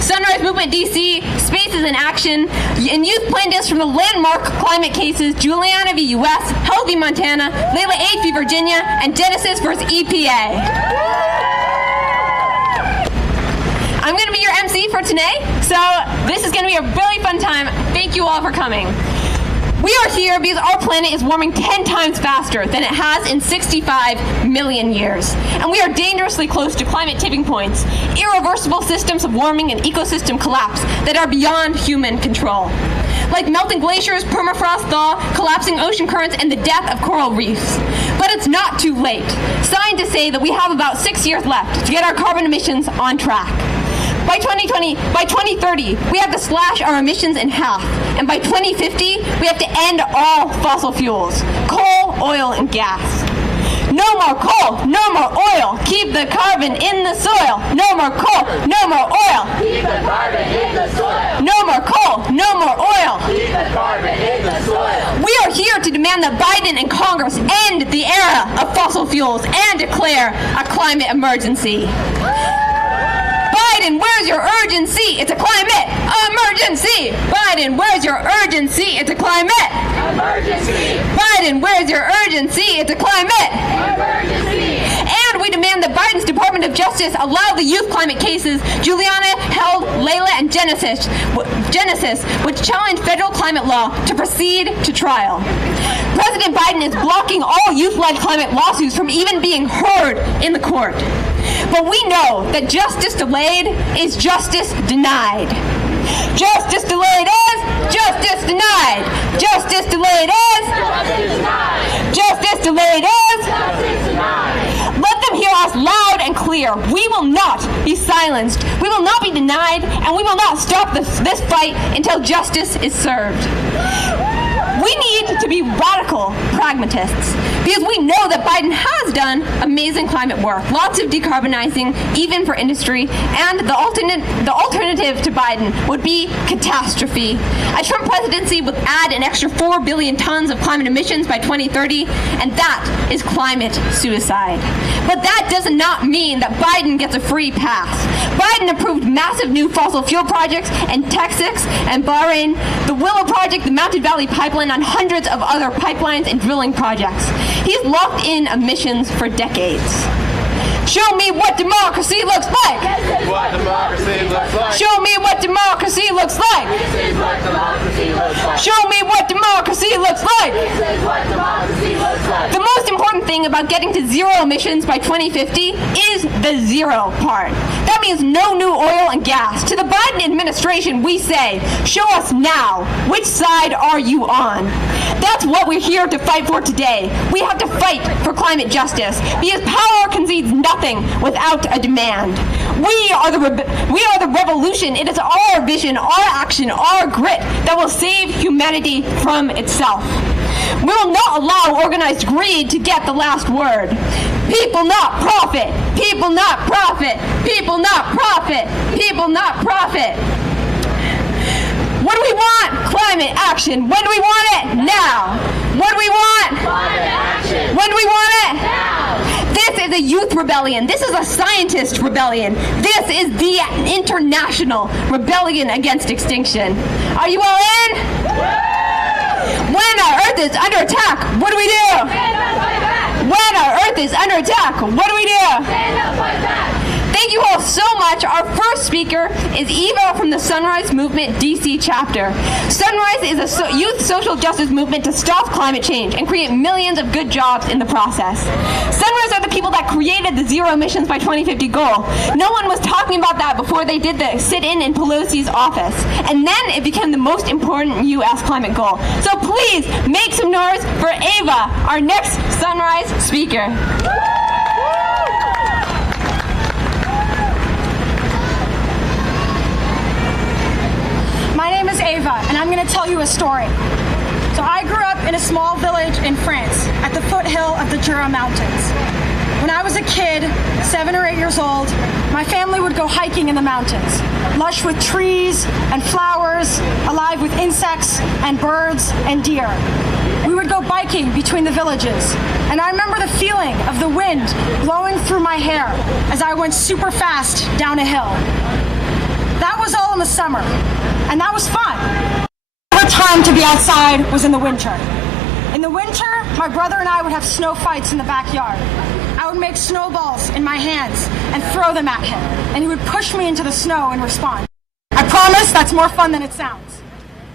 Sunrise Movement DC, Spaces in Action, and youth plaintiffs from the landmark climate cases Juliana v. US, Health v. Montana, Layla 8 v. Virginia, and Genesis vs. EPA. I'm going to be your MC for today, so this is going to be a really fun time. Thank you all for coming. We are here because our planet is warming 10 times faster than it has in 65 million years. And we are dangerously close to climate tipping points, irreversible systems of warming and ecosystem collapse that are beyond human control. Like melting glaciers, permafrost thaw, collapsing ocean currents, and the death of coral reefs. But it's not too late. Scientists say that we have about 6 years left to get our carbon emissions on track. By 2030, we have to slash our emissions in half. And by 2050, we have to end all fossil fuels, coal, oil, and gas. No more coal, no more oil, keep the carbon in the soil. No more coal, no more oil, keep the carbon in the soil. No more coal, no more oil, keep the carbon in the soil. We are here to demand that Biden and Congress end the era of fossil fuels and declare a climate emergency. Biden, where's your urgency? It's a climate emergency. Biden, where's your urgency? It's a climate emergency. Biden, where's your urgency? It's a climate emergency. And we demand that Biden's Department of Justice allow the youth climate cases Juliana, Held, Layla, and Genesis, which challenge federal climate law, to proceed to trial. President Biden is blocking all youth-led climate lawsuits from even being heard in the court. But we know that justice delayed is justice denied. Justice delayed is justice denied. Justice delayed is justice denied. Justice delayed is justice denied. Let them hear us loud and clear. We will not be silenced. We will not be denied, and we will not stop this fight until justice is served. We need to be radical pragmatists because we know that Biden has done amazing climate work, lots of decarbonizing, even for industry, and the alternative to Biden would be catastrophe. A Trump presidency would add an extra 4 billion tons of climate emissions by 2030, and that is climate suicide. But that does not mean that Biden gets a free pass. Biden approved massive new fossil fuel projects in Texas and Bahrain, the Willow Project, the Mountain Valley Pipeline, on hundreds of other pipelines and drilling projects. He's locked in emissions for decades. Show me what democracy looks like. This is what democracy looks like. Show me what democracy looks like. This is what democracy looks like. Show me what democracy looks like. This is what democracy looks like. The most important thing about getting to zero emissions by 2050 is the zero part. That means no new oil and gas. To the Biden administration, we say, show us now, which side are you on? That's what we're here to fight for today. We have to fight for climate justice because power concedes nothing without a demand. We are the revolution. It is our vision, our action, our grit that will save humanity from itself. We will not allow organized greed to get the last word. People not profit. People not profit. People not profit. People not profit. What do we want? Climate action. When do we want it? Now. What do we want? Climate action. When do we want it? Now. This is a youth rebellion. This is a scientist rebellion. This is the international rebellion against extinction. Are you all in? When our Earth is under attack, what do we do? Stand up, fight back. When our Earth is under attack, what do we do? Stand up, fight back. Thank you all so much. Our first speaker is Eva from the Sunrise Movement DC chapter. Sunrise is a youth social justice movement to stop climate change and create millions of good jobs in the process. Sunrise are the people that created the zero emissions by 2050 goal. No one was talking about that before they did the sit-in in Pelosi's office. And then it became the most important U.S. climate goal. So please make some noise for Eva, our next Sunrise speaker. My name is Ava, and I'm going to tell you a story. So I grew up in a small village in France at the foothill of the Jura Mountains. When I was a kid, 7 or 8 years old, my family would go hiking in the mountains, lush with trees and flowers, alive with insects and birds and deer. We would go biking between the villages, and I remember the feeling of the wind blowing through my hair as I went super fast down a hill. That was summer, and that was fun. Our time to be outside was in the winter. In the winter, my brother and I would have snow fights in the backyard. I would make snowballs in my hands and throw them at him, and he would push me into the snow in response. I promise that's more fun than it sounds.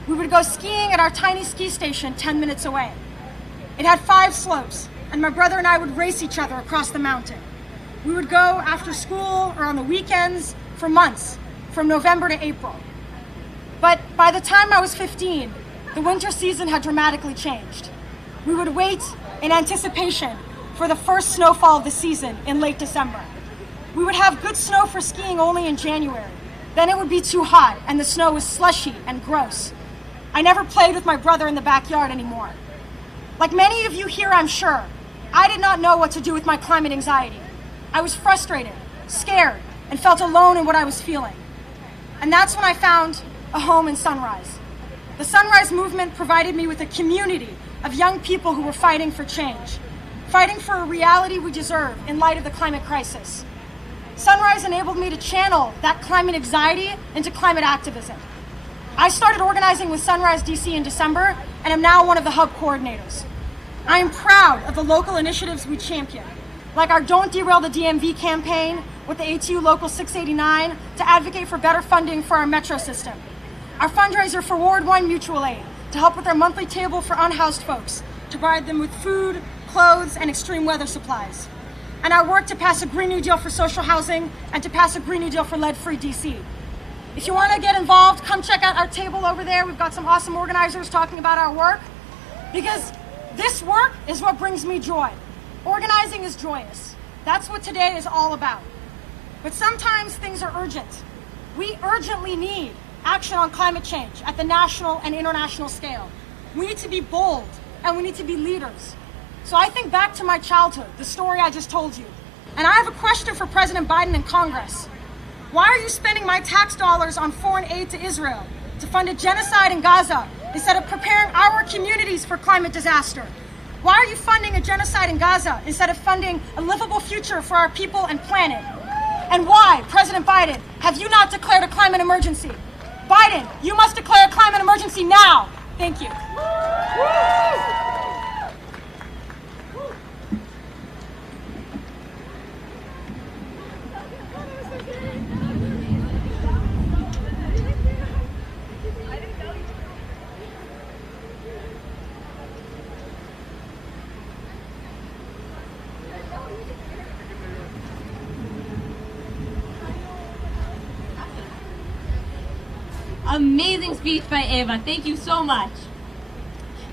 We would go skiing at our tiny ski station 10 minutes away. It had 5 slopes, and my brother and I would race each other across the mountain. We would go after school or on the weekends for months, from November to April. But by the time I was 15, the winter season had dramatically changed. We would wait in anticipation for the first snowfall of the season in late December. We would have good snow for skiing only in January. Then it would be too hot and the snow was slushy and gross. I never played with my brother in the backyard anymore. Like many of you here, I'm sure, I did not know what to do with my climate anxiety. I was frustrated, scared, and felt alone in what I was feeling. And that's when I found a home in Sunrise. The Sunrise movement provided me with a community of young people who were fighting for change, fighting for a reality we deserve in light of the climate crisis. Sunrise enabled me to channel that climate anxiety into climate activism. I started organizing with Sunrise DC in December and am now one of the hub coordinators. I am proud of the local initiatives we champion, like our Don't Derail the DMV campaign with the ATU Local 689 to advocate for better funding for our metro system. Our fundraiser for Ward 1 Mutual Aid to help with their monthly table for unhoused folks, to provide them with food, clothes, and extreme weather supplies. And our work to pass a Green New Deal for social housing and to pass a Green New Deal for lead-free DC. If you want to get involved, come check out our table over there. We've got some awesome organizers talking about our work, because this work is what brings me joy. Organizing is joyous. That's what today is all about. But sometimes things are urgent. We urgently need action on climate change at the national and international scale. We need to be bold and we need to be leaders. So I think back to my childhood, the story I just told you. And I have a question for President Biden and Congress. Why are you spending my tax dollars on foreign aid to Israel to fund a genocide in Gaza instead of preparing our communities for climate disaster? Why are you funding a genocide in Gaza instead of funding a livable future for our people and planet? And why, President Biden, have you not declared a climate emergency? Biden, you must declare a climate emergency now. Thank you. Amazing speech by Ava. Thank you so much.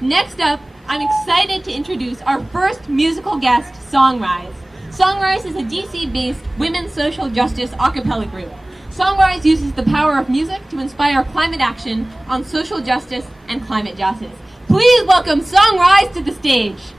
Next up, I'm excited to introduce our first musical guest, Songrise. Songrise is a DC-based women's social justice a cappella group. Songrise uses the power of music to inspire climate action on social justice and climate justice. Please welcome Songrise to the stage.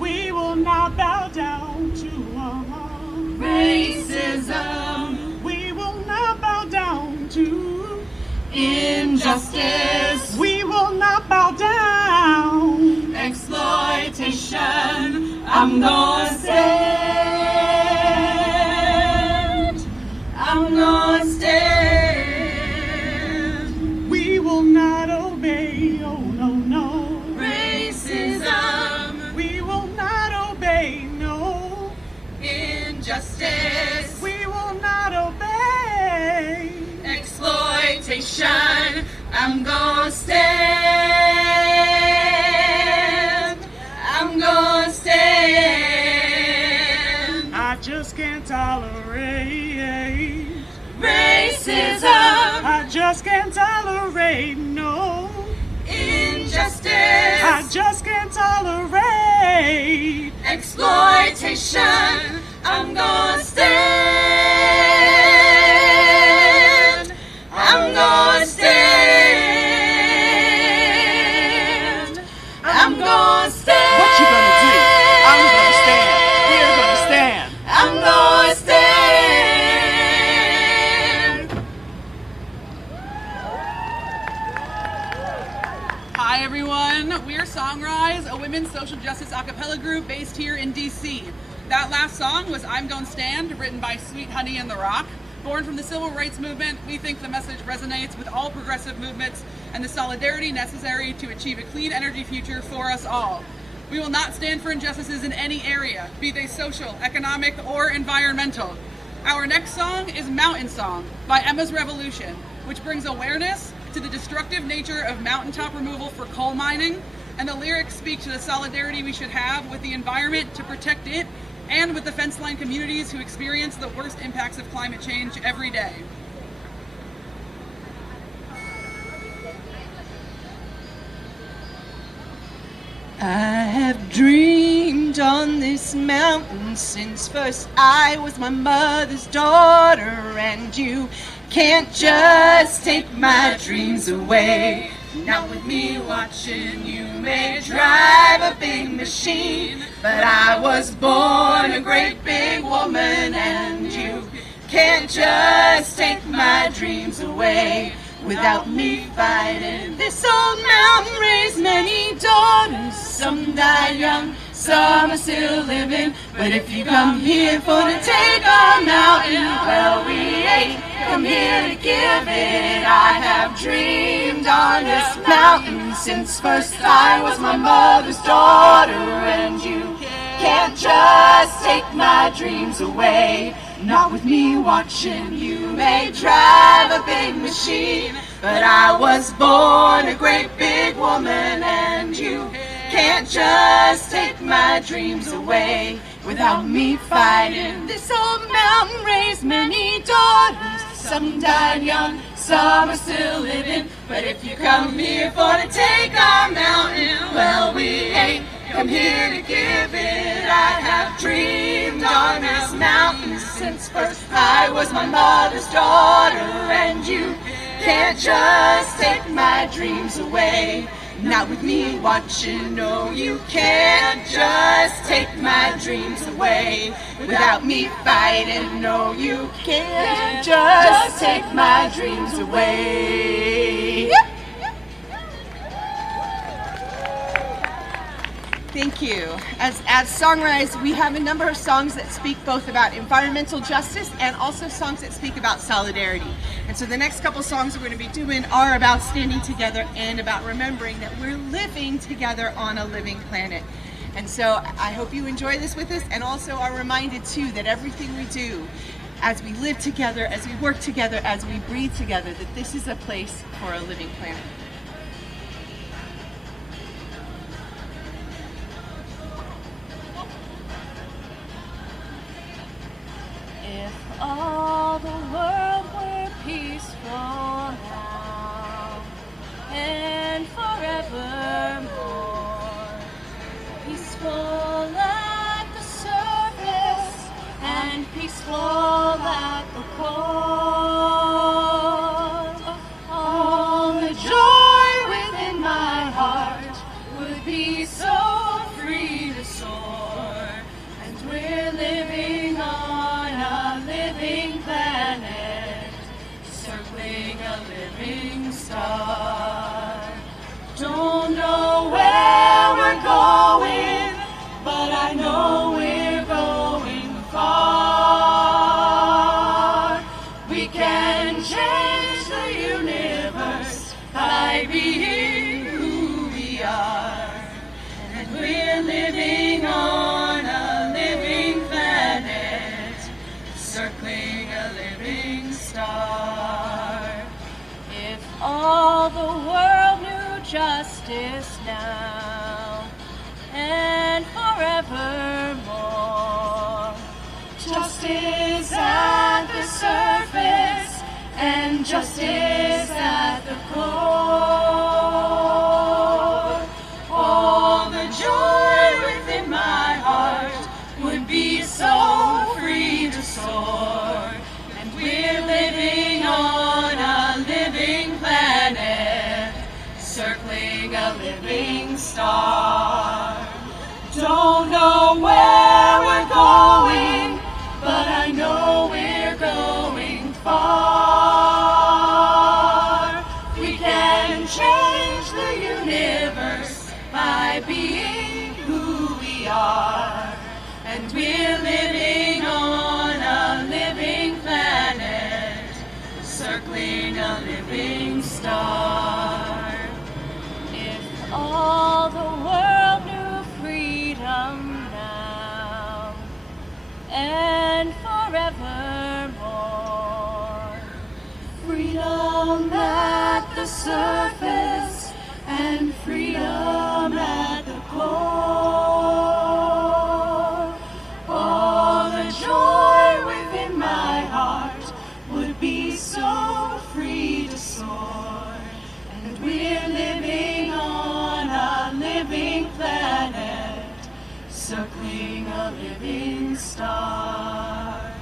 We will not bow down to racism. We will not bow down to injustice. We will not bow down exploitation. I'm gonna stand. I'm gonna stand. We will not obey. Oh no no. Racism. We will not obey. No injustice. We will not obey exploitation. I'm gonna stand. I'm gonna stand. I just can't tolerate racism. just can't tolerate no Injustice. I just can't tolerate Exploitation. I'm gonna stand. I'm gonna stand. I'm gonna stand. What you gonna do? I'm gonna stand. We're gonna stand. I'm gonna stand. Hi everyone, we're Songrise, a women's social justice a cappella group based here in DC. That last song was I'm Gonna Stand, written by Sweet Honey and the Rock. Born from the civil rights movement, we think the message resonates with all progressive movements and the solidarity necessary to achieve a clean energy future for us all. We will not stand for injustices in any area, be they social, economic, or environmental. Our next song is Mountain Song by Emma's Revolution, which brings awareness to the destructive nature of mountaintop removal for coal mining, and the lyrics speak to the solidarity we should have with the environment to protect it and with the fence line communities who experience the worst impacts of climate change every day. I have dreamed on this mountain since first I was my mother's daughter, and you can't just take my dreams away. Not with me watching, you may drive a big machine, but I was born a great big woman, and you can't just take my dreams away. Without me fighting, this old mountain raised many daughters. Some died young, some are still living. But if you come here for to take our mountain, well, we ain't come here to give it. I have dreamed on this mountain since first I was my mother's daughter, and you can't just take my dreams away. Not with me watching, you may drive a big machine, but I was born a great big woman, and you can't just take my dreams away. Without me fighting, this old mountain raised many daughters. Some died young, some are still living. But if you come here for to take our mountain, well, we ain't come here to give it. I have dreamed on this mountain since first I was my mother's daughter, and you can't just take my dreams away. Not with me watching, no, you can't just take my dreams away. Without me fighting, no, you can't just take my dreams away. Thank you. As Songrise, we have a number of songs that speak both about environmental justice and also songs that speak about solidarity. And so the next couple songs we're going to be doing are about standing together and about remembering that we're living together on a living planet. And so I hope you enjoy this with us, and also are reminded too that everything we do, as we live together, as we work together, as we breathe together, that this is a place for a living planet. If all the world were peaceful now and forevermore, peaceful at the surface and peaceful at the core, all the joy within my heart would be so free to soar. And we're living on a living planet, circling a living star. Don't know where we're going, but I know we're going far. We can change the universe by being who we are. And we're living on a living planet, circling a living star. If all the world knew justice now and forevermore, justice at the surface and justice at the core. All the joy within my heart would be so free to soar. And we're living on a living planet, circling a living star. Don't know where we're going, but I know we're going far. We can change the universe by being who we are. And we're living on a living planet, circling a living star. If all the world knew freedom now and forevermore, freedom at the surface and freedom at the core, all the joy within my heart would be so free to soar. And we're living on a living planet, circling a living star.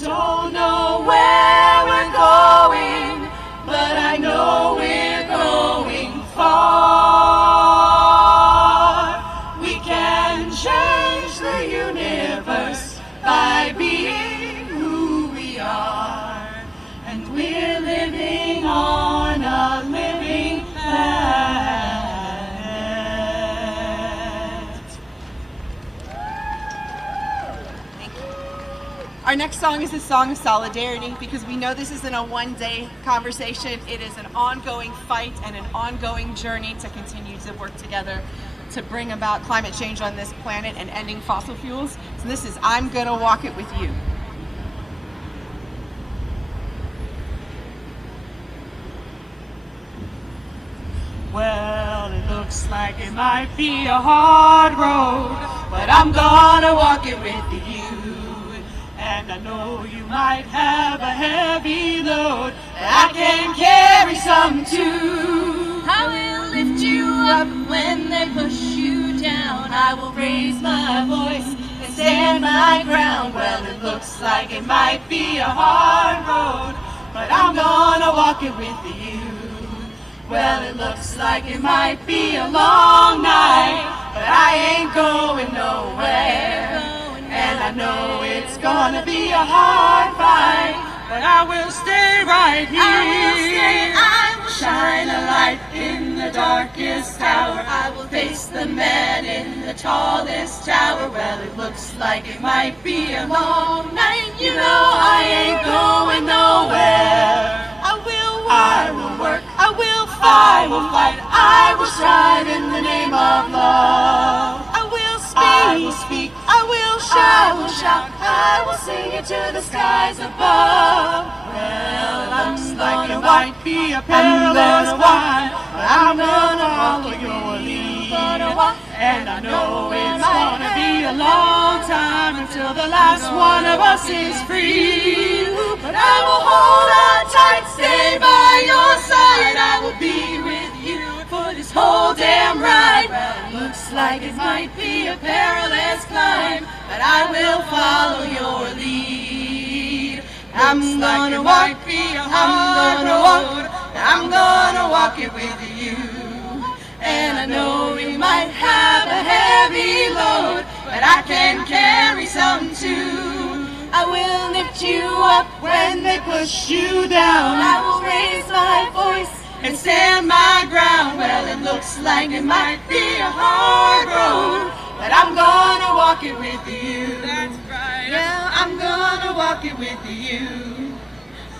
Don't know where we're going, but I know we're going far. We can change the universe by being who we are. And we're living on a living planet. Our next song is a song of solidarity, because we know this isn't a one-day conversation. It is an ongoing fight and an ongoing journey to continue to work together to bring about climate change on this planet and ending fossil fuels. So this is I'm Gonna Walk It With You. Well, it looks like it might be a hard road, but I'm gonna walk it with you. And I know you might have a heavy load, but I can carry some too. I will lift you up when they push you down. I will raise my voice and stand my ground. Well, it looks like it might be a hard road, but I'm gonna walk it with you. Well, it looks like it might be a long night, but I ain't going nowhere. And I know it's gonna be a hard fight, but I will stay right here. I will shine a light in the darkest hour. I will face the man in the tallest tower. Well, it looks like it might be a long night. You know I ain't going nowhere. I will work. I will fight. I will fight. I will strive in the name of love. I will speak. I will shout. I will sing it to the skies above. Well, it looks like it might be a perilous one, but I'm gonna follow your lead. And I know it's gonna be a long time until the last one of us is free. But I will hold on tight, stay by your side. I will be with you for this whole damn ride. Well, it looks like it might be a perilous climb, but I will follow your lead. I'm gonna walk it with you. And I know we might have a heavy load, but I can carry some too. I will lift you up when they push you down. I will raise my voice and stand my ground. Well, it looks like it might be a hard road, but I'm gonna walk it with you. That's right. Yeah, I'm gonna walk it with you.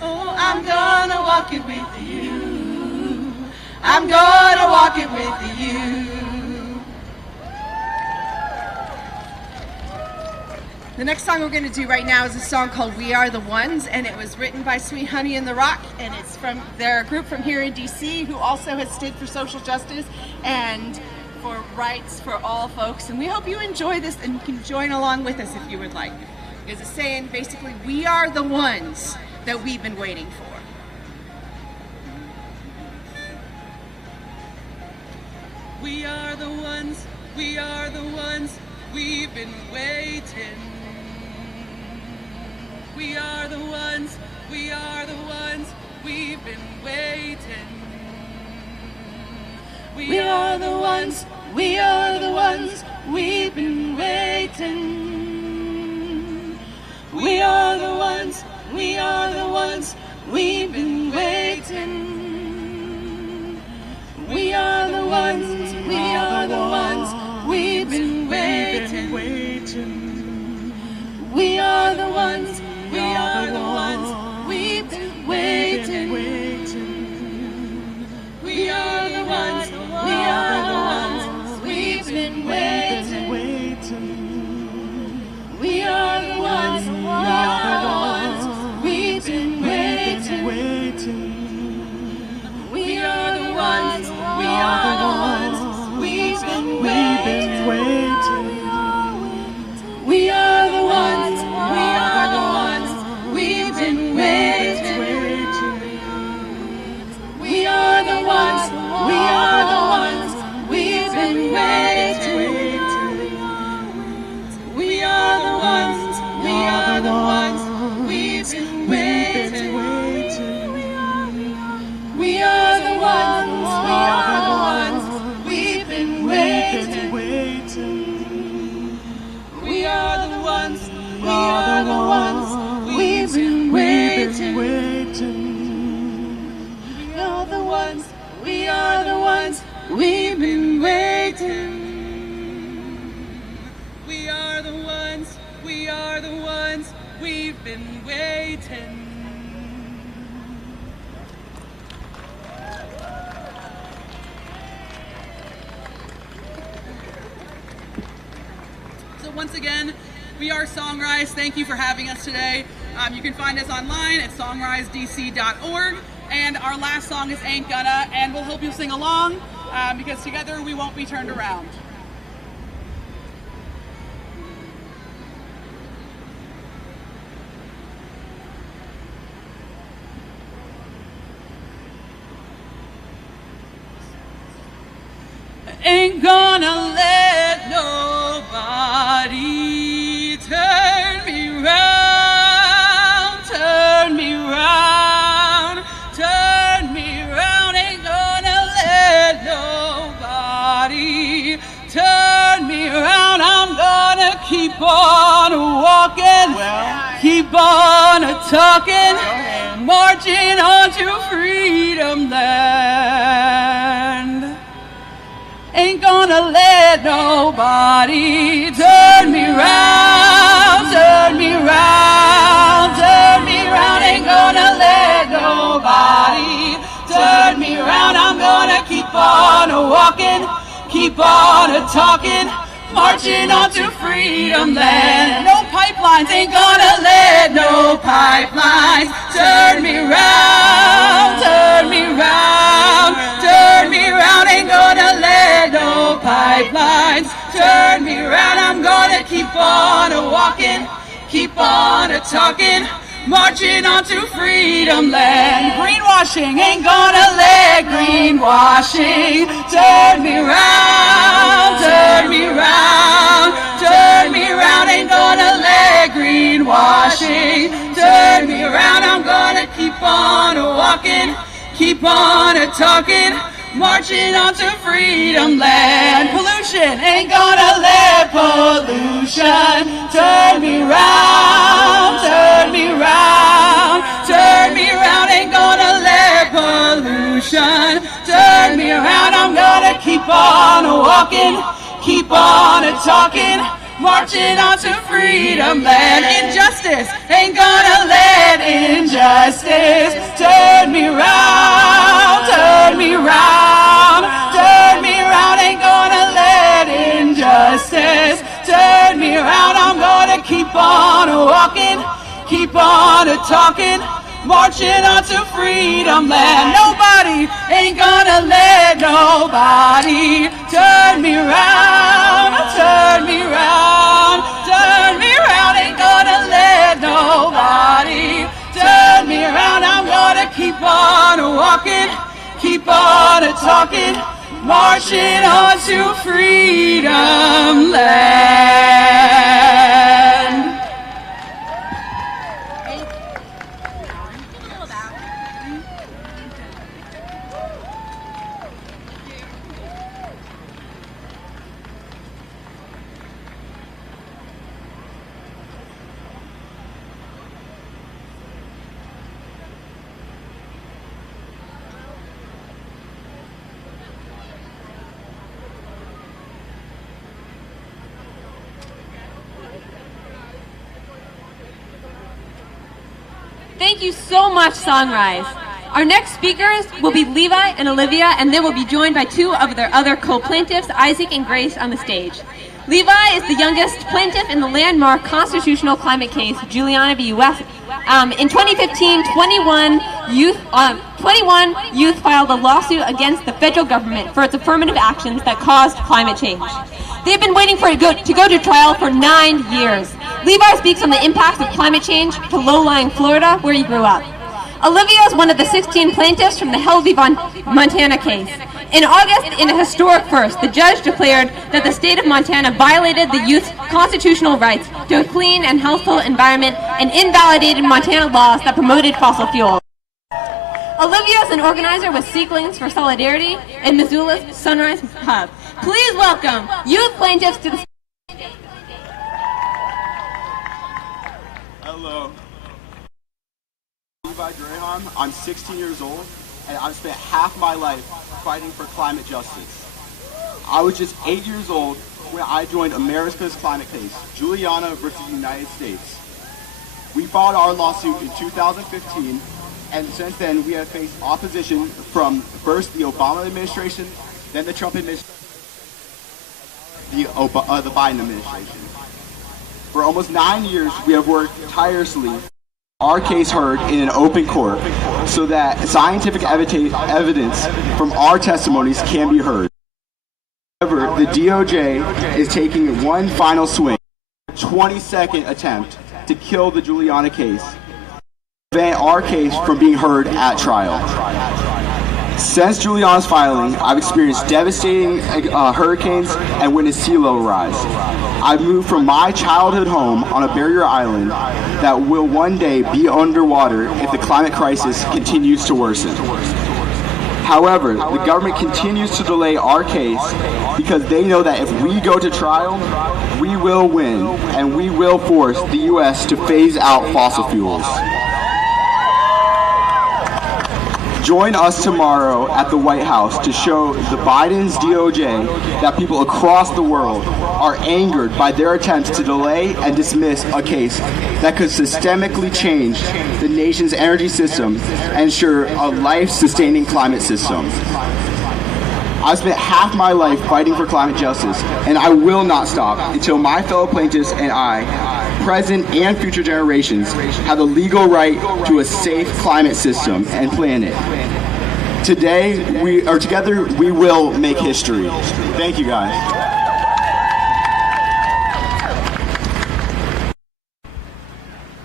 Oh, I'm gonna walk it with you. I'm gonna walk it with you. The next song we're going to do right now is a song called We Are the Ones, and it was written by Sweet Honey in the Rock, and it's from their group from here in DC who also has stood for social justice and for rights for all folks. And we hope you enjoy this and you can join along with us if you would like. Because it's saying basically, we are the ones that we've been waiting for. We are the ones, we are the ones, we've been waiting. We are the ones, we are the ones, we've been waiting. We are the ones, we are the ones, we've been waiting. We are the ones, we are the ones, we've been waiting. We are the ones, we are the ones, we've been waiting. We are the ones, we are the ones, we've been waiting. We are the ones, we are the ones, we've been waiting. We are the ones, we are the ones, we've been waiting. We are the ones, we are the ones, we've been waiting. We are the ones, we are the ones, we've been waiting. We are the ones, we are the ones, we've been waiting. We are the ones, we are the ones, we've been waiting. We are the ones, we are the ones, we've been waiting. We are the ones, we are the ones, we've been waiting. We are the ones, we are the ones, we've been waiting. We are the ones, we are the ones, we've been waiting. So once again, we are Songrise. Thank you for having us today. You can find us online at songrisedc.org. And our last song is Ain't Gonna, and we'll hope you sing along because together we won't be turned around. Ain't gonna let nobody turn me round, turn me round, turn me round. Ain't gonna let nobody turn me round. I'm gonna keep on walking, keep on talking, marching on to freedom land. Ain't gonna let nobody turn me round, turn me round, turn me round. Ain't gonna let nobody turn me round. I'm gonna keep on walking, keep on talking, marching on to freedom land. No pipelines, ain't gonna let no pipelines turn me round, turn me round, turn me round. Ain't gonna let no pipelines turn me round. I'm gonna keep on walking, keep on talking, marching on to freedom land. Greenwashing, ain't gonna let greenwashing turn me round, turn me round, turn me round. Ain't gonna let greenwashing turn me round. I'm gonna keep on walking, keep on talking, marching on to freedom land. Pollution, ain't gonna let pollution turn me round, turn me round, turn me round. Ain't gonna let pollution turn me around. I'm gonna keep on walking, keep on talking, marching on to freedom land. Injustice, ain't gonna let injustice turn me round, turn me round, turn me round. Ain't gonna let injustice turn me around. I'm gonna keep on walking, keep on talking, marching on to freedom land. Nobody ain't gonna let nobody turn me round, turn me round, turn me round. Ain't gonna let nobody turn me around. I'm gonna keep on walking, keep on talking, marching on to freedom land. Thank you so much, Songrise. Our next speakers will be Levi and Olivia, and they will be joined by two of their other co-plaintiffs, Isaac and Grace, on the stage. Levi is the youngest plaintiff in the landmark constitutional climate case, Juliana v. US. In 2015, 21 youth filed a lawsuit against the federal government for its affirmative actions that caused climate change. They've been waiting for it to go to trial for 9 years. Levi speaks on the impacts of climate change to low-lying Florida, where he grew up. Olivia is one of the 16 plaintiffs from the Held v. Montana case. In August, in a historic first, the judge declared that the state of Montana violated the youth's constitutional rights to a clean and healthful environment and invalidated Montana laws that promoted fossil fuels. Olivia is an organizer with Seeklings for Solidarity in Missoula's Sunrise Hub. Please welcome youth plaintiffs to the stage. Hello. Levi Graham. I'm 16 years old, and I've spent half my life fighting for climate justice. I was just 8 years old when I joined America's climate case, Juliana versus the United States. We filed our lawsuit in 2015, and since then we have faced opposition from first the Obama administration, then the Trump administration, the Biden administration. For almost 9 years, we have worked tirelessly our case heard in an open court so that scientific evidence from our testimonies can be heard. However, the DOJ is taking one final swing, 22nd attempt to kill the Juliana case, prevent our case from being heard at trial. Since Juliana's filing, I've experienced devastating hurricanes and witnessed sea level rise. I've moved from my childhood home on a barrier island that will one day be underwater if the climate crisis continues to worsen. However, the government continues to delay our case because they know that if we go to trial, we will win and we will force the U.S. to phase out fossil fuels. Join us tomorrow at the White House to show the Biden's DOJ that people across the world are angered by their attempts to delay and dismiss a case that could systemically change the nation's energy system and ensure a life-sustaining climate system. I've spent half my life fighting for climate justice, and I will not stop until my fellow plaintiffs and I, present and future generations, have the legal right to a safe climate system and planet. Today, together, we will make history. Thank you, guys.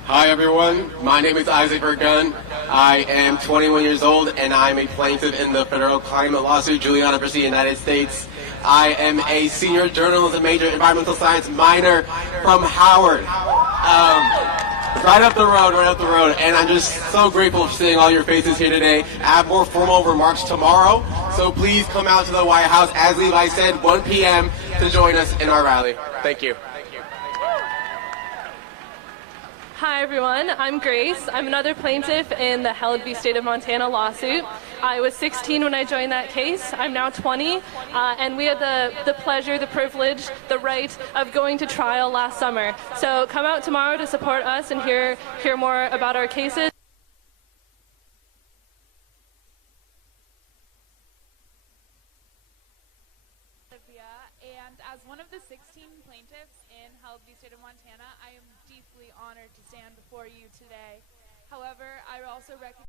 Hi everyone, my name is Isaac Burgun. I am 21 years old and I'm a plaintiff in the federal climate lawsuit, Juliana versus the United States. I am a senior journalism major, environmental science minor from Howard. Right up the road, and I'm just so grateful for seeing all your faces here today. I have more formal remarks tomorrow, so please come out to the White House, as Levi said, 1 p.m. to join us in our rally. Thank you. Hi everyone, I'm Grace. I'm another plaintiff in the Held v. State of Montana lawsuit. I was 16 when I joined that case. I'm now 20, and we had the pleasure, the privilege, the right of going to trial last summer. So come out tomorrow to support us and hear more about our cases. And as one of the 16 plaintiffs in Held v. State of Montana, I am deeply honored to stand before you today. However, I also recognize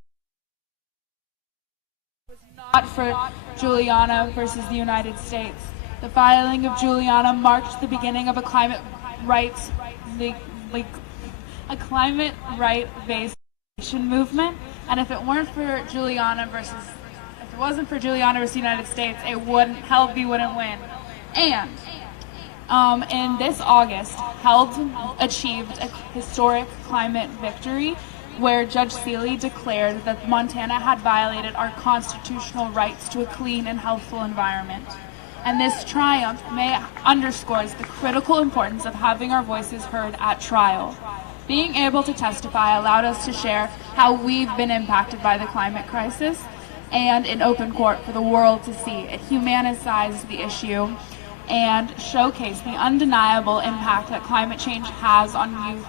it was not for Juliana versus the United States. The filing of Juliana marked the beginning of a climate rights based movement, and if it weren't for Juliana versus If it wasn't for Juliana versus the United States, HELB wouldn't win. And in this August, HELB achieved a historic climate victory where Judge Seeley declared that Montana had violated our constitutional rights to a clean and healthful environment. And this triumph underscores the critical importance of having our voices heard at trial. Being able to testify allowed us to share how we've been impacted by the climate crisis, and in open court for the world to see. It humanizes the issue and showcase the undeniable impact that climate change has on youth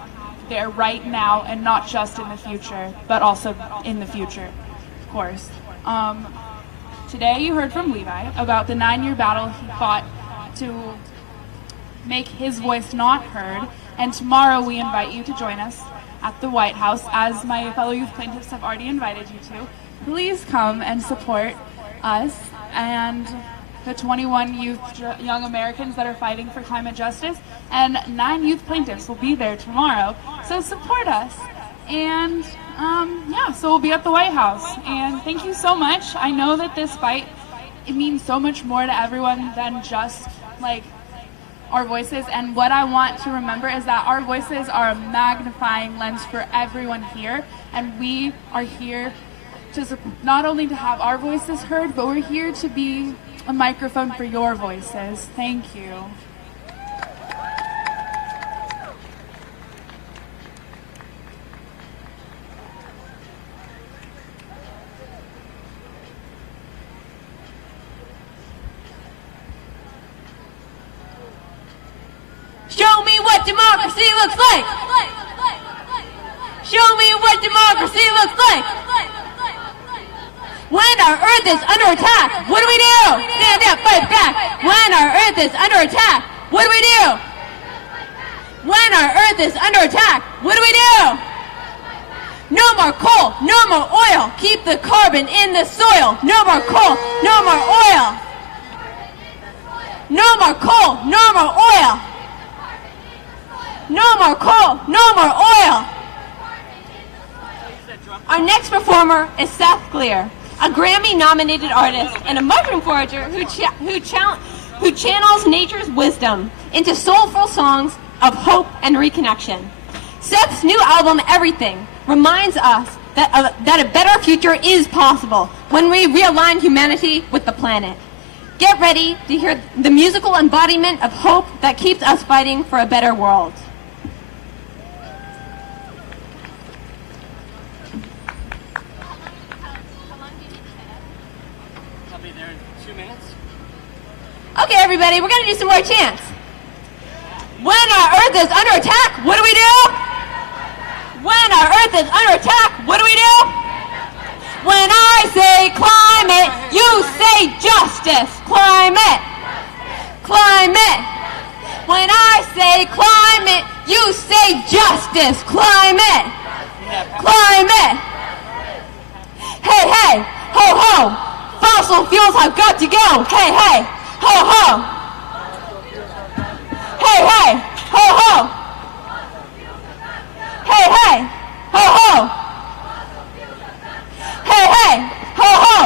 there right now, and not just in the future, but also in the future, of course. Today you heard from Levi about the 9-year battle he fought to make his voice not heard, and tomorrow we invite you to join us at the White House, as my fellow youth plaintiffs have already invited you to. Please come and support us and the 21 young Americans that are fighting for climate justice, and 9 youth plaintiffs will be there tomorrow, so support us. And yeah, so we'll be at the White House, and thank you so much. I know that this fight, it means so much more to everyone than just like our voices, and what I want to remember is that our voices are a magnifying lens for everyone here, and we are here to not only to have our voices heard, but we're here to be a microphone for your voices. Thank you. Show me what democracy looks like. Show me what democracy looks like. When our earth is under attack, what do we do? Stand up, fight back. When our earth is under attack, what do we do? When our earth is under attack, what do we do? No more coal, no more oil. Keep the carbon in the soil. No more coal, no more oil. No more coal, no more oil. No more coal, no more oil. Our next performer is Seth Gleer, a Grammy-nominated artist and a mushroom forager who channels nature's wisdom into soulful songs of hope and reconnection. Seth's new album, Everything, reminds us that a better future is possible when we realign humanity with the planet. Get ready to hear the musical embodiment of hope that keeps us fighting for a better world. Okay, everybody, we're going to do some more chants. When our earth is under attack, what do we do? When our earth is under attack, what do we do? When I say climate, you say justice. Climate. Climate. When I say climate, you say justice. Climate. Climate. Hey, hey, ho, ho. Fossil fuels have got to go. Hey, hey. Ho, ho! Hey, hey! Ho, ho! Hey, hey! Ho, ho! Hey, hey! Ho, ho!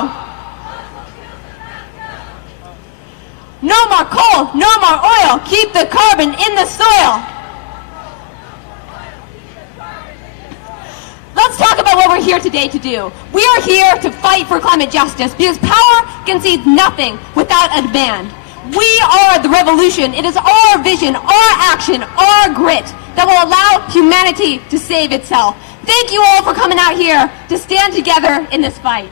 No more coal, no more oil. Keep the carbon in the soil. Let's talk about what we're here today to do. We are here to fight for climate justice because power concedes nothing without a demand. We are the revolution. It is our vision, our action, our grit that will allow humanity to save itself. Thank you all for coming out here to stand together in this fight.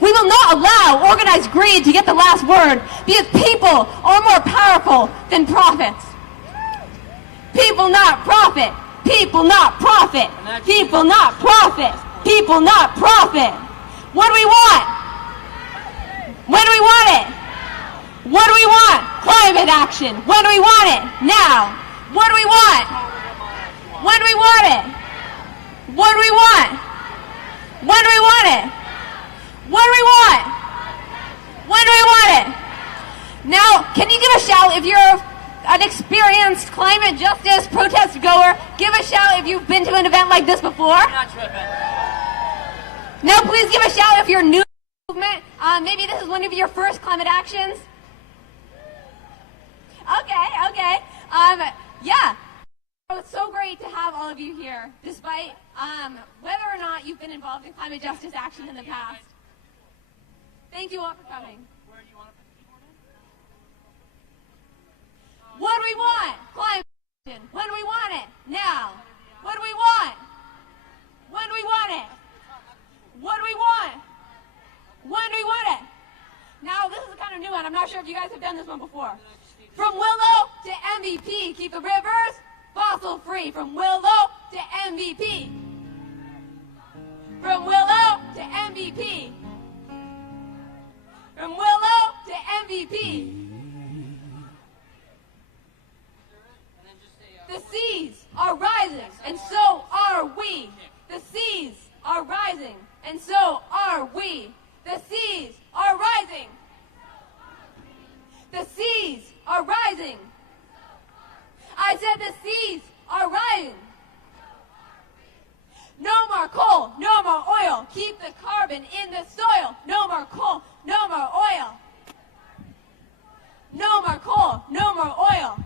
We will not allow organized greed to get the last word because people are more powerful than profits. People not profit. People not profit. People not profit. People not profit. What do we want? When do we want it? What do we want? Climate action. When do we want it? Now. What do we want? When do we want it? What do we want? When do we want it? What do we want? When do we want it? Now, can you give a shout if you're an experienced climate justice protest goer? Give a shout if you've been to an event like this before. Now please give a shout if you're new to the movement. Maybe this is one of your first climate actions? Okay. Yeah. It's so great to have all of you here, despite whether or not you've been involved in climate justice action in the past. Thank you all for coming. What do we want? Climate action. When do we want it? Now. What do we want? When do we want it? What do we want? When do we want it? Now, this is a kind of new one. I'm not sure if you guys have done this one before. From Willow to MVP, keep the rivers fossil free. From Willow to MVP. From Willow to MVP. From Willow to MVP. The seas are rising, and so are we. The seas are rising, and so are we. The seas are rising. The seas are rising. I said the seas are rising. No more coal, no more oil. Keep the carbon in the soil. No more coal, no more oil. No more coal, no more oil.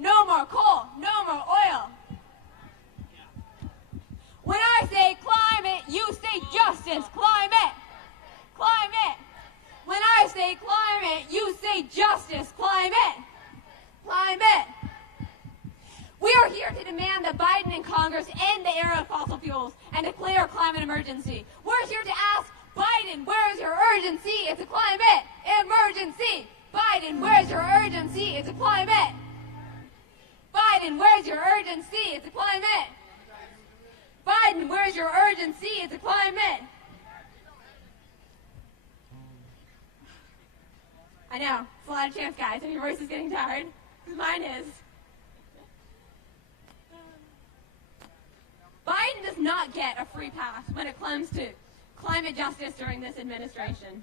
No more coal, no more oil. When I say climate, you say justice. Climate. Climate. When I say climate, you say justice. Climate. Climate. We are here to demand that Biden and Congress end the era of fossil fuels and declare a climate emergency. We're here to ask Biden, where is your urgency? It's a climate emergency. Biden, where's your urgency? It's a climate. Biden, where's your urgency? It's a climate. Biden, where's your urgency? It's a climate. I know, it's a lot of chance, guys, and your voice is getting tired. Mine is. Biden does not get a free pass when it comes to climate justice during this administration.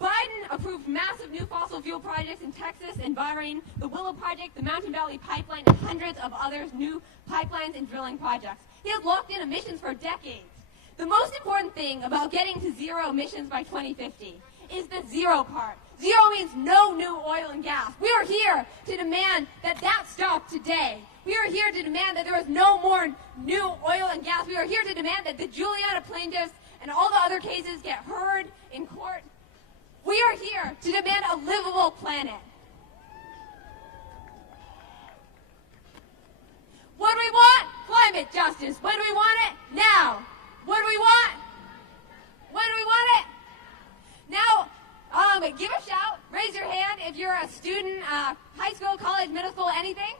Biden approved massive new fossil fuel projects in Texas and Bahrain, the Willow Project, the Mountain Valley Pipeline, and hundreds of others new pipelines and drilling projects. He has locked in emissions for decades. The most important thing about getting to zero emissions by 2050 is the zero part. Zero means no new oil and gas. We are here to demand that that stop today. We are here to demand that there is no more new oil and gas. We are here to demand that the Juliana plaintiffs and all the other cases get heard in court. We are here to demand a livable planet. What do we want? Climate justice. When do we want it? Now. What do we want? When do we want it? Now, give a shout. Raise your hand if you're a student, high school, college, middle school, anything.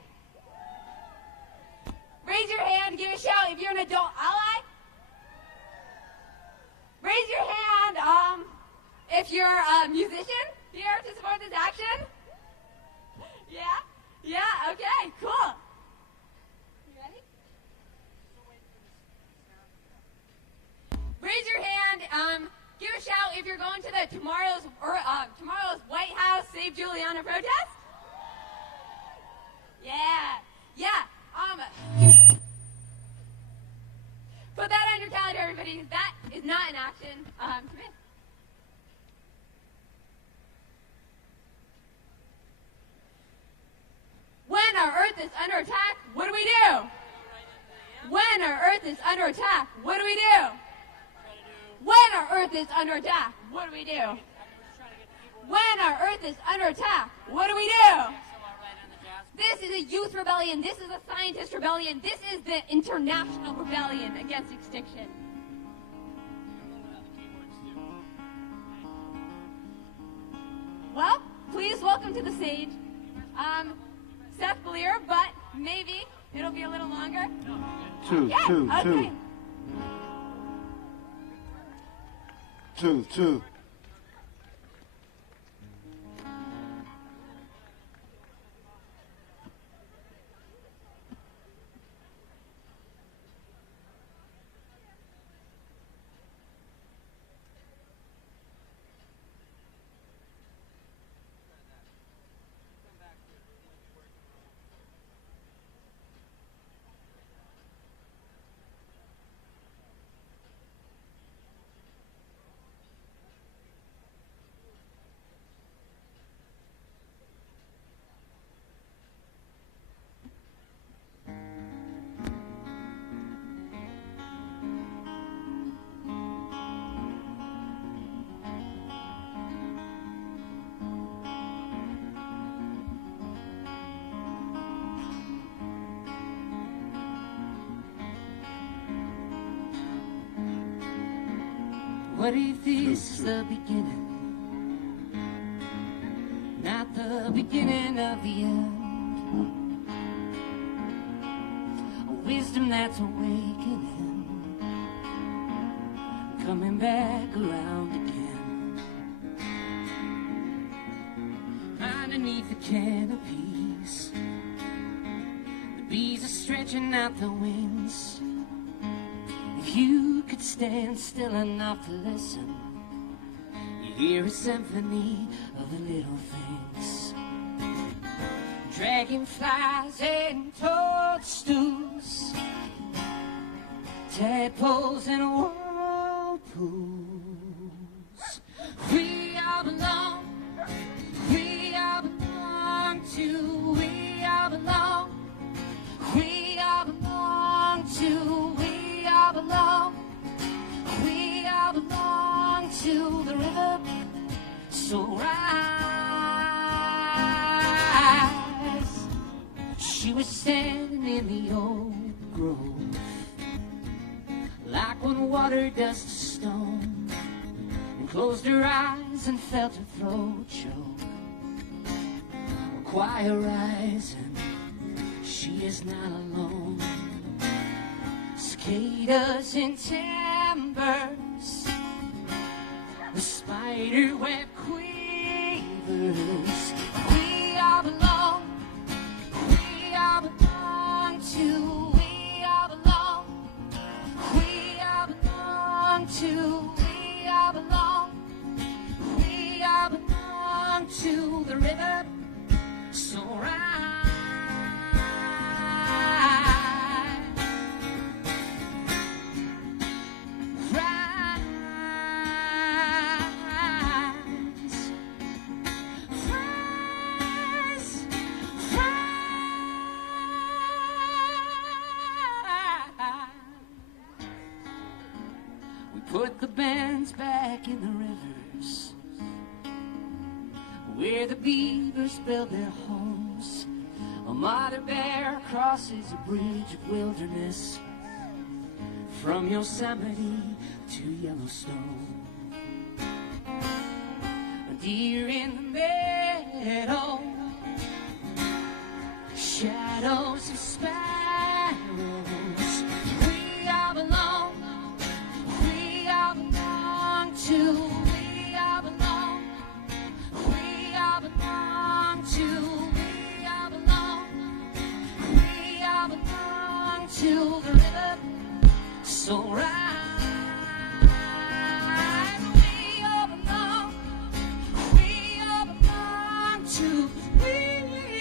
Raise your hand. Give a shout if you're an adult ally. Raise your hand if you're a musician here to support this action. Yeah? Yeah? Okay, cool. You ready? Raise your hand. Give a shout if you're going to the tomorrow's White House Save Juliana protest. Yeah. Yeah. Put that on your calendar, everybody. That is not an action. Come in. When our Earth is under attack, what do we do? When our Earth is under attack, what do we do? When our Earth is under attack, what do we do? When our Earth is under attack, what do we do? This is a youth rebellion. This is a scientist rebellion. This is the international rebellion against extinction. Well, please welcome to the stage Seth Bleer, but maybe it'll be a little longer. Two. What if this is the beginning? Not the beginning of the end. A wisdom that's awakening, coming back around again. Underneath the canopies, the bees are stretching out their wings. If you could stand still enough to listen, you hear a symphony of the little things. Dragonflies and toadstools, tadpoles and whirlpools. We all belong, we all belong to, we all belong, we all belong to, we all belong, we all belong to the river. So rise. She was standing in the old grove, like when water does to stone, and closed her eyes and felt her throat choke. A choir rising, she is not alone. Cicadas in timbers, the spider web quivers. We all belong, we all belong to, we all belong, we all belong to, we all belong, we all belong to the river. So rise. Put the bands back in the rivers where the beavers build their homes. A mother bear crosses a bridge of wilderness from Yosemite to Yellowstone. A deer in the meadow, shadows of sparrows. We all belong, we all belong to, we all belong, we all belong to, we all belong, we all belong to the river. So rise. We all belong, we all belong to, we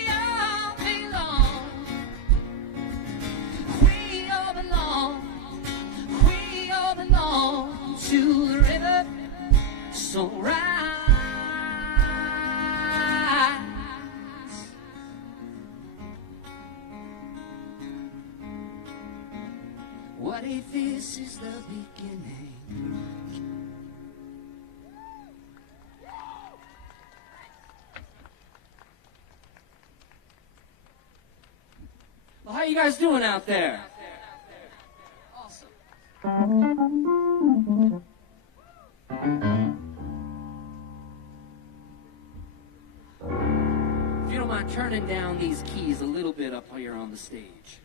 all belong, we all belong, we all belong to the river. So rise. What if this is the beginning? Well, how you guys doing out there? Awesome. If you don't mind turning down these keys a little bit up here on the stage.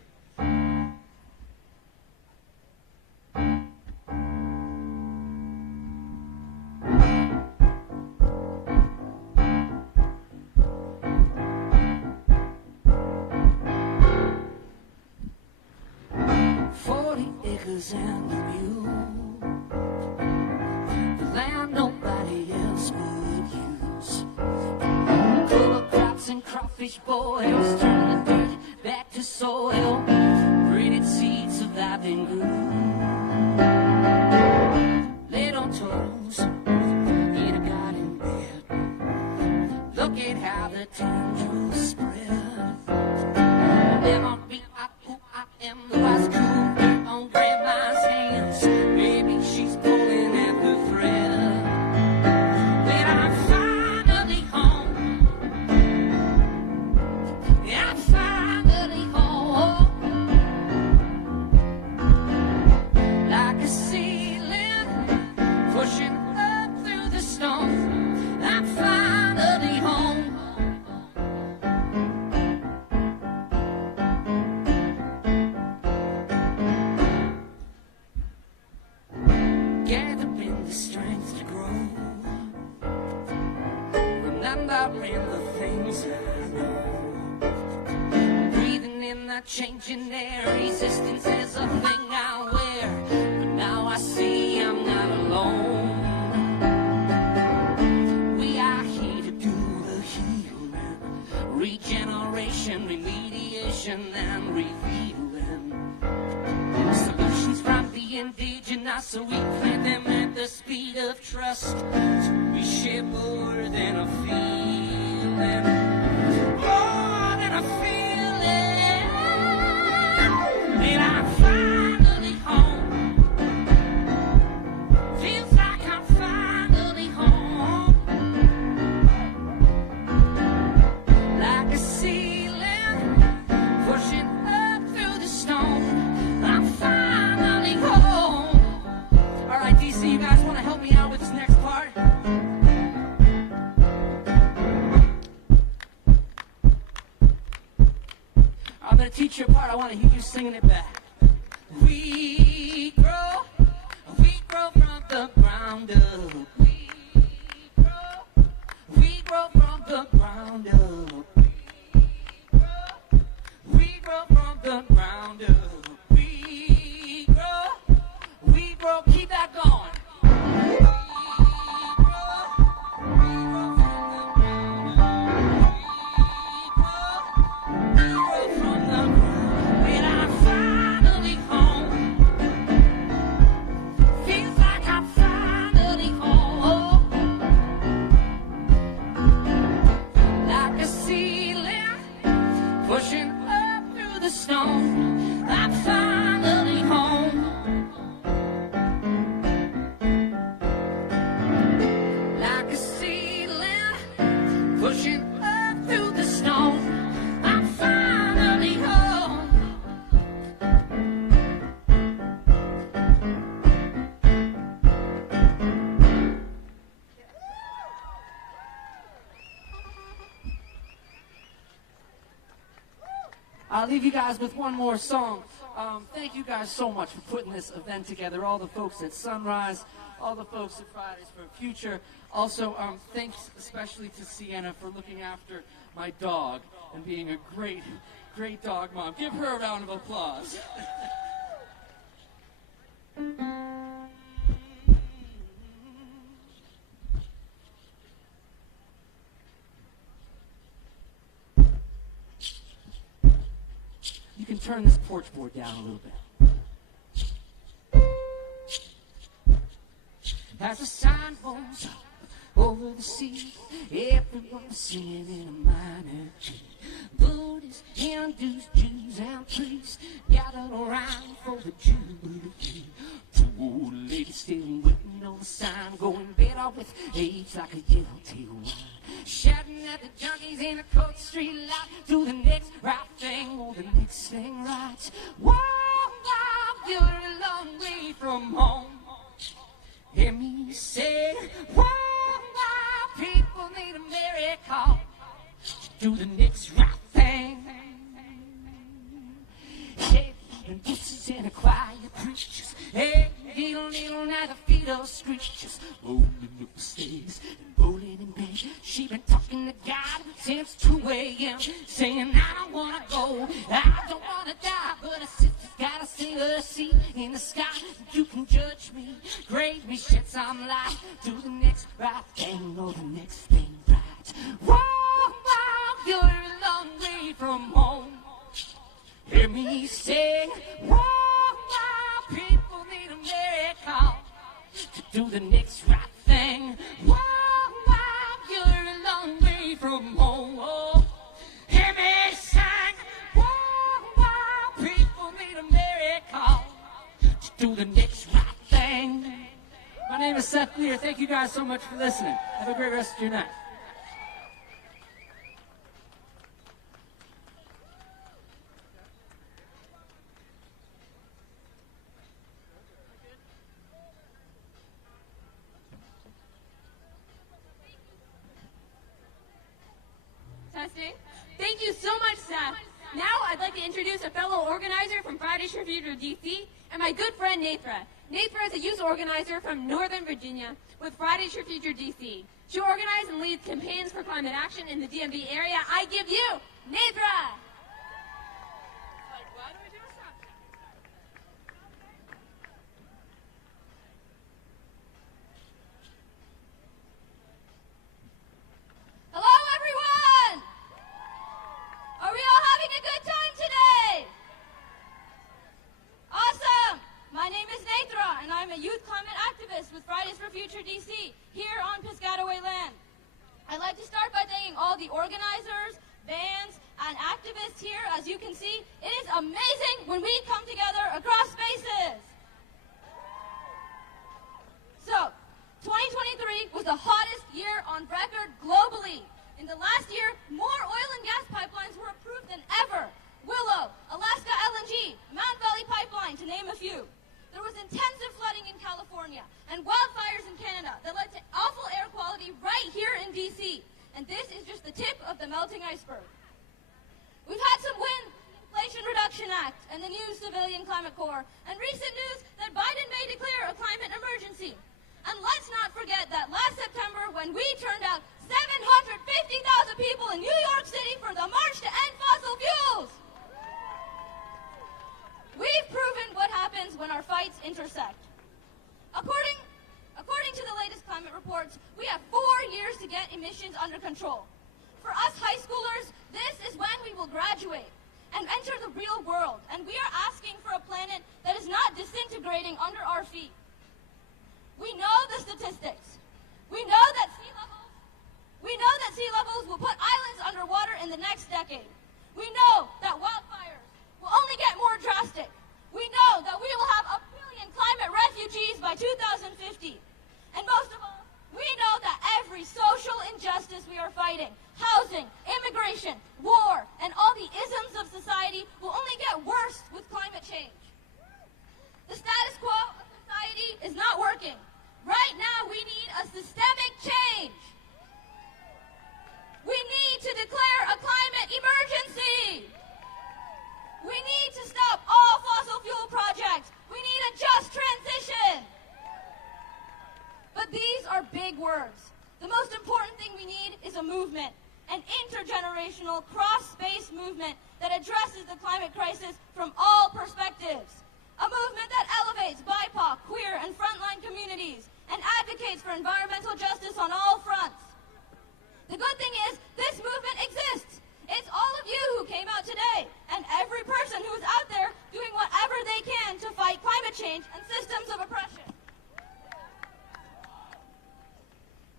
And the mule, the land nobody else would use. Cover crops and crawfish boils, turn the dirt back to soil, braided seeds survived and grew. Laid on toes, eat a garden bed. Look at how the tendrils spread. M-R-B-I-O-I-M, the wise cool dirt on grandma's hands. Baby, she's pulling at the thread. When I'm finally home, I'm finally home. Like a ceiling, pushing in the things I know. Breathing in that changing air, resistance is a thing I wear. But now I see I'm not alone. We are here to do the healing, regeneration, remediation, and revealing. Solutions from the indigenous, so we plant them at the speed of trust. So we share more than a feeling, more than a feeling. And I'm finally home. Feels like I'm finally home. Like a ceiling, pushing up through the stone. I'm finally home. All right, DC, you guys want to help me out with this next part? I'm going to teach you a part. I want to hear you singing it back. We grow from the ground up. We grow from the ground up. We grow from the ground up. We grow, keep that going. Pushing up through the stone, I'm finally home. Like a ceiling, pushing up through the stone, I'm finally home. I'll leave you guys with one more song. Thank you guys so much for putting this event together. All the folks at Sunrise, all the folks at Fridays for Future. Also, thanks especially to Sienna for looking after my dog and being a great, great dog mom. Give her a round of applause. You can turn this porch board down a little bit. As the sun goes up over the sea, everyone's singing in a minor key. Buddhists, Hindus, Jews, and priests gathered around for the Jubilee. Two old ladies still waiting on the sign, going better with age like a yellow-tail wine. Shouting at the junkies in a cold street light, do the next right thing or the next thing right. Whoa, wow, you're a long way from home. Hear me say, whoa, wow, people need a miracle to do the next right thing. Hey, and voices in a choir preachers. Hey, needle, now the feet of screechers. Rolling up the stairs and rolling in bed. She been talking to God since 2 a.m. saying, I don't wanna go, I don't wanna die, but her sister's gotta sing her seat in the sky. You can judge me, grade me, shed some light, do the next right thing or the next thing right. Whoa, wow, you're a long way from home. Hear me sing, whoa, wow, people need a miracle to do the next right thing. Whoa, wow, you're a long way from home. Oh, hear me sing, whoa, wow, people need a miracle to do the next right thing. My name is Seth Lear. Thank you guys so much for listening. Have a great rest of your night. Testing. Thank you so much, Seth. Now I'd like to introduce a fellow organizer from Fridays for Future DC and my good friend Nathra. Nathra is a youth organizer from Northern Virginia with Fridays for Future DC. She organizes and leads campaigns for climate action in the DMV area. I give you Nathra! Hello, everyone! Are we all having a good time today? Awesome! My name is Nathra, and I'm a youth climate activist with Fridays for Future DC here on Piscataway land. I'd like to start by thanking all the organizers, bands, and activists here. As you can see, it is amazing when we come together across spaces. So, 2023 was the hottest year on record globally. In the last year, more oil and gas pipelines were approved than ever. Willow, Alaska LNG, Mount Valley Pipeline, to name a few. There was intensive flooding in California and wildfires in Canada that led to awful air quality right here in DC. And this is just the tip of the melting iceberg. We've had some wins, the Inflation Reduction Act and the new Civilian Climate Corps, and recent news that Biden may declare a climate emergency. And let's not forget that last September when we turned out 750,000 people in New York City for the March to End Fossil Fuels. We've proven what happens when our fights intersect. According to the latest climate reports, we have 4 years to get emissions under control. For us high schoolers, this is when we will graduate and enter the real world, and we are asking for a planet that is not disintegrating under our feet. We know the statistics. We know that sea levels will put islands underwater in the next decade. We know that wildfires will only get more drastic. We know that we will have 1 billion climate refugees by 2050. And most of all, we know that every social injustice we are fighting, housing, immigration, war, and all the isms of society will only get worse with climate change. The status quo of society is not working. Right now, we need a systemic change. We need to declare a climate emergency. We need to stop all fossil fuel projects. We need a just transition. But these are big words. The most important thing we need is a movement, an intergenerational, cross-space movement that addresses the climate crisis from all perspectives. A movement that elevates BIPOC, queer, and frontline communities and advocates for environmental justice on all fronts. The good thing is, this movement exists. It's all of you who came out today, and every person who is out there doing whatever they can to fight climate change and systems of oppression.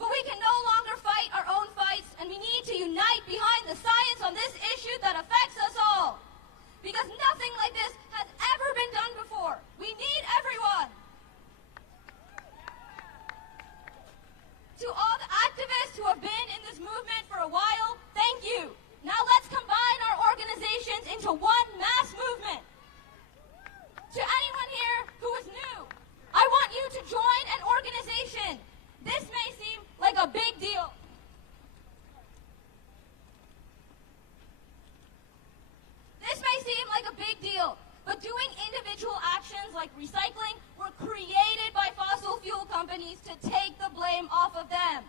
But we can no longer fight our own fights, and we need to unite behind the science on this issue that affects us all. Because nothing like this has ever been done before. We need everyone. To all the activists who have been in this movement for a while, thank you. Now let's combine our organizations into one mass movement. To anyone here who is new, I want you to join an organization. This may seem like a big deal. But doing individual actions like recycling were created by fossil fuel companies to take the blame off of them.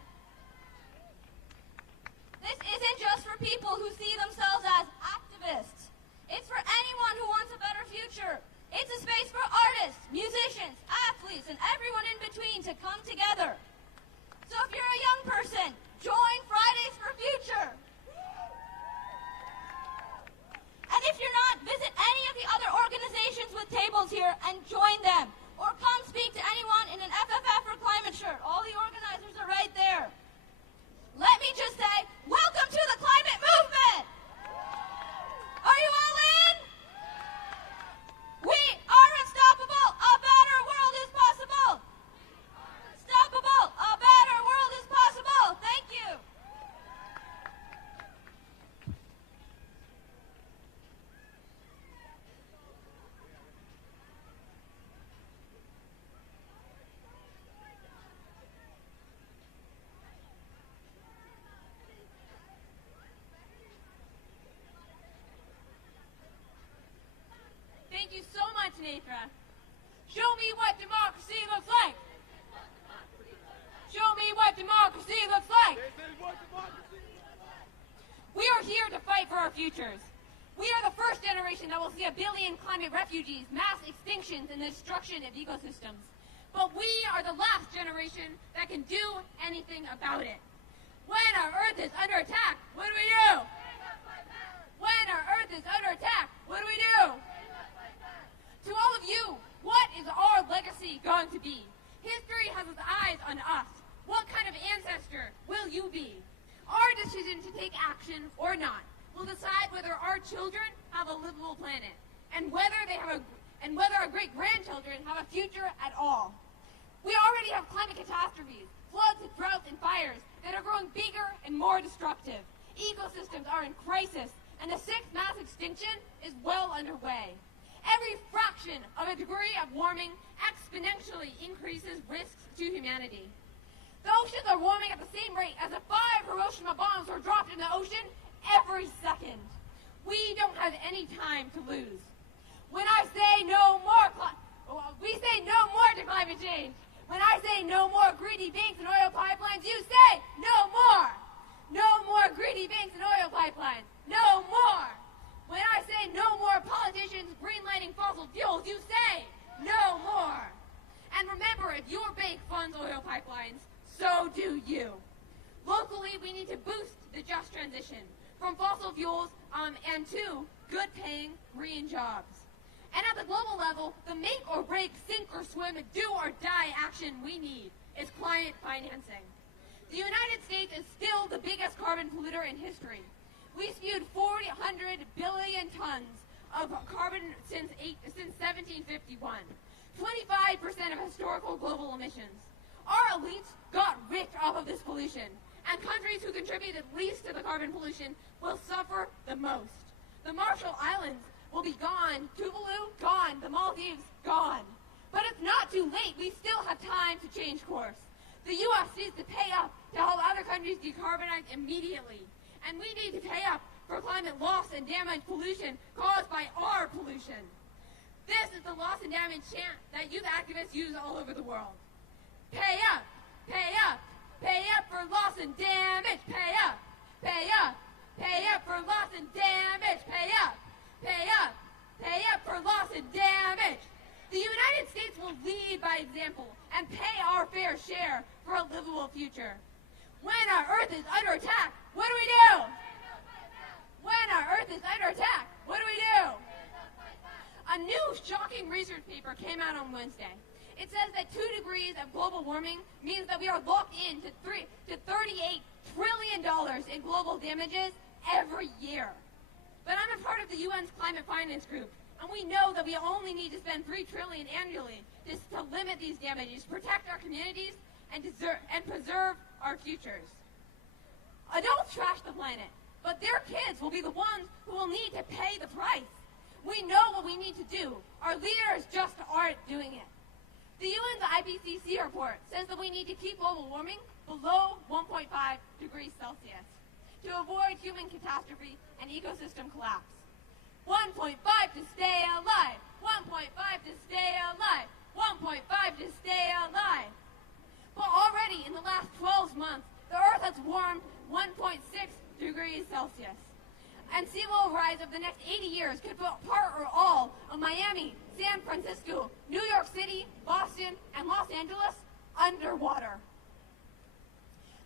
This isn't just for people who see themselves as activists. It's for anyone who wants a better future. It's a space for artists, musicians, athletes, and everyone in between to come together. So if you're a young person, join Fridays for Future. And if you're not, visit any of the other organizations with tables here and join them. Or come speak to anyone in an FFF or climate shirt. All the organizers are right there. Let me just say, welcome to the climate movement! Are you all in? We are unstoppable. A better world is possible. Unstoppable. A better world is possible. Thank you. Thank you so much, Nathra. Show me what democracy looks like. Show me what democracy looks like. We are here to fight for our futures. We are the first generation that will see 1 billion climate refugees, mass extinctions, and the destruction of ecosystems. But we are the last generation that can do anything about it. When our Earth is under attack, what do we do? When our Earth is under attack, what do we do? To all of you, what is our legacy going to be? History has its eyes on us. What kind of ancestor will you be? Our decision to take action or not will decide whether our children have a livable planet and whether our great-grandchildren have a future at all. We already have climate catastrophes, floods, droughts, and fires that are growing bigger and more destructive. Ecosystems are in crisis, and the 6th mass extinction is well underway. Every fraction of a degree of warming exponentially increases risks to humanity. The oceans are warming at the same rate as if 5 Hiroshima bombs were dropped in the ocean every second. We don't have any time to lose. When I say no more, we say no more to climate change. When I say no more greedy banks and oil pipelines, you say no more. No more greedy banks and oil pipelines. No more. When I say no more politicians greenlighting fossil fuels, you say no more. And remember, if your bank funds oil pipelines, so do you. Locally, we need to boost the just transition from fossil fuels and to good-paying green jobs. And at the global level, the make or break, sink or swim, do or die action we need is climate financing. The United States is still the biggest carbon polluter in history. We spewed 400 billion tons of carbon since 1751, 25% of historical global emissions. Our elites got rich off of this pollution, and countries who contributed least to the carbon pollution will suffer the most. The Marshall Islands will be gone, Tuvalu gone, the Maldives gone. But it's not too late. We still have time to change course. The U.S. needs to pay up to help other countries decarbonize immediately. And we need to pay up for climate loss and damage pollution caused by our pollution. This is the loss and damage chant that youth activists use all over the world. Pay up, pay up, pay up for loss and damage, pay up, pay up, pay up for loss and damage, pay up, pay up, pay up for loss and damage. The United States will lead by example and pay our fair share for a livable future. When our Earth is under attack, what do we do? When our Earth is under attack, what do we do? A new shocking research paper came out on Wednesday. It says that 2 degrees of global warming means that we are locked in to $38 trillion in global damages every year. But I'm a part of the UN's Climate Finance Group, and we know that we only need to spend $3 trillion annually just to limit these damages, protect our communities, and preserve our futures. Adults trash the planet, but their kids will be the ones who will need to pay the price. We know what we need to do. Our leaders just aren't doing it. The UN's IPCC report says that we need to keep global warming below 1.5 degrees Celsius to avoid human catastrophe and ecosystem collapse. 1.5 to stay alive. 1.5 to stay alive. 1.5 to stay alive. But already in the last 12 months, the Earth has warmed 1.6 degrees Celsius. And sea level rise over the next 80 years could put part or all of Miami, San Francisco, New York City, Boston, and Los Angeles underwater.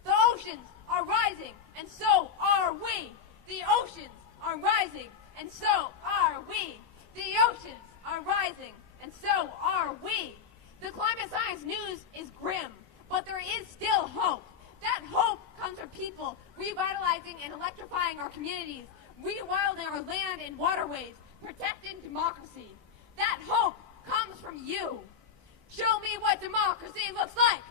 The oceans are rising, and so are we. The oceans are rising, and so are we. The oceans are rising, and so are we. The climate science news is grim, but there is still hope. That hope comes from people revitalizing and electrifying our communities, rewilding our land and waterways, protecting democracy. That hope comes from you. Show me what democracy looks like.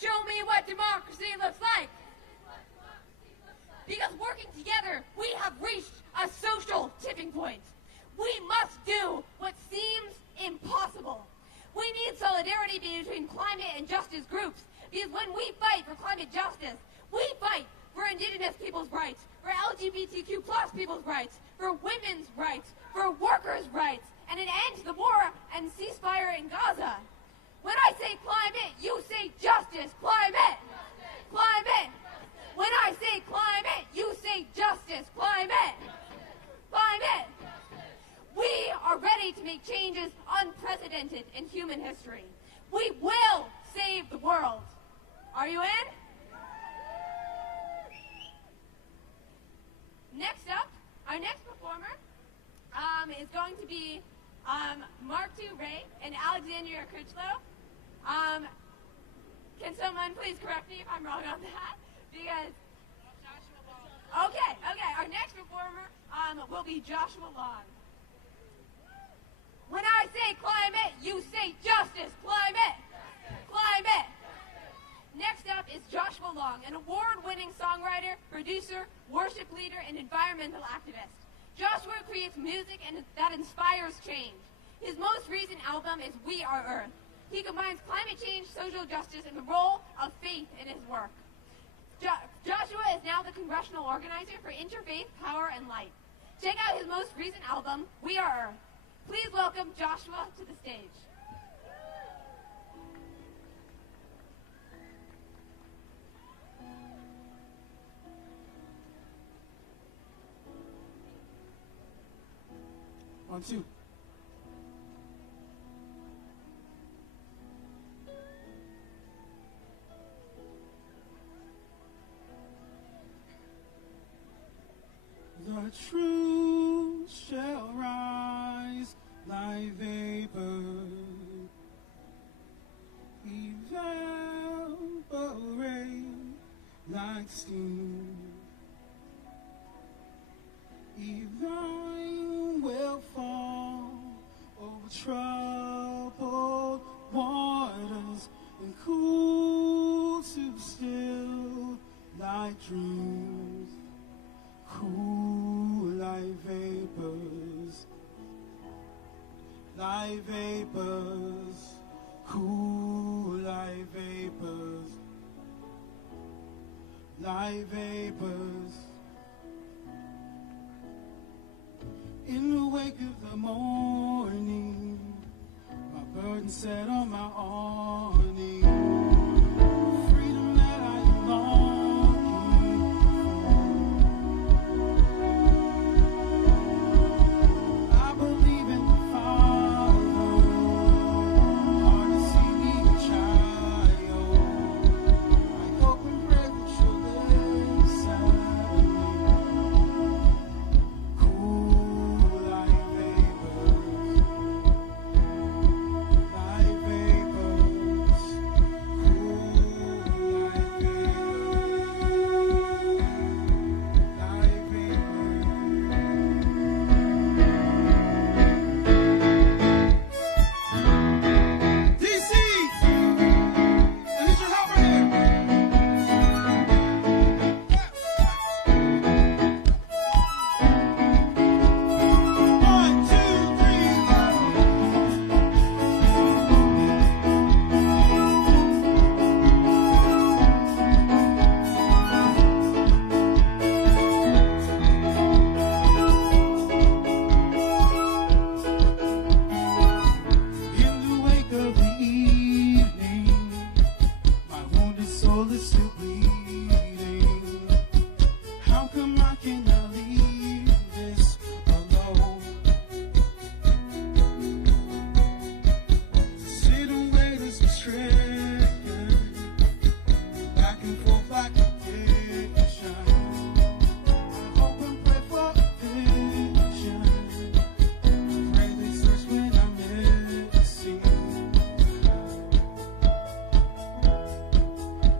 Show me what democracy looks like. Because working together, we have reached a social tipping point. We must do what seems impossible. We need solidarity between climate and justice groups, because when we fight for climate justice, we fight for Indigenous people's rights, for LGBTQ+ people's rights, for women's rights, for workers' rights, and an end to the war and ceasefire in Gaza. When I say climate, you say justice. Climate! Climate! When I say climate, you say justice. Climate! Climate! We are ready to make changes unprecedented in human history. We will save the world. Are you in? Next up, our next performer is going to be Mark-II Ray and Alexandria Critchlow. Can someone please correct me if I'm wrong on that? Because okay, our next performer will be Joshua Long. When I say climate, you say justice. Climate! Climate! Next up is Joshua Long, an award-winning songwriter, producer, worship leader, and environmental activist. Joshua creates music that inspires change. His most recent album is We Are Earth. He combines climate change, social justice, and the role of faith in his work. Joshua is now the congressional organizer for Interfaith, Power, and Light. Check out his most recent album, We Are Earth. Please welcome Joshua to the stage. One, two. The truth shall rise like vapor, evaporate like steam. Even will fall over troubled waters and cool to still like dreams, cool like vapors, cool like vapors, like vapors. In the wake of the morning, my burden set on my awning. Freedom that I am longing for. I believe in the Father, hard to see me a child. I hope and pray that you'll listen.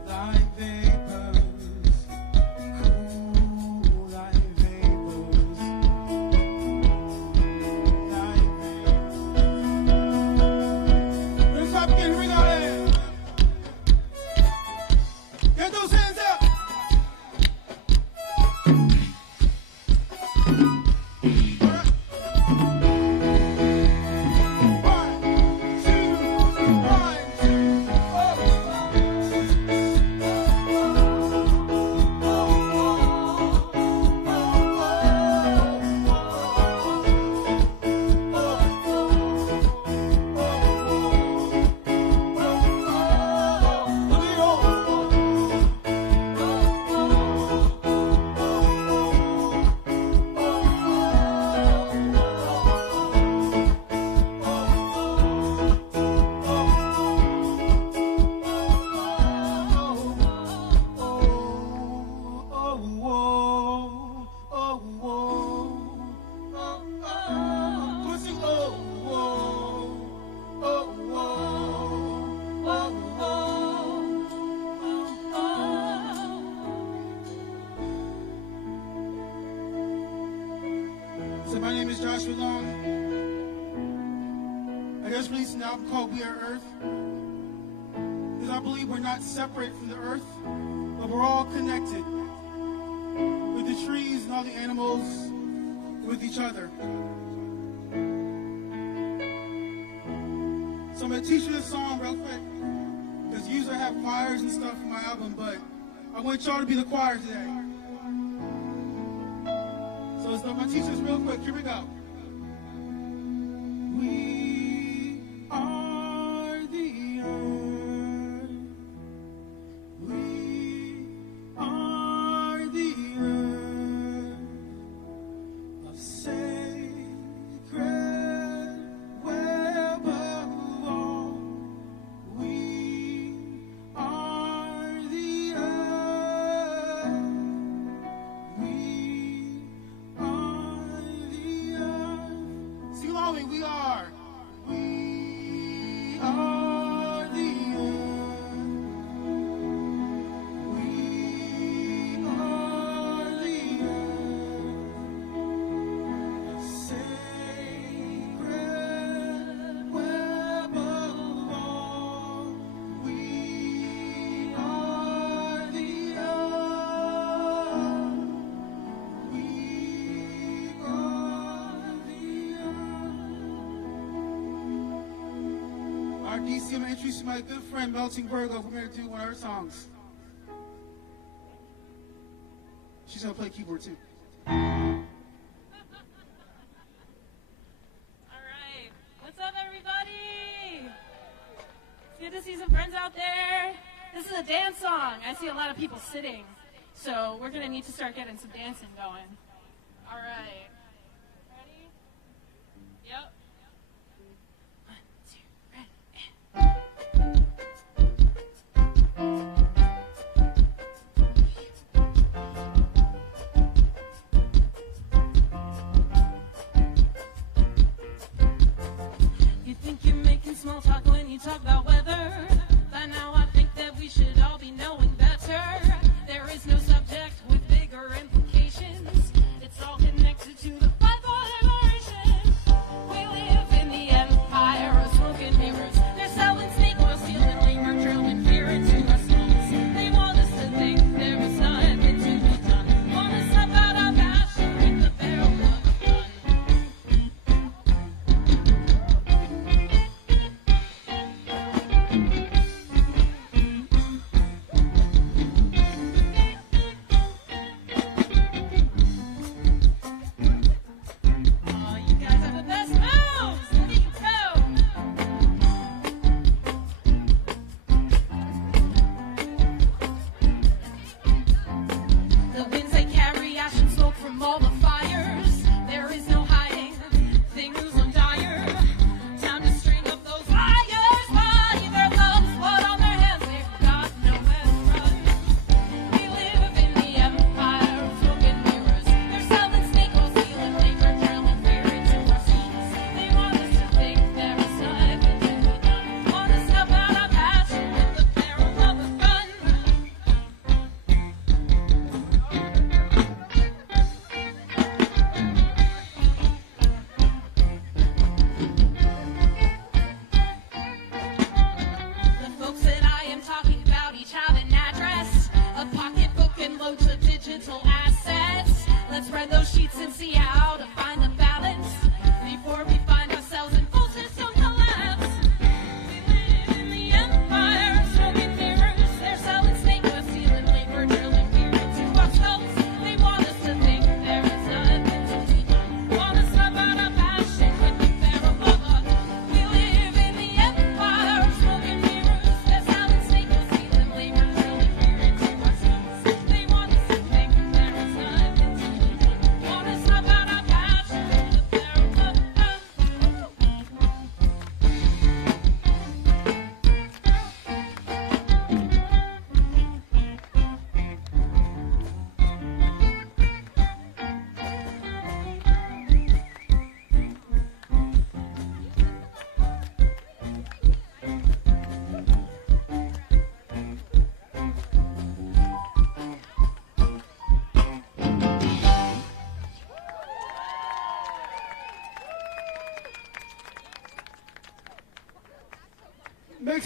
Like My name is Joshua Long. I just released an album called We Are Earth. Because I believe we're not separate from the earth, but we're all connected with the trees and all the animals, with each other. So I'm going to teach you this song real quick, because usually I have choirs and stuff in my album, but I want y'all to be the choir today. So I'm going to teach this real quick. Here we go. We are the earth. We are the earth of sacred web of all. We are the earth. We are the earth. Sing along with me. We are. We are the earth. We are the earth. Sacred web of all. We are the earth. We are the earth. Our DC, I'm going to introduce you to my good friend Melting Virgo. We're going to do one of her songs. She's going to play keyboard too. All right. What's up, everybody? It's good to see some friends out there. This is a dance song. I see a lot of people sitting, so we're going to need to start getting some dancing going. All right. Ready? Yep. 1, 2, ready. You think you're making small talk when you talk about weather. By now I think that we should all be knowing better. There is no subject with bigger implications. It's all connected to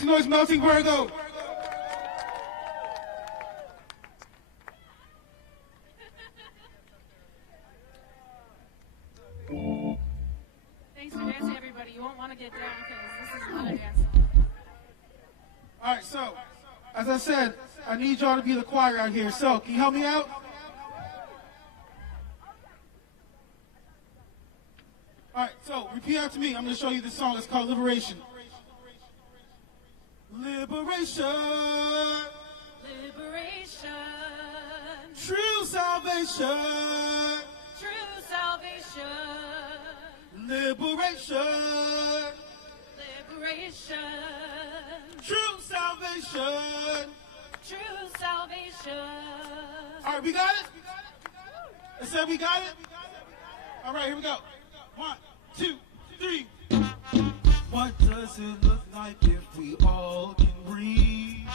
some noise, Melting Virgo. Thanks for dancing, everybody. You won't want to get down because this is not a dance song. All right, so, as I said, I need y'all to be the choir out here. So, can you help me out? All right, so, repeat after me. I'm going to show you this song. It's called Liberation. Liberation. Liberation. True salvation. True salvation. Liberation. Liberation. True salvation. True salvation. All right, we got it? I said we got it? All right, here we go. 1, 2, 3. What does it look like if we all can breathe?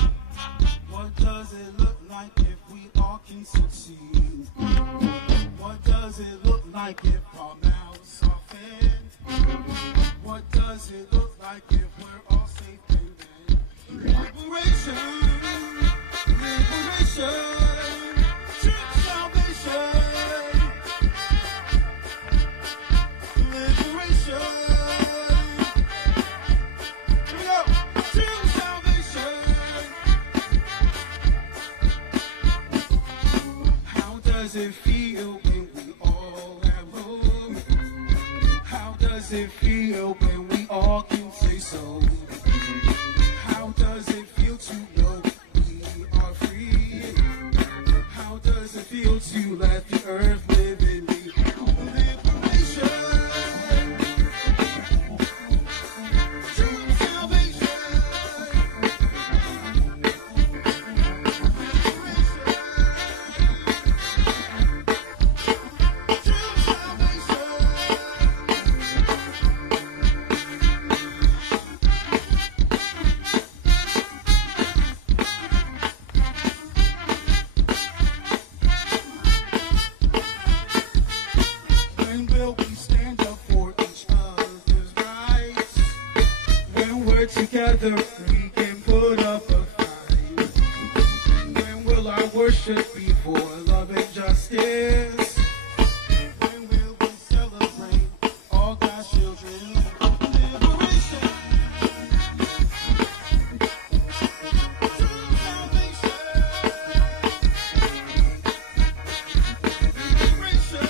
What does it look like if we all can succeed? What does it look like if our mouths are fed? What does it look like if we're all safe and then? Liberation, liberation, true salvation, liberation. Here we go, true salvation. How does it feel when we all have hope? How does it feel when we all can say so? How does it feel to know we are free? How does it feel to let the earth live in me? Liberation, true salvation, when will we stand up for each other's rights? When we're together, we can put up a fight. When will our worship be for love and justice? When will we celebrate all God's children? Liberation, true salvation, liberation.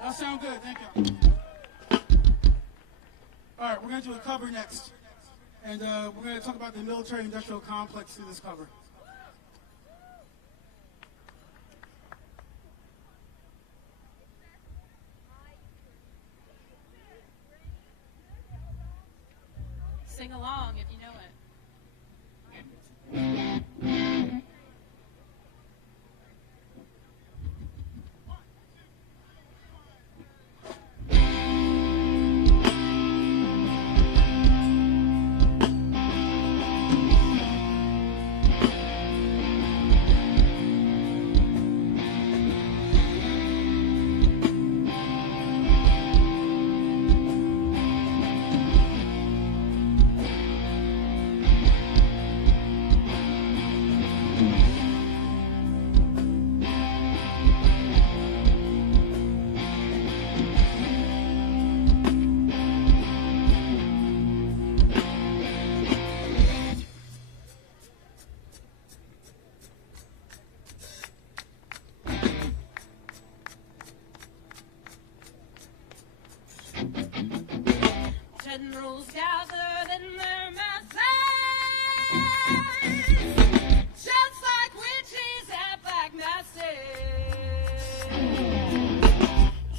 That sound good, thank you. All right, we're going to do a cover next. And we're going to talk about the military-industrial complex through this cover. Sing along if you know it. Generals gathered in their masses, just like witches at black masses.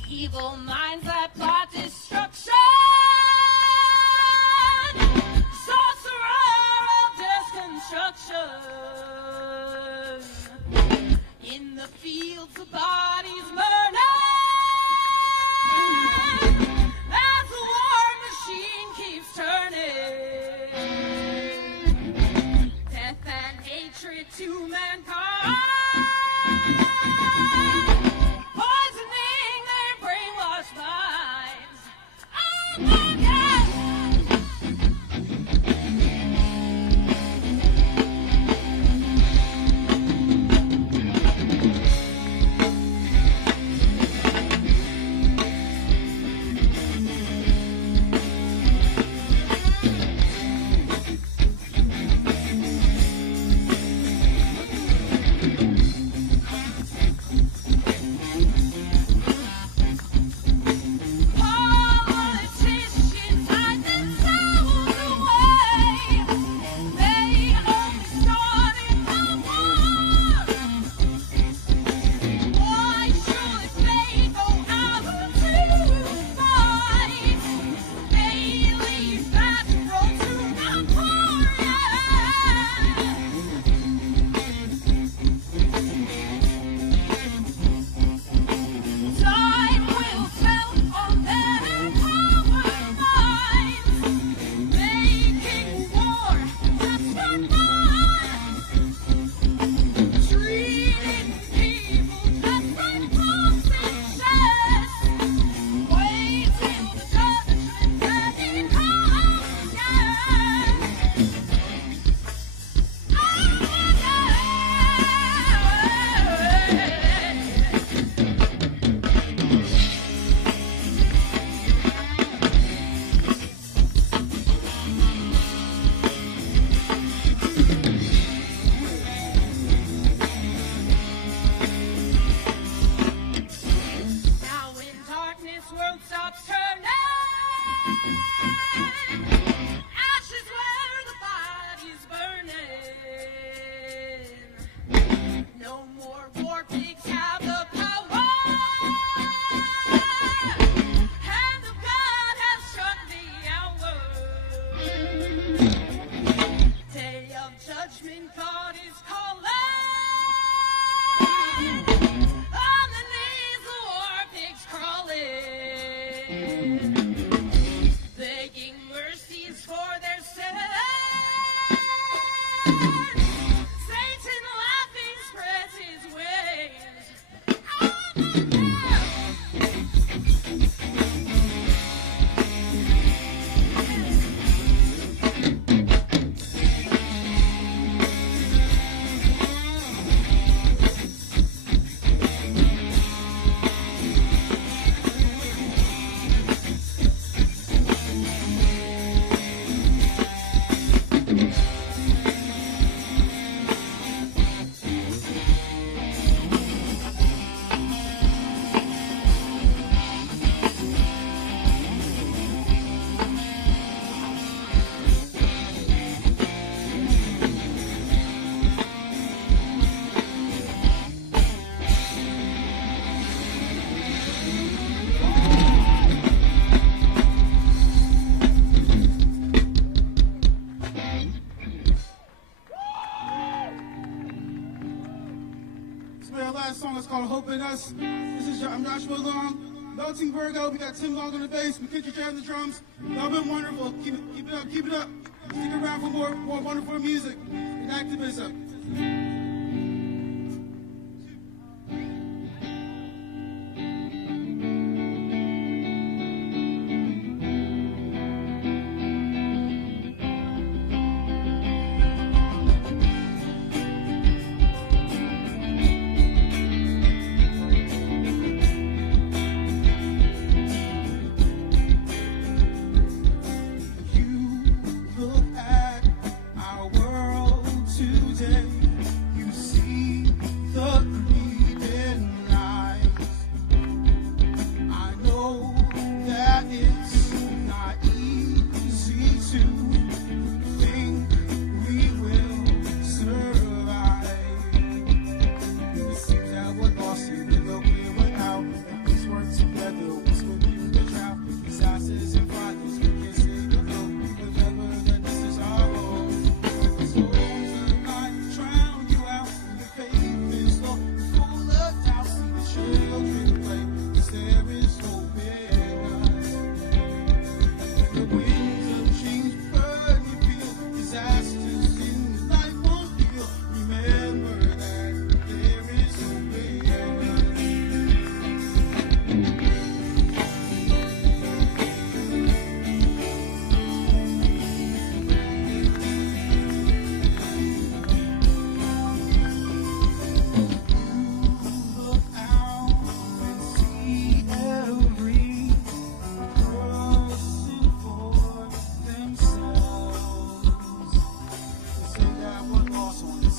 Evil minds that plot destruction, sorcerer fields of bodies burning as the war machine keeps turning. Death and hatred to mankind, poisoning their brainwashed minds. Oh my God! I'm Joshua Long, Melting Virgo. We got Tim Long on the bass, McKittrick J on the drums. Y'all been wonderful. Keep it up, keep it up. Stick around for more wonderful music and activism.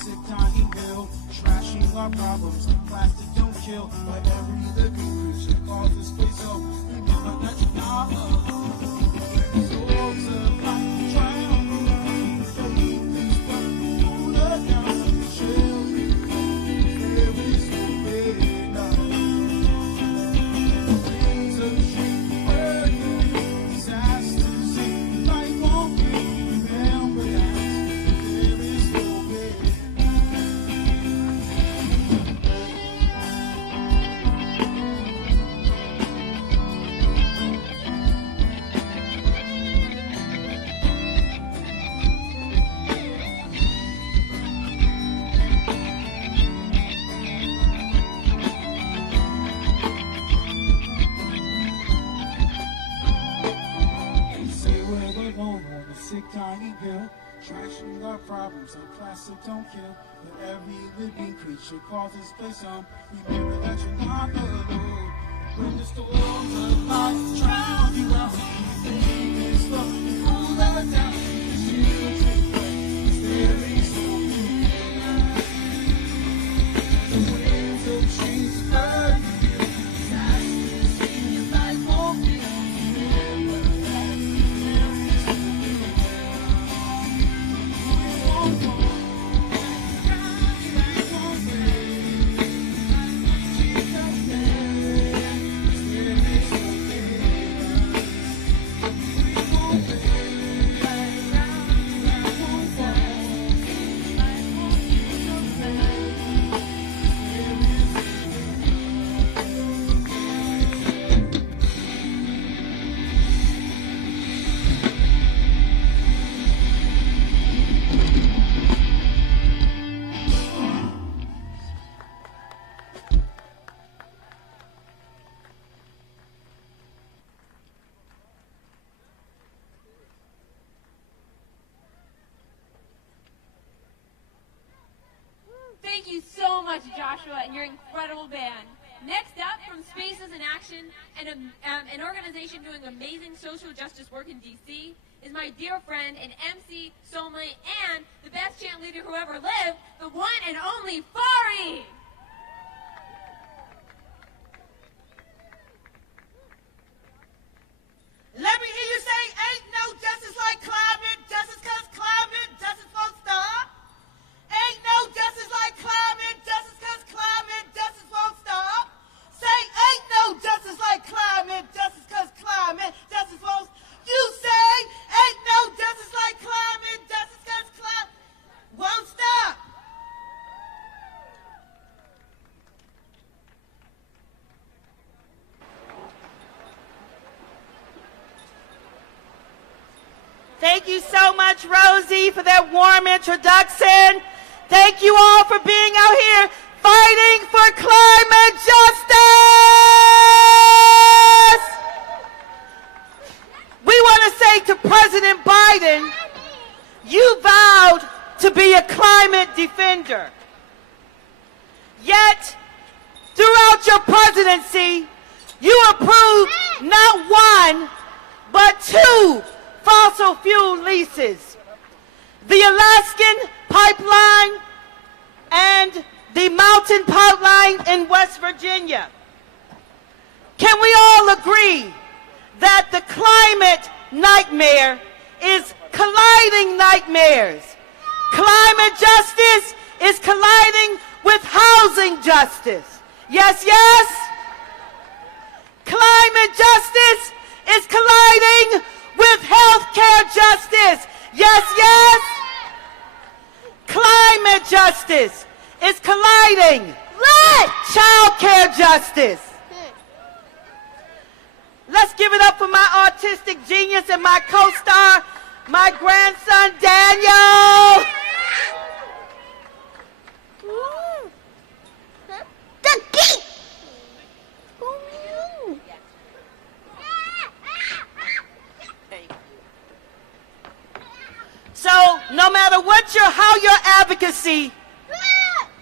sick, dying hill. Trashing our problems, plastic don't kill. But every living creature calls this place home. Remember that you're not alone. Souls of life drown. Faith is what pulled us down from the children. There is no way now. Winds of shame, burden, disasters, and life won't be. Remember that there is no way. They say we're alone on a sick, dying hill. Trashing our problems like plastic don't kill. But every living creature calls this place home. Remember that you're not alone. When the storms of life drown you out, faith is what pull us down. Children pray, there is no fear. The winds of change burn you. Disasters in your life won't be. Remember that there is no fear. We won't go down, we won't break. Jesus said, there is no fear. We won't break down, we won't fall. Life won't keep us safe. There is no Thank you so much, Joshua, and your incredible band. Next up, from Spaces in Action, and an organization doing amazing social justice work in D.C., is my dear friend and MC, soulmate, and the best chant leader who ever lived, the one and only Fari! Let me hear you say, ain't no justice like climate, justice cause climate, justice won't stop. Ain't no justice like climate, justice cause climate, justice won't stop. Say, ain't no justice like climate, justice cause climate, justice won't. You say, ain't no justice like climate, justice cause climate won't stop. Thank you so much, Rosie, for that warm introduction. Thank you all for being out here fighting for climate justice. We want to say to President Biden, you vowed to be a climate defender. Yet, throughout your presidency, you approved not one, but two fossil fuel leases. The Alaskan pipeline and the Mountain Pipeline in West Virginia. Can we all agree that the climate nightmare is colliding nightmares? Climate justice is colliding with housing justice. Yes, yes? Climate justice is colliding with healthcare justice. Yes, yes? Climate justice is colliding with childcare justice. Let's give it up for my autistic genius and my co-star, my grandson, Daniel. So, no matter how your advocacy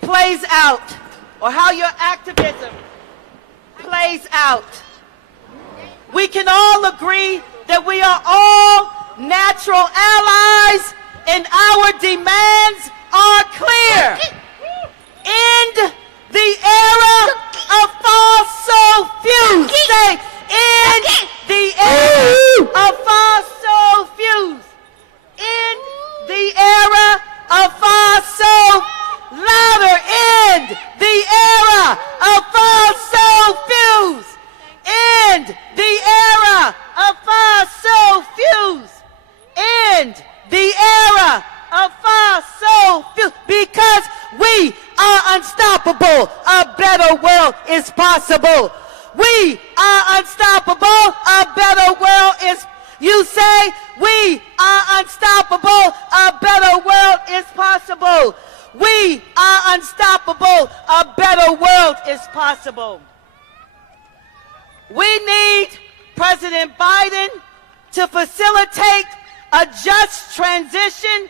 plays out, or how your activism plays out, we can all agree that we are all natural allies and our demands are clear. are unstoppable. A better world is possible. We are unstoppable. A better world is. You say we are unstoppable. A better world is possible. We are unstoppable. A better world is possible. We need President Biden to facilitate a just transition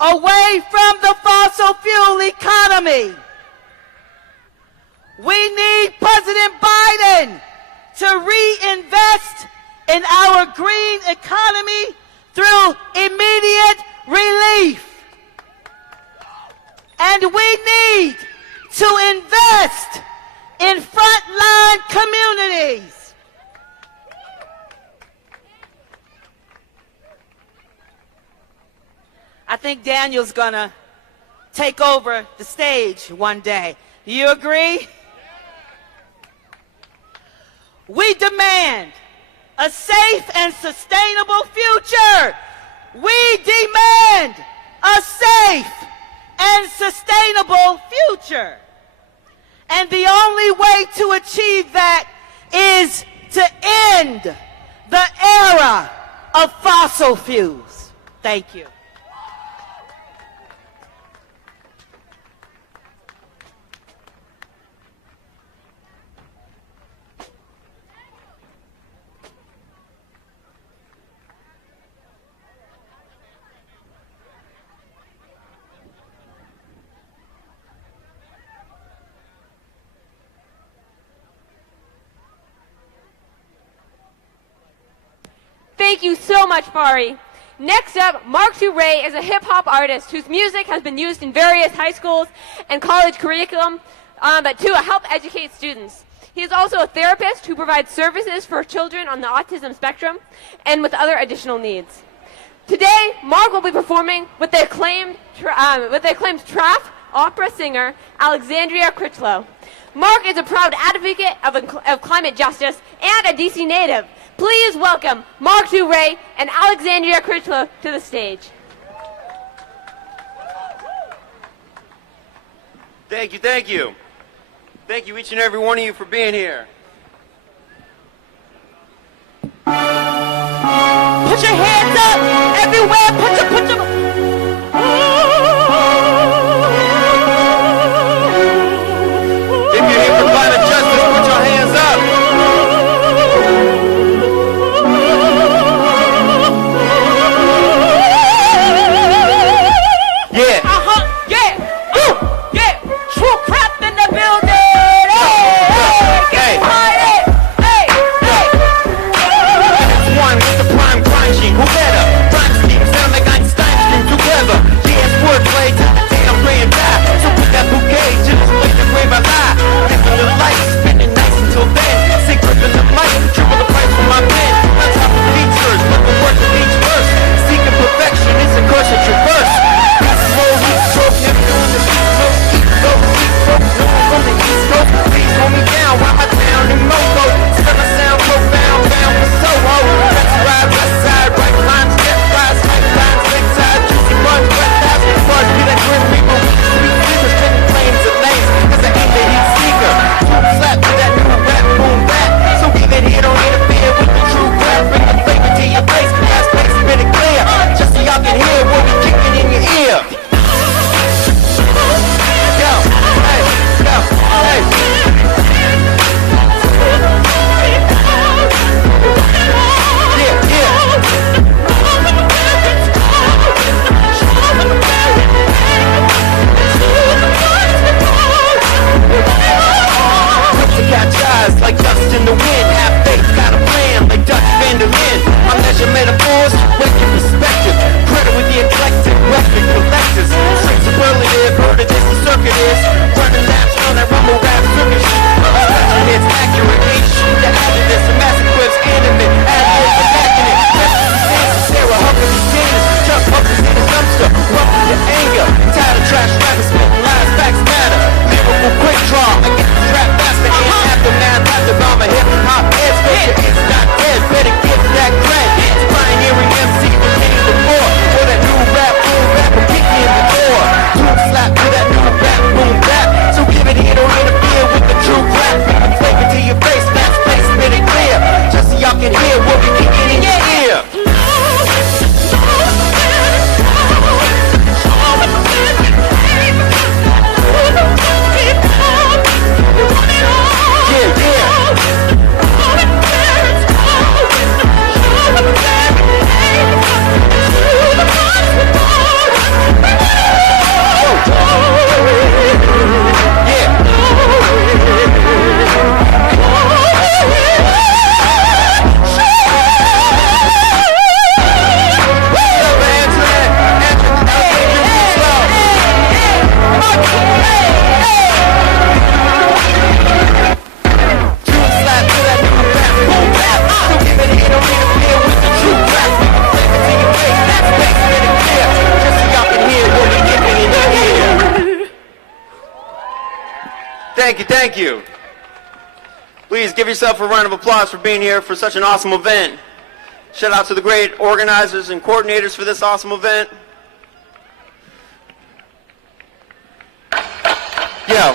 away from the fossil fuel economy. We need President Biden to reinvest in our green economy through immediate relief. And we need to invest in frontline communities. I think Daniel's gonna take over the stage one day. Do you agree? We demand a safe and sustainable future. We demand a safe and sustainable future. And the only way to achieve that is to end the era of fossil fuels. Thank you. Thank you so much, Fari. Next up, Mark Toure is a hip-hop artist whose music has been used in various high schools and college curriculum to help educate students. He is also a therapist who provides services for children on the autism spectrum and with other additional needs. Today, Mark will be performing with the acclaimed Traff opera singer Alexandria Critchlow. Mark is a proud advocate of climate justice and a DC native. Please welcome Mark Toure and Alexandria Critchlow to the stage. Thank you, thank you. Thank you, each and every one of you, for being here. Put your hands up everywhere. Put your. If you're here for climate justice, put your hands up. Yeah. Yeah. Yeah. True crap in the building. Hey. One with the prime crime sheet. Who better? Crime scheme sound like Einstein scream together. Yeah, it's wordplay till the day I'm praying die. So put that bouquet to this place and brave I lie. Living the life, spending nights until then. Sick gripping the mic, triple the price for my pen. On top of features, but the words of each verse. Seeking perfection is a course that traverse. Please hold me down while I down in Moco. Still I sound profound, bound for Soho. Let's ride, west side, right line, step rise, right line, six side, juicy buns, wet thighs, bars, be that grim reaper. Sweet scissors, spinning flames and lanes, cause I ain't the heat seeker. Too flat with that new rap, boom rap. So keep it here, don't interfere with the true rap. Bring the flavor to your face, last place, spit it clear. Just so y'all can hear what we kicking in your ear. Yo, hey, yo, hey. Yeah, yeah. To catch eyes like dust in the wind. Have faith, got a plan like Dutch Van der Linde. I measure metaphors, wake your perspective. Credit with the eclectic, weapon collectors. Straight superlative, heard of this, the circuit is. Running laps on that rumble rap circuit shit. Stretching its accurate age, shoot the adjectives. The massive clips, animate, ad-libs, attacking it. Fancy Sarah, humping these demons. Jump up in the dumpster, ruffle your anger. Tired of trash rappers, spitting lies, facts matter. Lyrical quick draw, I get the trap faster. And aftermath, after I'm a hip-hop head. It's not dead, better get that cred. It's pioneering MC with Kenny before. For that new rap, boom rap, will kick me in the door. Tune slap to that new rap, boom rap. So Thank you, thank you. Please give yourself a round of applause for being here for such an awesome event. Shout out to the great organizers and coordinators for this awesome event. Yo.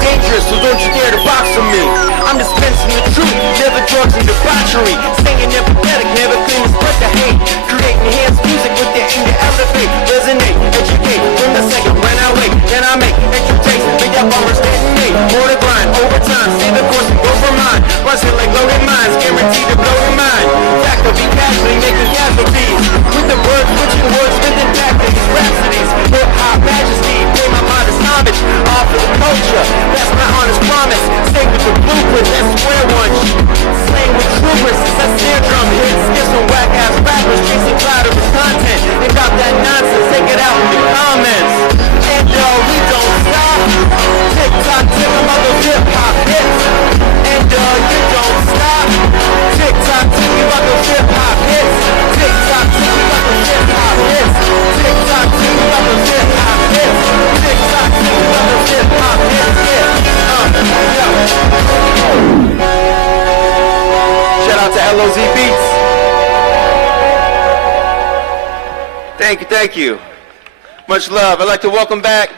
Dangerous, so don't you dare to box with me. I'm dispensing the truth, never drugs and debauchery. Singing empathetic, never claim to spread the hate. Create enhanced music with the aim to elevate, resonate, educate. From the second when I wait, then I make extra taste. Make up bombers getting made. More to grind, overtime, stay the course and go for mine. Busting like loaded mines, guaranteed to blow your mind. Fact will be casually making casualties. With the words, switching words, spending tactics, rhapsodies. Hip hop majesty, pay my modest homage. All for the culture, that's my honest promise. Stay with the blueprint, that's square one. Slang with true verses, that's snare drum hits. Get some whack ass rappers chasing cloud of his content. And drop that nonsense, take it out in the comments. And yo, we don't stop. Tick-tock, tick about those hip hop hits. And you don't stop. Tick-tock, tick about those hip hop hits. Tick-tock, tick about those hip hop hits. Tick-tock, tick about those hip hop hits. Tick-tock, tick about those hip hop hits. Shout out to LOZ Beats. Thank you. Much love. I'd like to welcome back.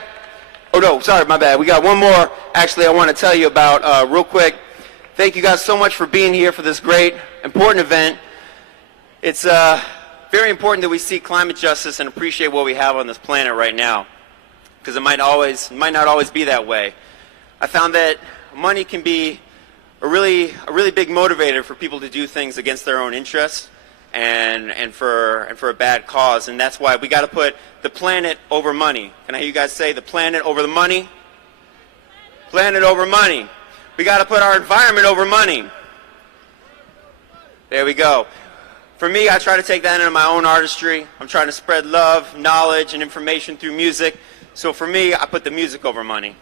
Oh no, sorry, my bad. We got one more. Actually, I want to tell you about real quick. Thank you guys so much for being here for this great, important event. It's very important that we see climate justice and appreciate what we have on this planet right now, because it might not always be that way. I found that money can be a really big motivator for people to do things against their own interests and for a bad cause, and that's why we got to put the planet over money. Can I hear you guys say the planet over the money? Planet over money. We got to put our environment over money. There we go. For me, I try to take that into my own artistry. I'm trying to spread love, knowledge, and information through music. So for me, I put the music over money.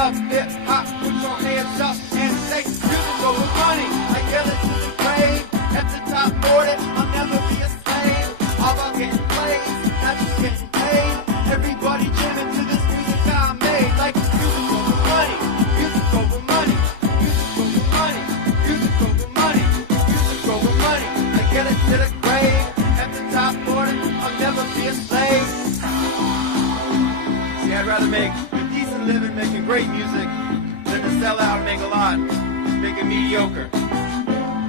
love hip-hop, put your hands up and say music over money. I yell it to the grave, at the top order, I'll never be a slave. All about getting played, not just getting paid. Everybody jamming to this music I made. Like music over money, music over money, music over money, music over money, music over money. I yell it to the grave, at the top order, I'll never be a slave. See, I'd rather make a decent living making great music than to sell out and make a lot, making mediocre.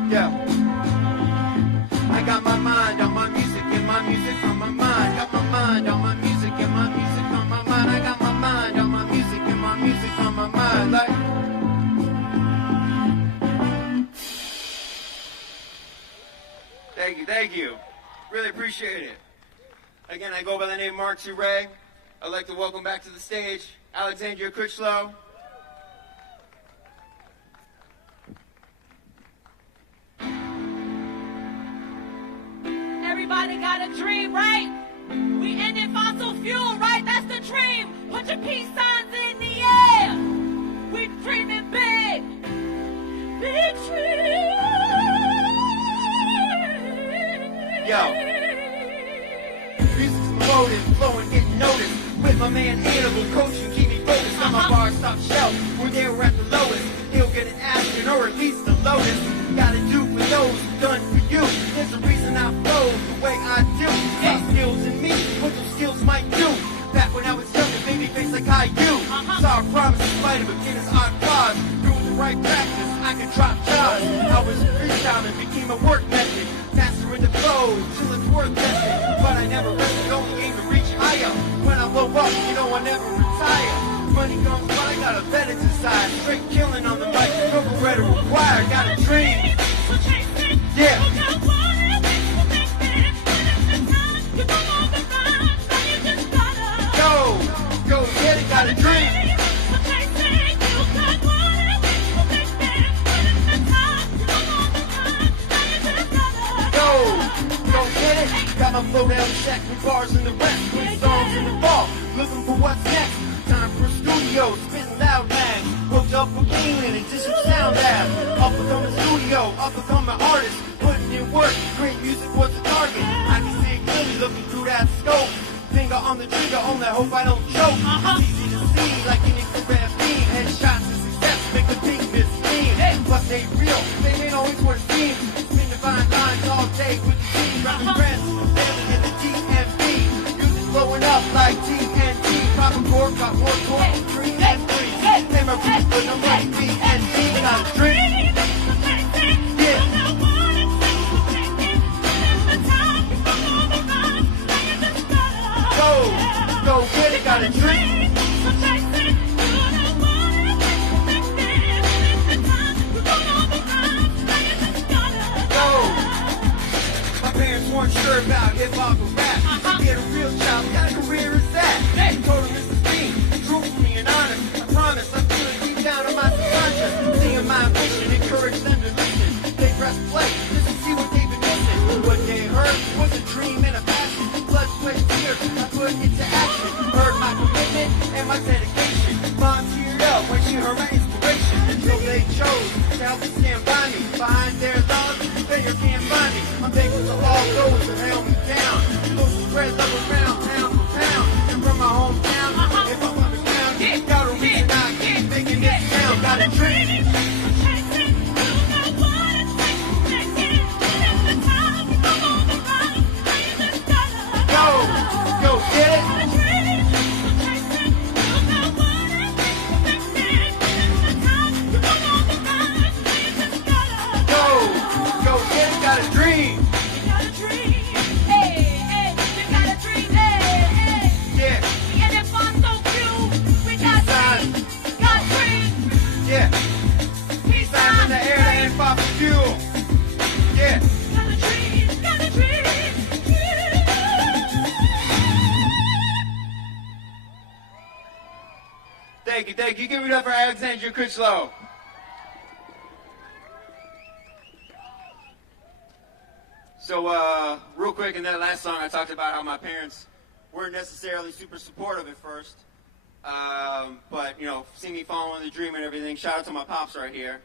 Yeah. I got my mind on my music and my music on my mind. Got my mind on my music and my music on my mind. I got my mind on my music and my music on my mind. Like. Thank you. Really appreciate it. Again, I go by the name Mark Toure. I'd like to welcome back to the stage Alexandria Critchlow. Everybody got a dream, right? We ended fossil fuel, right? That's the dream. Put your peace signs in the air. We dreaming big. Big dream. Yo. Music's floating, flowing, getting noticed. With my man Hannibal coaching, keep me focused on my bar stop shelf. When they were at the lowest, he'll get an Aston or at least a Lotus. Gotta do for those who done for you. There's a reason I flow the way I do. Some skills in me, what those skills might do. Back when I was young and baby face like I do. Saw a promise in spite of beginner's odd flaws. Doing the right practice, I could drop jobs. I was freestyling, became a work method. Mastering the flow till it's worth testing. But I never rested, only aim to reach higher. When I blow up, you know I never retire. Money comes by, got a vet inside. Straight killing on the mic, no Beretta required. Got a dream. Yeah. Go get it, got a dream. Go get it. Got my flow down check with bars in the rest. Put songs in the vault, looking for what's next. Time for a studio, spitting loud mags. Hooked up for Keenan and District Sound Lab. Up become a studio, up become an artist. Putting in work, great music was the target. I can see it clearly looking through that scope. Finger on the trigger, only hope I don't choke. It's easy to see, like an infrared beam. Headshots to success, make the big miss steam. Plus they real, they ain't always what it seems. Spin the fine lines all day with the team. Rapping friends, living in the DMV. Music blowing up like TNT. Proper core, got more core, 3 and 3. Name my beats, but I'm like BND. Got a dream. Yeah. Go get it, got a dream. Go. My parents weren't sure about hip-hop or rap. To get a real job, what kind of career is that? They told him Mrs. Bean, truthful and honest. I promise, I feel it deep down in my subconscious. Seeing my ambition, encourage them to listen. They press play, just to see what they've been missing. What they heard was a dream and a passion. Blood, sweat, tears, I put into action. Heard my commitment and my dedication. Mom teared up when she heard my inspiration. Until they chose to help me stand by me. Behind their love, failure can't find me. I'm thankful to all those that held me down. Those who spread love around, pound for pound. And from my hometown, if I'm on the ground, got a reason I keep making this sound. Got a dream. Go get it. Go get it, got a dream. Yeah. Yeah. Peace signs in the air, they ain't fossil fuel. Yeah. Thank you. Give it up for Alexandria Critchlow. So, real quick, in that last song, I talked about how my parents weren't necessarily super supportive at first. But see me following the dream and everything. Shout out to my pops right here,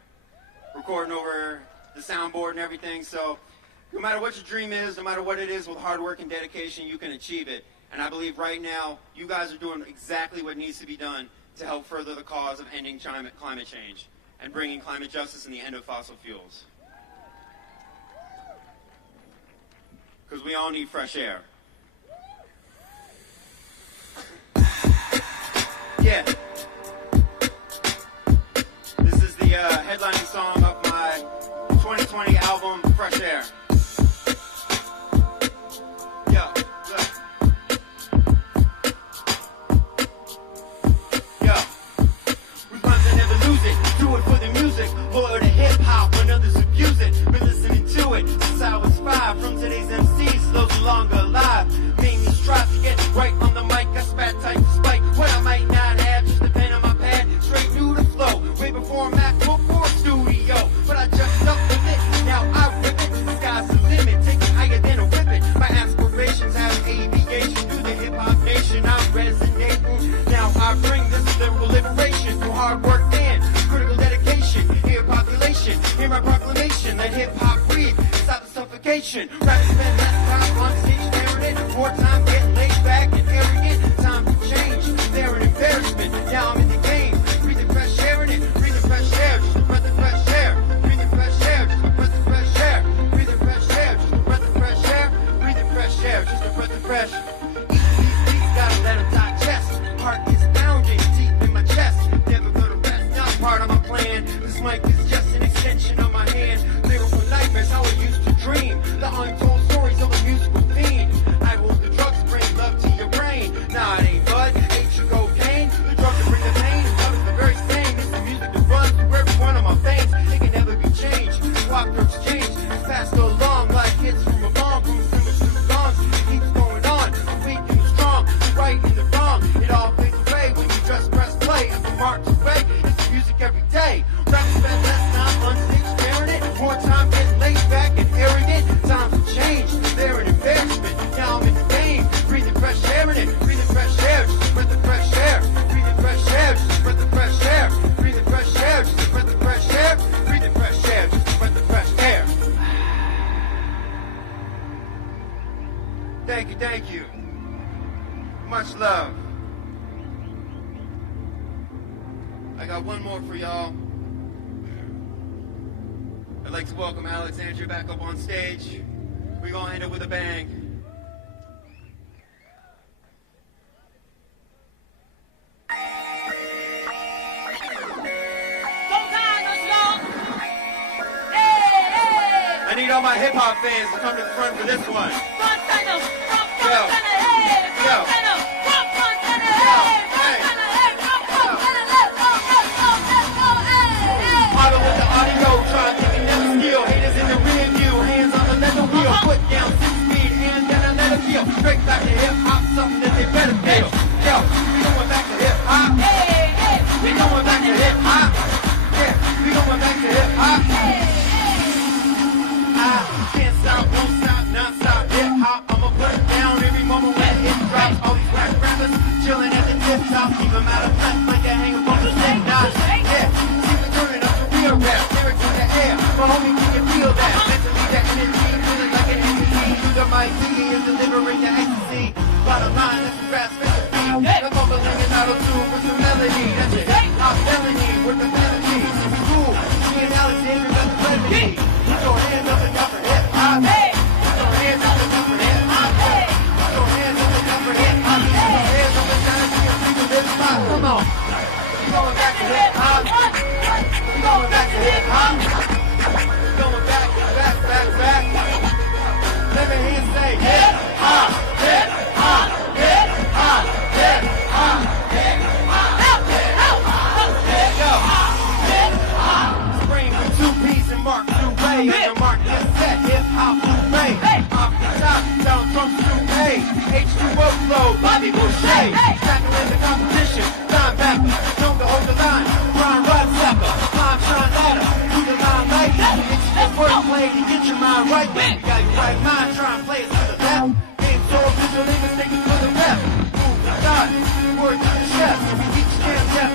recording over the soundboard and everything. So no matter what your dream is, no matter what it is, with hard work and dedication, you can achieve it. And I believe right now, you guys are doing exactly what needs to be done to help further the cause of ending climate change and bringing climate justice and the end of fossil fuels. Because we all need fresh air. Yeah. This is the headlining song of my 2020 album, Fresh Air. Yo, look. Yo. We rhymes and never lose it. Do it for the music. Loyal to hip-hop when others abuse it. Been listening to it since I was 5. From today's MCs, those no longer alive. Made me strive to get right on the mic. I spat tight despite what I might not have. Just a pen on my pad, straight through the flow. Way before MacBook or studio. But I just up with it. Now I rip it. The sky's the limit. Take it higher than a whippet. My aspirations have aviation through the hip-hop nation. I'm resonating. Now I bring this lyrical liberation through hard work and critical dedication. Hear population, hear my proclamation. Let hip-hop breathe, stop the suffocation. Rappers spend less time on stage staring it. More time getting laid back and arrogant. Time to change, they're an embarrassment. Now I'm in the game, breathing fresh air in it. Breathing fresh air, just a breath of fresh air. Breathing fresh air, just a breath of fresh air. Breathing fresh air, just a breath of fresh air. Breathing fresh air, just a breath of fresh. These beats gotta let them digest. Heart is pounding deep in my chest. Never gonna rest, not part of my plan. This mic is just an extension of my hand. Lyrical nightmares, how I used to dream. The untold stories of a musical fiend. I hold the drugs, bring love to your brain. Nah, it ain't bud, ain't you cocaine? The drugs that bring the pain, love is the very same. It's the music that runs through every one of my veins. It can never be changed. Swap drugs change. It's passed along like hits from a bomb. From symbols to songs, it keeps going on. The weak and the strong, the right and the wrong. It all fades away when you just press play. And from marks away, it's the music every day. Rappers spend less time on stage staring it. More time getting laid back and arrogant. Times have changed, they're an embarrassment. Now I'm in the game, breathing fresh air in it. Breathing fresh air, just a breath of fresh air. Breathing fresh air, just a breath of fresh air. Breathing fresh air, just a breath of fresh air. Breathing fresh air, just a breath of fresh air. Thank you, thank you. Much love. I got one more for y'all. I'd like to welcome Alexandria back up on stage. We're gonna end it with a bang. I need all my hip hop fans to come to the front for this one. Auto with the audio, trying to get never steal. Haters in the rear view, hands on the leather wheel. Foot down, 6 speed, and then I let it feel. Straight back to hip hop, something that they better feel. Yo, we going back to hip hop. We going back to hip hop. Yeah, we going back to hip hop. I can't stop, won't stop, non-stop hip hop. I'ma put it down every moment when it drops. All these rap rappers chilling at the tip top. Keep them out of breath like they hang up on the same knot. Yeah, keep it turning up the real rap. Lyrics in the air, my homie, can you feel that? Mentally that energy, feeling like an entity. Through the mic, singing and delivering the ecstasy. Bottom line, this is rap, spit the beat. The mumbling and auto-tune with some melody. That's it, hot felony with the melody. Cool, me and Alexander got the remedy. Put your hands up and down for hip hop. Put your hands up and down for hip hop. Put your hands up and down for hip hop. Put your hands up and down for hip hop. Come on. We going back to hip hop. We going back to hip hop. We going back, back, back, back. Let me hear you say hip hop, hip hop, hip hop, hip hop, hip hop, hip hop, hip hop. Spring with 2 P's and Mark Duray. On your mark, get set, hip hop, Duray. Off the top, down from Duray. H2O flow, Bobby Boucher. Tackling the competition, linebacker, known to hold the line. Brian Rodsacker, climb, shine ladder, do the line like that. It's your first play to get your mind right. You got your right mind, try and play it to the left. Game so visually mistaken for the left. Move the dot, word to the chef. Each jam,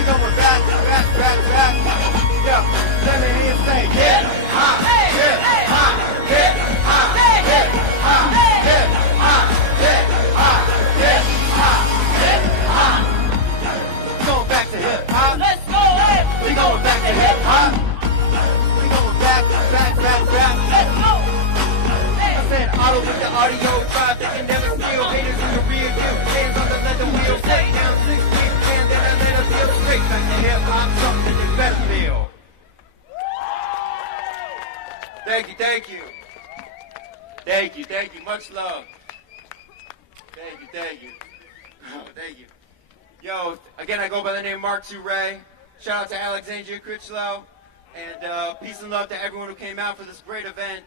We going back, back, back, back. Yeah, let me hear you say, get hot, get hot, get hot, get hot, get hot, get hot, get hot, get hot. We going back to hip hop. Let's go, hey. We going back to hip hop. We going back, back, back, back. Let's go. I said auto with the audio drive, they can never steal. Haters in the rear view, hands on the leather wheel. Set down 6 feet, and then I let her feel straight back to hip hop, something that better feel. Thank you, thank you. Thank you, thank you. Much love. Thank you, thank you. Oh, thank you. Yo, again, I go by the name Mark Toure. Shout out to Alexandria Critchlow. And peace and love to everyone who came out for this great event.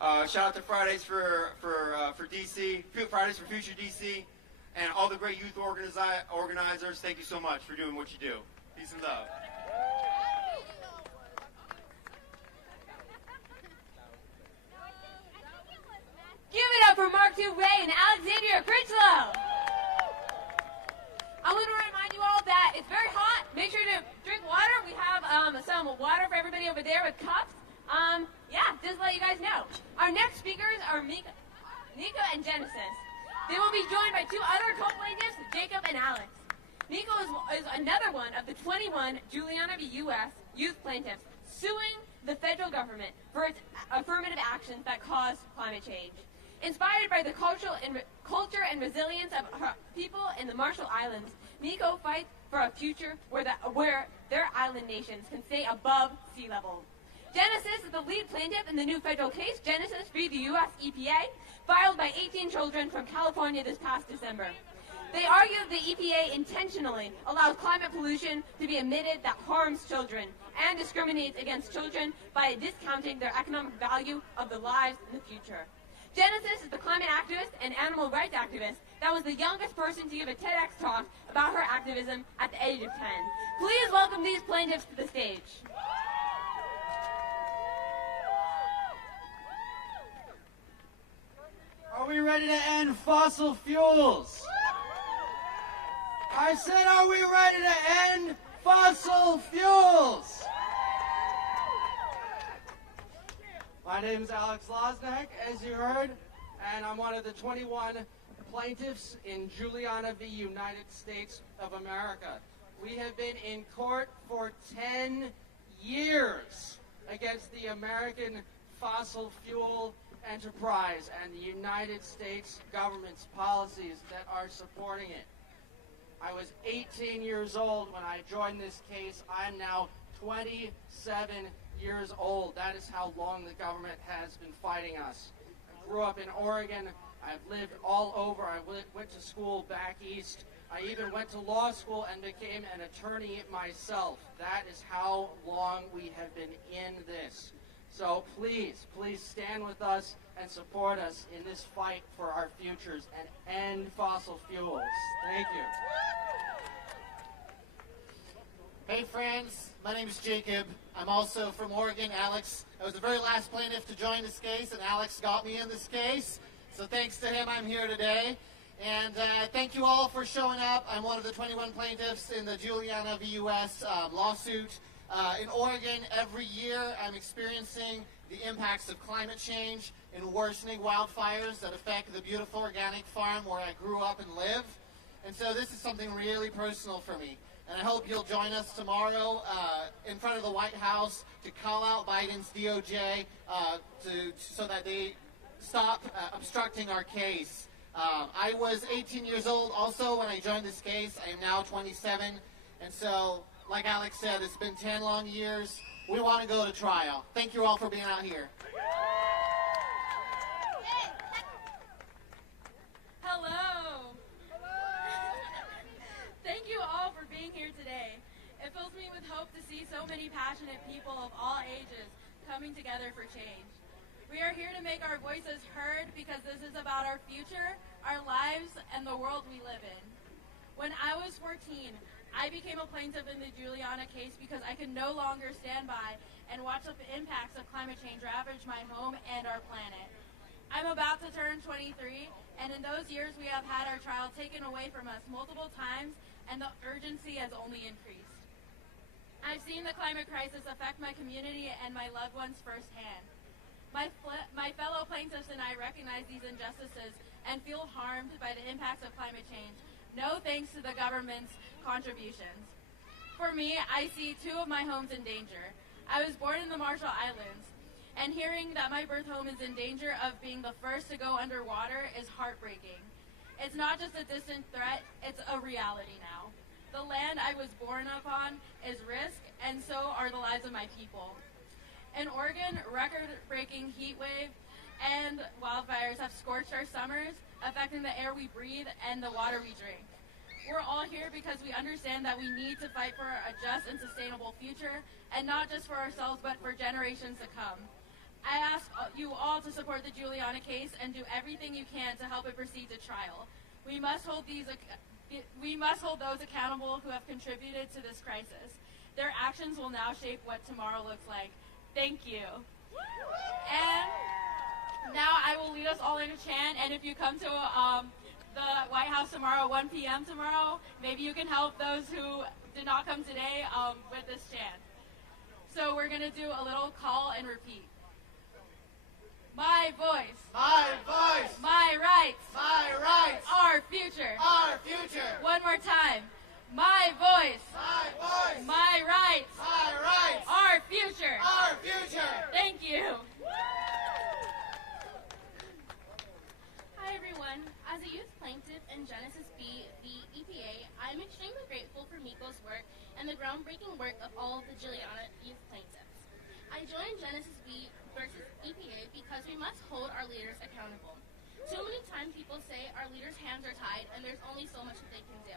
Shout out to Fridays for DC, Fridays for Future DC, and all the great youth organizers. Thank you so much for doing what you do. Peace and love. Give it up for Mark Toure and Alexandria Critchlow. I want to remind you all that it's very hot. Make sure to drink water. We have some water for everybody over there with cups. Yeah, just to let you guys know. Our next speakers are Nico and Genesis. They will be joined by 2 other co-plaintiffs, Jacob and Alex. Nico is another one of the 21 Juliana v. U.S. youth plaintiffs suing the federal government for its affirmative actions that cause climate change. Inspired by the culture and resilience of her people in the Marshall Islands, Nico fights for a future where their island nations can stay above sea level. Genesis is the lead plaintiff in the new federal case, Genesis v. the U.S. EPA, filed by 18 children from California this past December. They argue the EPA intentionally allows climate pollution to be emitted that harms children and discriminates against children by discounting their economic value of their lives in the future. Genesis is the climate activist and animal rights activist that was the youngest person to give a TEDx talk about her activism at the age of 10. Please welcome these plaintiffs to the stage. Are we ready to end fossil fuels? I said, are we ready to end fossil fuels? My name is Alex Losnack, as you heard, and I'm one of the 21 plaintiffs in Juliana v. United States of America. We have been in court for 10 years against the American fossil fuel enterprise and the United States government's policies that are supporting it. I was 18 years old when I joined this case. I'm now 27 years old. That is how long the government has been fighting us. I grew up in Oregon. I've lived all over. I went to school back east. I even went to law school and became an attorney myself. That is how long we have been in this. So please, please stand with us and support us in this fight for our futures and end fossil fuels. Thank you. Hey friends, my name is Jacob. I'm also from Oregon. Alex, I was the very last plaintiff to join this case, and Alex got me in this case. So thanks to him, I'm here today. And thank you all for showing up. I'm one of the 21 plaintiffs in the Juliana v. U.S. Lawsuit. In Oregon, every year I'm experiencing the impacts of climate change and worsening wildfires that affect the beautiful organic farm where I grew up and live. And so this is something really personal for me. And I hope you'll join us tomorrow in front of the White House to call out Biden's DOJ so that they stop obstructing our case. I was 18 years old also when I joined this case. I am now 27. And so, like Alex said, it's been 10 long years. We want to go to trial. Thank you all for being out here. Hello. Thank you all for being here today. It fills me with hope to see so many passionate people of all ages coming together for change. We are here to make our voices heard because this is about our future, our lives, and the world we live in. When I was 14, I became a plaintiff in the Juliana case because I could no longer stand by and watch the impacts of climate change ravage my home and our planet. I'm about to turn 23, and in those years we have had our trial taken away from us multiple times, and the urgency has only increased. I've seen the climate crisis affect my community and my loved ones firsthand. My fellow plaintiffs and I recognize these injustices and feel harmed by the impacts of climate change. No thanks to the government's contributions. For me, I see two of my homes in danger. I was born in the Marshall Islands, and hearing that my birth home is in danger of being the first to go underwater is heartbreaking. It's not just a distant threat, it's a reality now. The land I was born upon is risk, and so are the lives of my people. In Oregon, record-breaking heat wave and wildfires have scorched our summers, affecting the air we breathe and the water we drink. We're all here because we understand that we need to fight for a just and sustainable future, and not just for ourselves, but for generations to come. I ask you all to support the Juliana case and do everything you can to help it proceed to trial. We must hold those accountable who have contributed to this crisis. Their actions will now shape what tomorrow looks like. Thank you. And now I will lead us all in a chant, and if you come to the White House tomorrow, 1 p.m. tomorrow, maybe you can help those who did not come today with this chant. So we're going to do a little call and repeat. My voice. My voice. My rights. My rights. Our future. Our future. One more time. My voice. My voice. My rights. My rights. Our future. Our future. Thank you. Hi everyone. As a youth plaintiff in Genesis B, the EPA, I'm extremely grateful for Miko's work and the groundbreaking work of all of the Juliana youth plaintiffs. I joined Genesis B versus EPA because we must hold our leaders accountable. Too many times people say our leaders' hands are tied and there's only so much that they can do.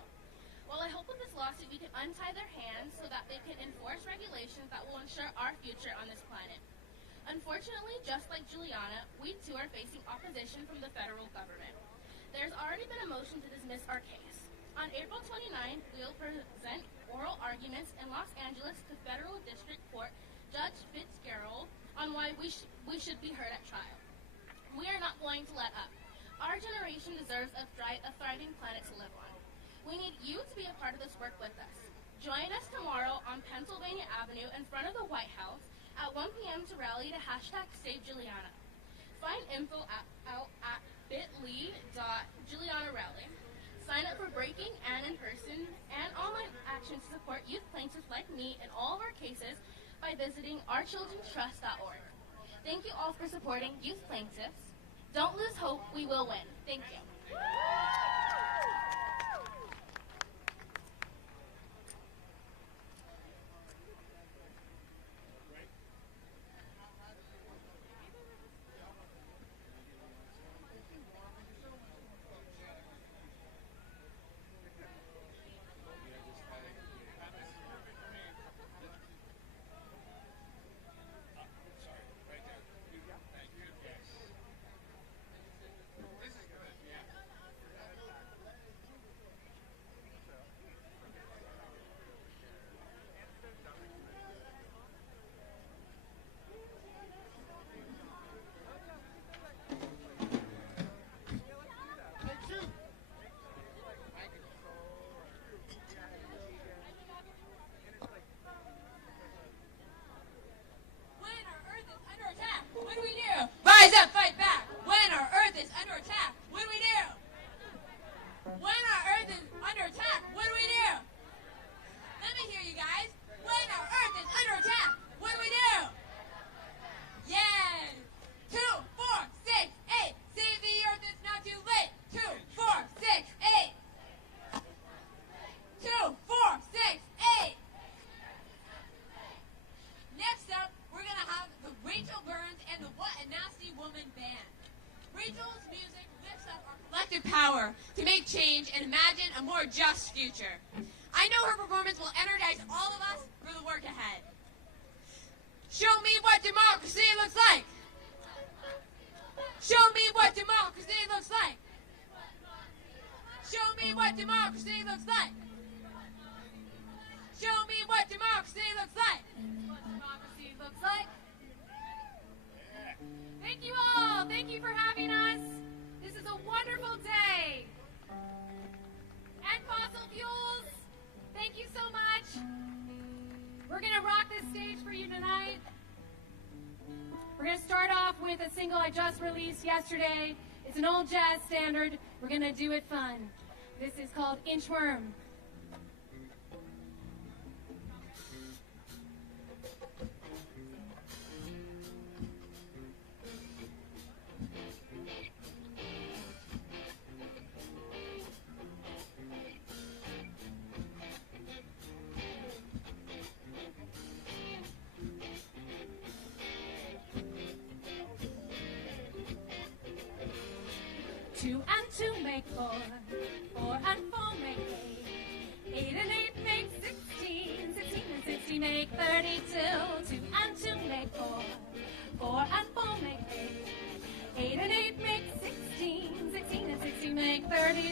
Well, I hope with this lawsuit we can untie their hands so that they can enforce regulations that will ensure our future on this planet. Unfortunately, just like Juliana, we too are facing opposition from the federal government. There's already been a motion to dismiss our case. On April 29th, we will present oral arguments in Los Angeles to Federal District Court Judge Fitzgerald on why we should be heard at trial. We are not going to let up. Our generation deserves a thriving planet to live on. We need you to be a part of this work with us. Join us tomorrow on Pennsylvania Avenue in front of the White House at 1 p.m. to rally to #SaveJuliana. Find info out at bit.ly.JulianaRally. Sign up for breaking and in-person and online action to support youth plaintiffs like me in all of our cases by visiting ourchildrenstrust.org. Thank you all for supporting youth plaintiffs. Don't lose hope, we will win. Thank you. Power to make change and imagine a more just future. I know her performance will energize all of us for the work ahead. Show me what democracy looks like. Show me what democracy looks like. Show me what democracy looks like. Show me what democracy looks like. What democracy looks like. Thank you all. Thank you for having us. This is a wonderful day. And fossil fuels, thank you so much. We're going to rock this stage for you tonight. We're going to start off with a single I just released yesterday. It's an old jazz standard. We're going to do it fun. This is called Inchworm. Two and two make four, four and four make eight, eight and eight make 16, 16 and 60 make 32. Two and two make four, four and four make eight, eight and eight make 16, 16 and 60 make 32.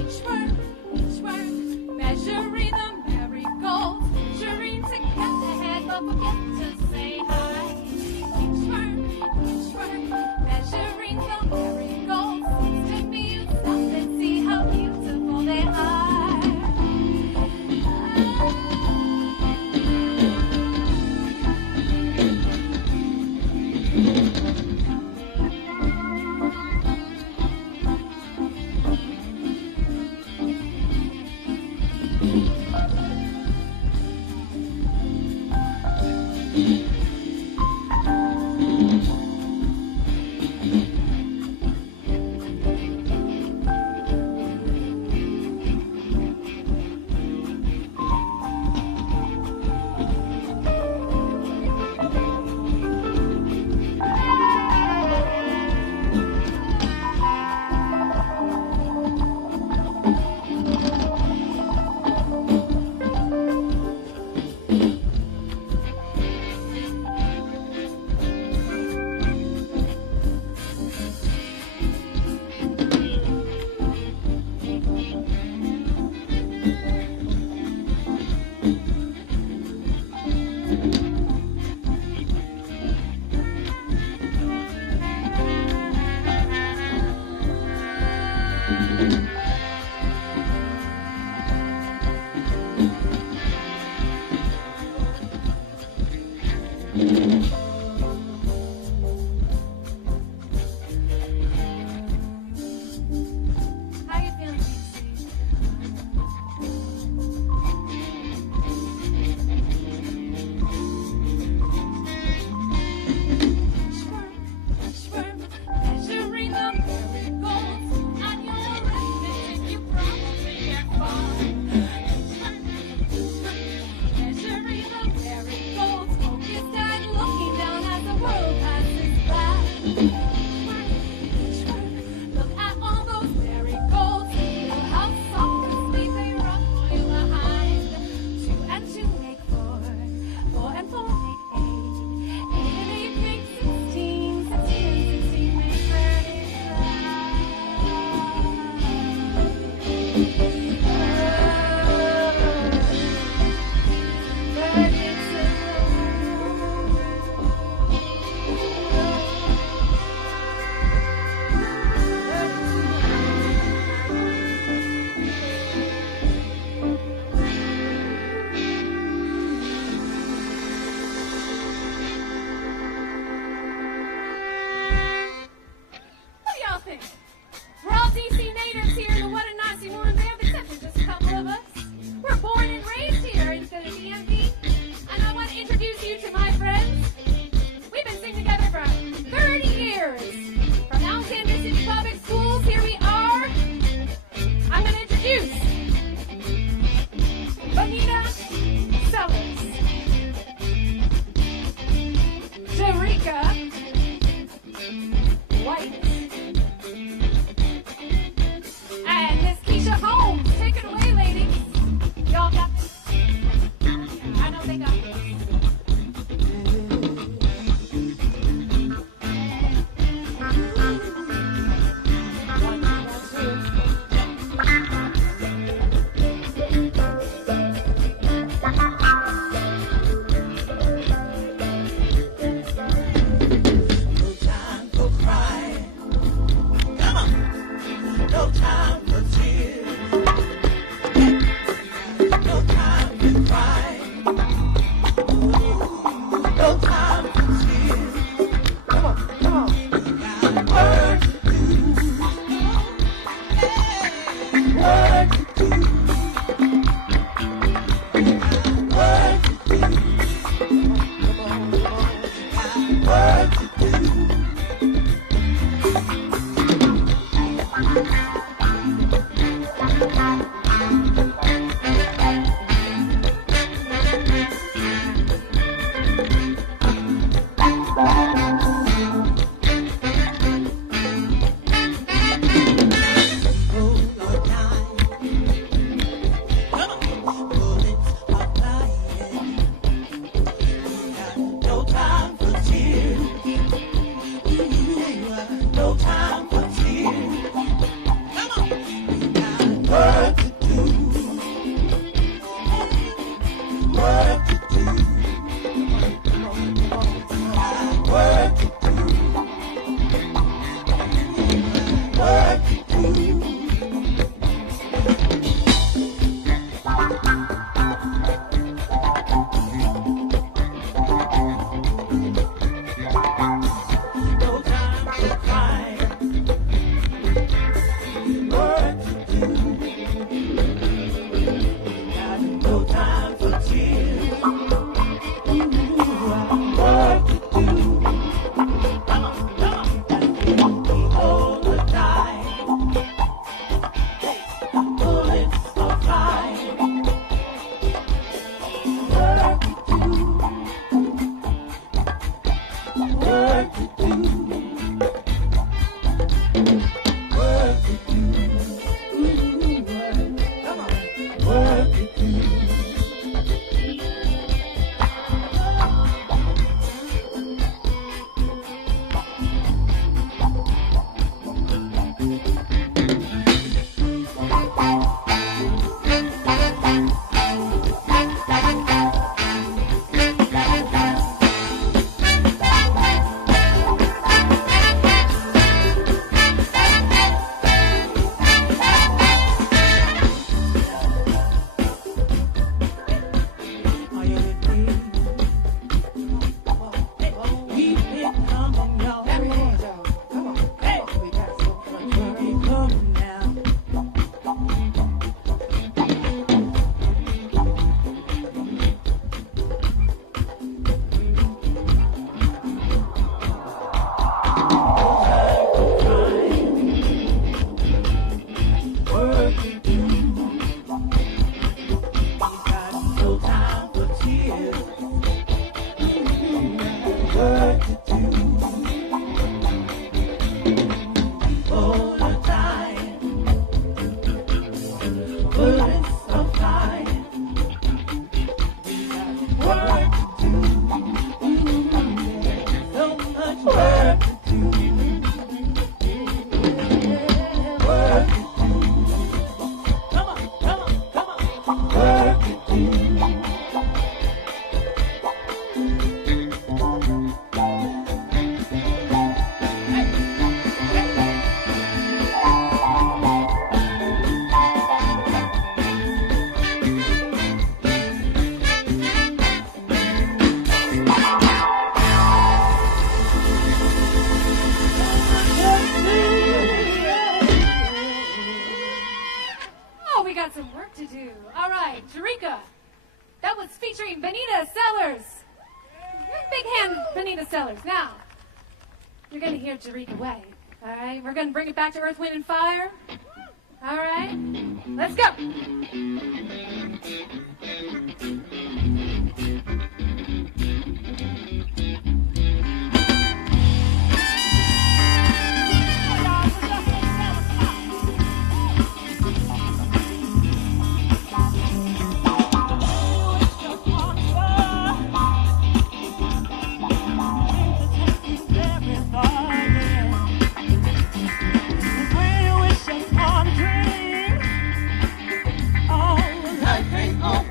Each word, measuring the marigolds. Measuring to get ahead, but forget to say hi. Each word, measuring the marigolds. Hold the tide. Bullets are flying. Work to do. Work to do. Work to do. Come on. Work to do. Oh, we got some work to do. All right, Jerika. That was featuring Benita Sellers. Big hand, Benita Sellers. Now, you're going to hear Jerika Way. All right, we're going to bring it back to Earth, Wind, and Fire. All right, let's go. Life ain't over.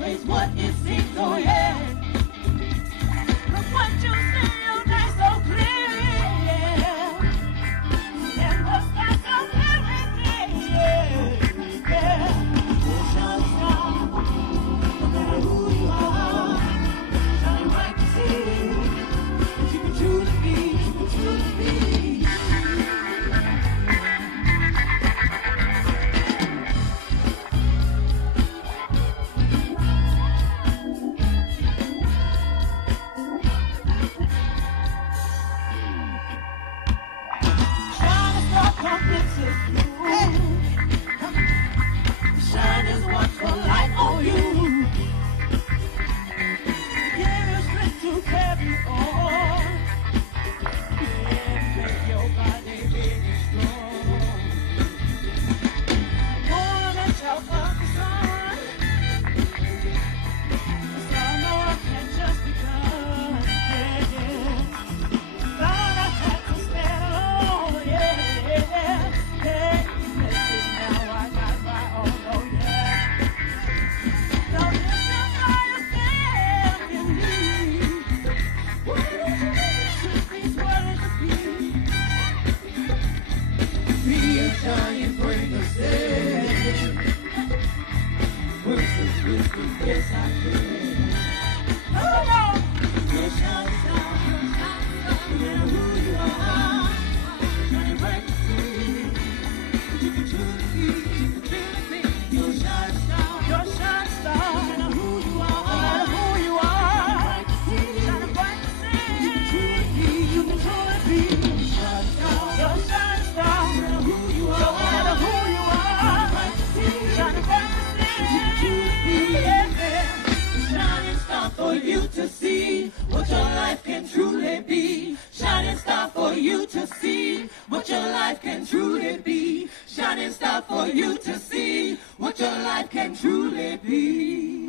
what your life can truly be. Shining star for you to see what your life can truly be.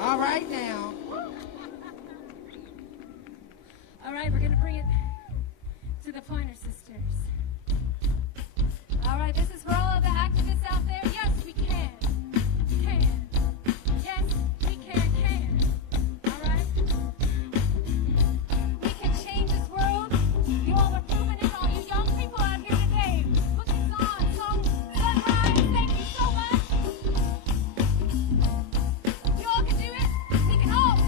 All right now. All right, we're gonna bring it to the Pointer Sisters. All right, this is for all of the activists out there. Yes, we can. Can. Yes, we can. All right? We can change this world. You all are proving it. All you young people out here today. Put this on. Sunrise, thank you so much. You all can do it. We can all.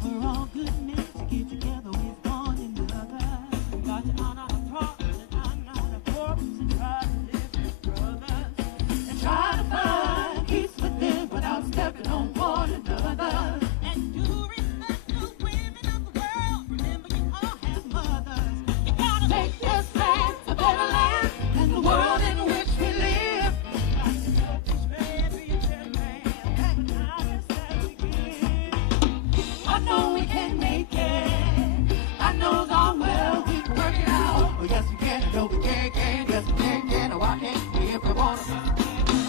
For all good men to get together with one another. We got to honor our partners and honor our purpose and try to live as brothers. And try to find peace within without stepping on one another. And do respect those women of the world. Remember you all have mothers. You gotta make this land a better land than the world in which we live. I know we can make it. I know darn well we can work it out. Oh yes we can, no we can. Yes we can, oh I can, if we want to.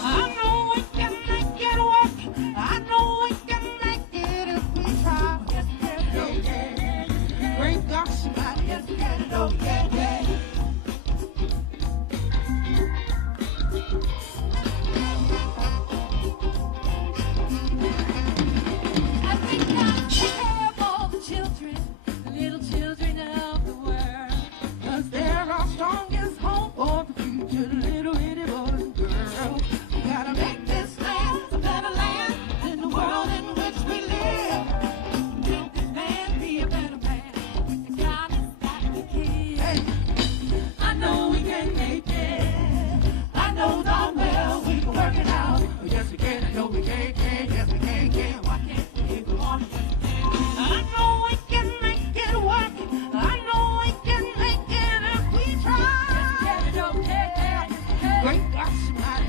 I know we can make it work. I know we can make it if we try. Yes we can, no we can. Great God somebody, yes we can, no we can. I think I'll take care of all the children, the little children of the world. 'Cause they're our strongest hope for the future, little itty boys and girls. We gotta make this land a better land than the world in which we live. Make this man be a better man with the kindness that we give. I know we can make it. I know darn well we can work it out. Oh, yes we can, I know we can. Yes we can. Why can't we if we want to? I know we can make it work. I know we can make it if we try. Great God somebody.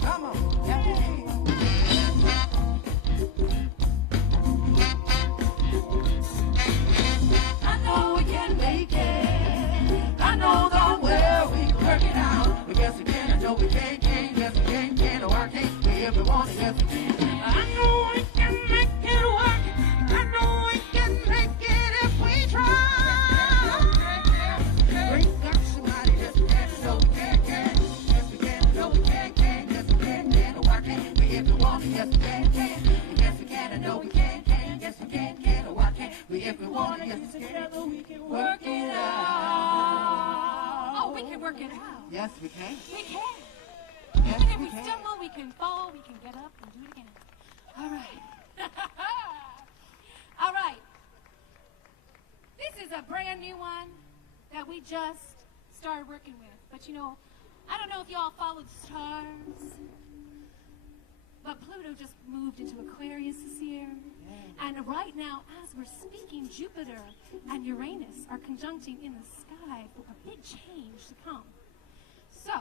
Come on, clap your hands. I know we can make it. I know darn well we can work it out. But yes we can, I know we can. Yes we can, or I can't. If we want it, yes we can. I know we can make it work. I know we can make it if we try. Great God somebody, yes we can, I know we can. Yes we can, I know we can. Yes we can, or I can't. If we want it, yes we can. Yes we can, I know we can. Yes we can, or I can't. If we want it, yes we can. We can work it out. Oh, we can work it out. Yes, we can. We can. Yes, Even if we we can. stumble, we can fall, we can get up and do it again. All right. All right. This is a brand new one that we just started working with. But you know, I don't know if y'all follow the stars, but Pluto just moved into Aquarius this year. And right now, as we're speaking, Jupiter and Uranus are conjuncting in the sky for a big change to come. So,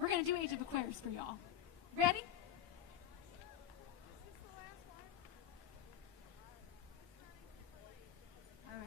we're going to do Age of Aquarius for y'all. Ready? All right.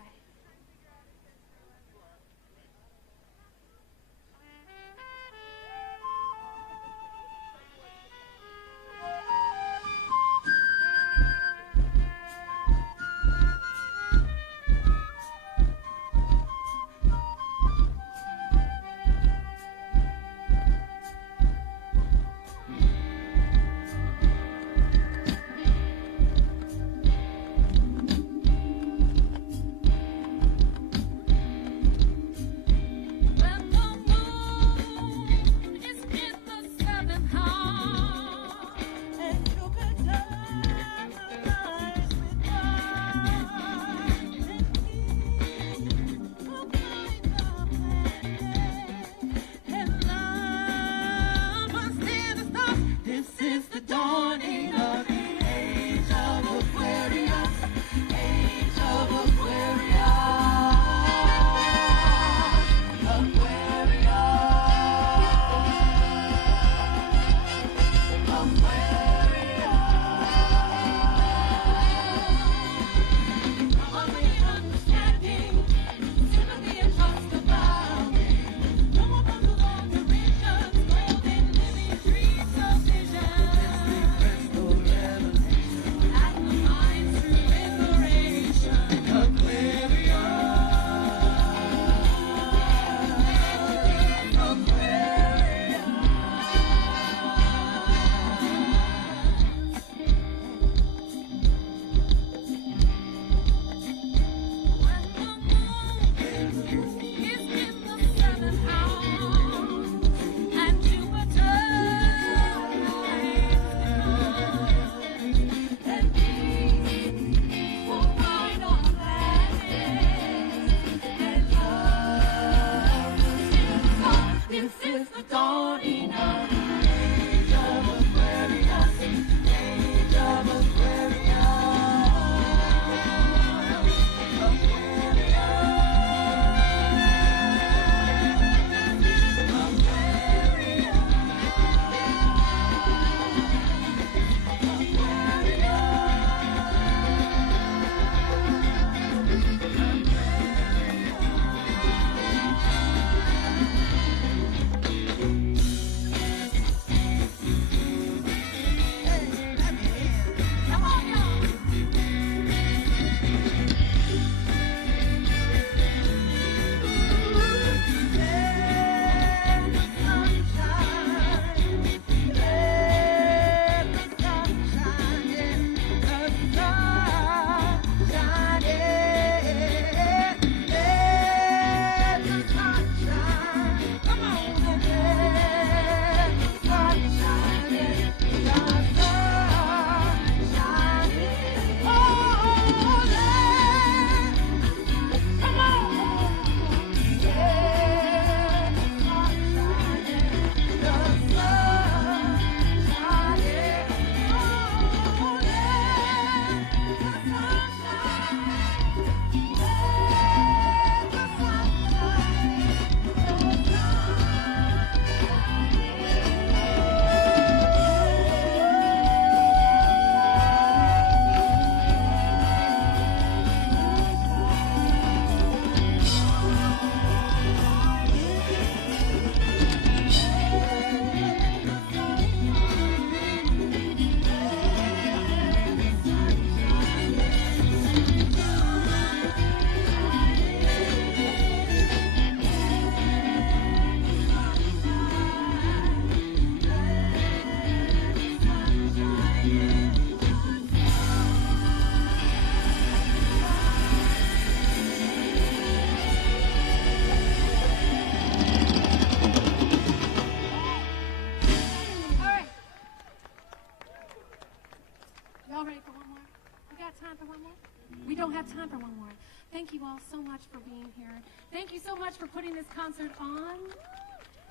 Thank you all so much for being here. Thank you so much for putting this concert on.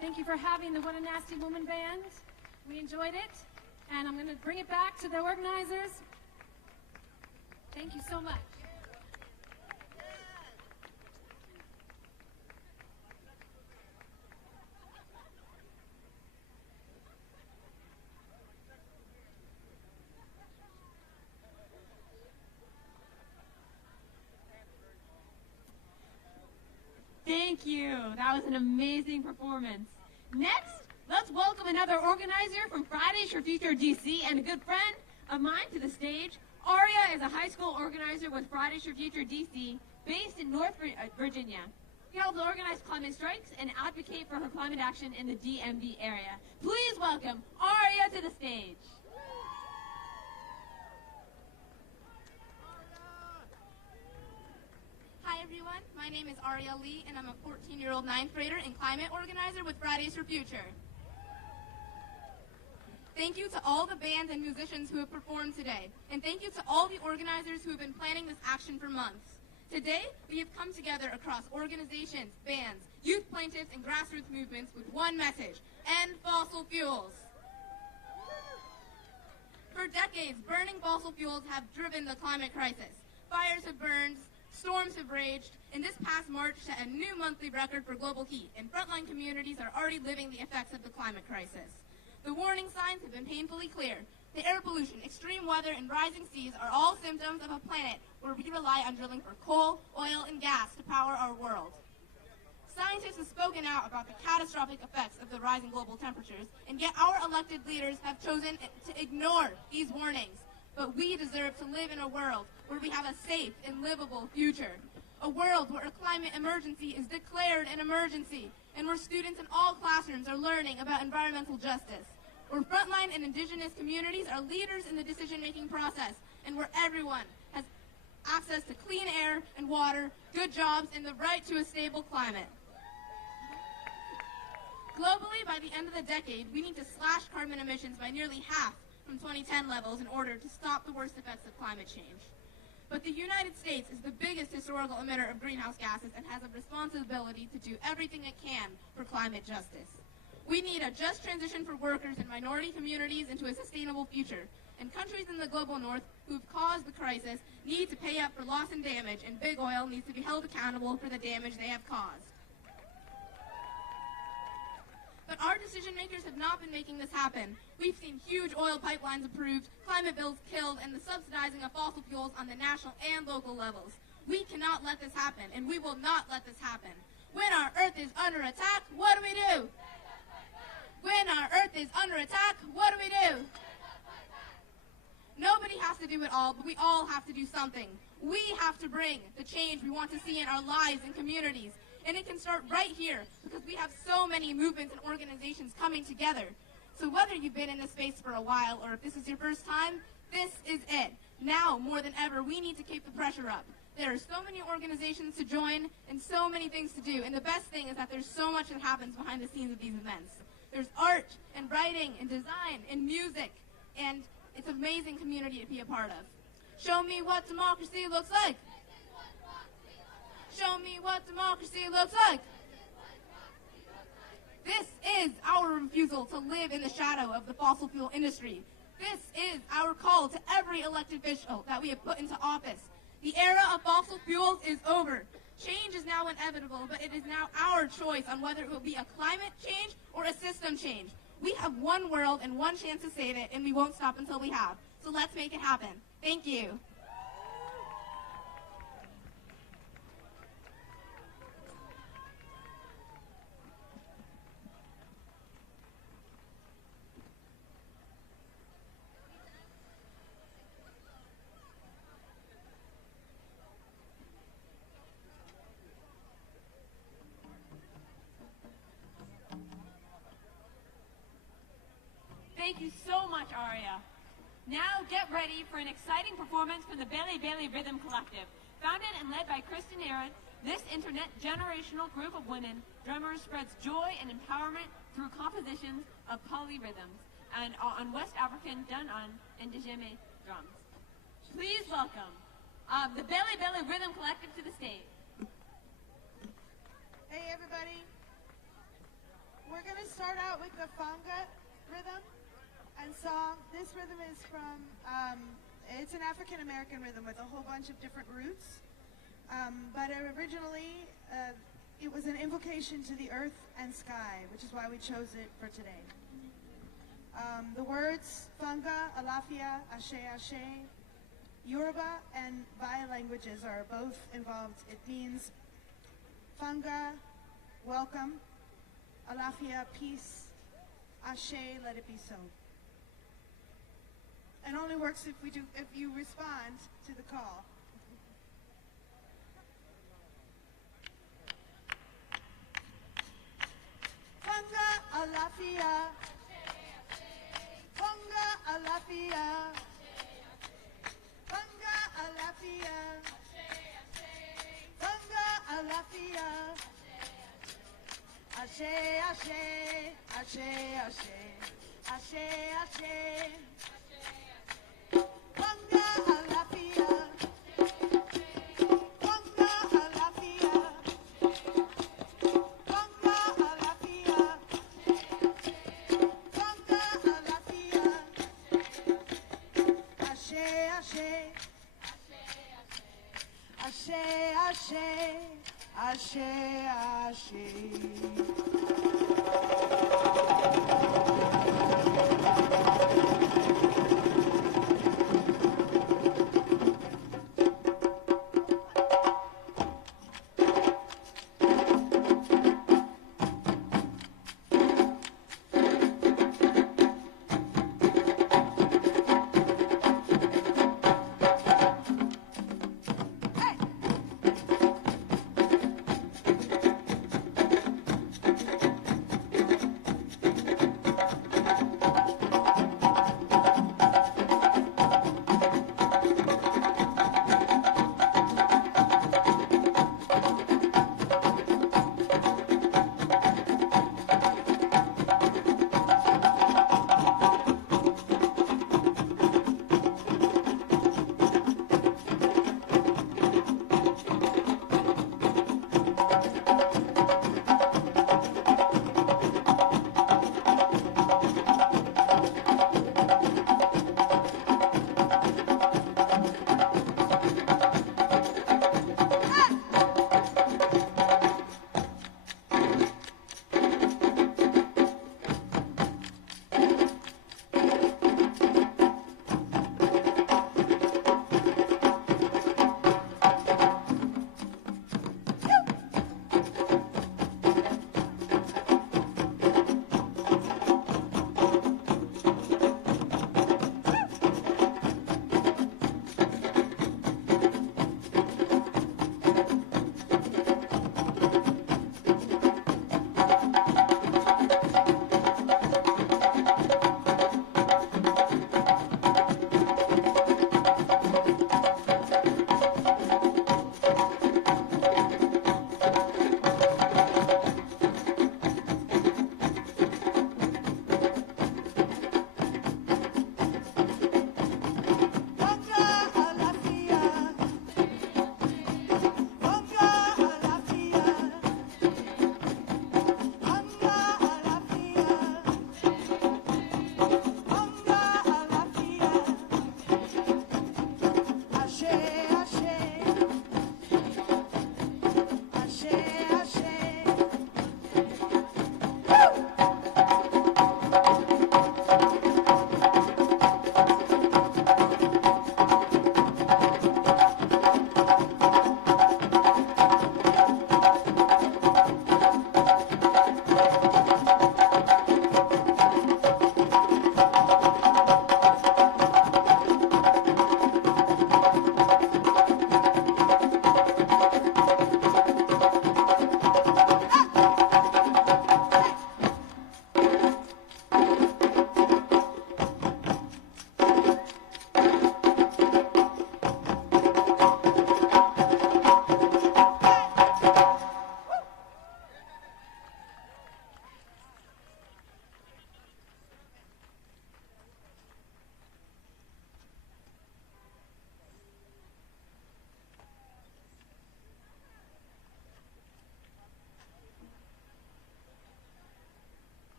Thank you for having the What a Nasty Woman band. We enjoyed it, and I'm going to bring it back to the organizers. Thank you so much. Thank you. That was an amazing performance. Next, let's welcome another organizer from Fridays for Future DC and a good friend of mine to the stage. Aria is a high school organizer with Fridays for Future DC, based in North Virginia. She helps organize climate strikes and advocate for her climate action in the DMV area. Please welcome Aria to the stage. Hi everyone, my name is Aria Lee and I'm a 14-year-old 9th grader and climate organizer with Fridays for Future. Thank you to all the bands and musicians who have performed today, and thank you to all the organizers who have been planning this action for months. Today, we have come together across organizations, bands, youth plaintiffs, and grassroots movements with one message: end fossil fuels. For decades, burning fossil fuels have driven the climate crisis. Fires have burned, storms have raged, and this past March set a new monthly record for global heat, and frontline communities are already living the effects of the climate crisis. The warning signs have been painfully clear. The air pollution, extreme weather, and rising seas are all symptoms of a planet where we rely on drilling for coal, oil, and gas to power our world. Scientists have spoken out about the catastrophic effects of the rising global temperatures, and yet our elected leaders have chosen to ignore these warnings. But we deserve to live in a world where we have a safe and livable future. A world where a climate emergency is declared an emergency, and where students in all classrooms are learning about environmental justice. Where frontline and indigenous communities are leaders in the decision-making process, and where everyone has access to clean air and water, good jobs, and the right to a stable climate. Globally, by the end of the decade, we need to slash carbon emissions by nearly half from 2010 levels in order to stop the worst effects of climate change. But the United States is the biggest historical emitter of greenhouse gases and has a responsibility to do everything it can for climate justice. We need a just transition for workers and minority communities into a sustainable future. And countries in the global north who've caused the crisis need to pay up for loss and damage, and big oil needs to be held accountable for the damage they have caused. But our decision makers have not been making this happen. We've seen huge oil pipelines approved, climate bills killed, and the subsidizing of fossil fuels on the national and local levels. We cannot let this happen, and we will not let this happen. When our Earth is under attack, what do? When our Earth is under attack, what do? Nobody has to do it all, but we all have to do something. We have to bring the change we want to see in our lives and communities. And it can start right here, because we have so many movements and organizations coming together. So whether you've been in this space for a while, or if this is your first time, this is it. Now, more than ever, we need to keep the pressure up. There are so many organizations to join, and so many things to do. And the best thing is that there's so much that happens behind the scenes of these events. There's art, and writing, and design, and music, and it's an amazing community to be a part of. Show me what democracy looks like. Show me what democracy looks like. This is our refusal to live in the shadow of the fossil fuel industry. This is our call to every elected official that we have put into office. The era of fossil fuels is over. Change is now inevitable, but it is now our choice on whether it will be a climate change or a system change. We have one world and one chance to save it, and we won't stop until we have. So let's make it happen. Thank you. Thank you so much, Aria. Now get ready for an exciting performance from the Bailey Bailey Rhythm Collective. Founded and led by Kristen Aaron, this internet generational group of women drummers spreads joy and empowerment through compositions of polyrhythms and on West African done on Ndjeme drums. Please welcome the Belly Belly Rhythm Collective to the stage. Hey everybody, we're going to start out with the Fanga rhythm and song. This rhythm is from, it's an African American rhythm with a whole bunch of different roots, but originally it was an invocation to the earth and sky, which is why we chose it for today. The words Fanga, Alafia, Ashe Ashe, Yoruba and Bai languages are both involved. It means Fanga, welcome, Alafia, peace, Ashe, let it be so. It only works if you respond to the call. Fanga, Alafia, Fanga, Alafia, Fanga, Alafia, Fanga, Alafia, Ashe, Ashe, Ashe, Ashe, Ashe, Ashe, Fanga, Alafia, Fanga, Alafia, Fanga, Alafia, Fanga, Alafia, Ashe, Ashe, Ashe, Ashe, Ashe, Ashe.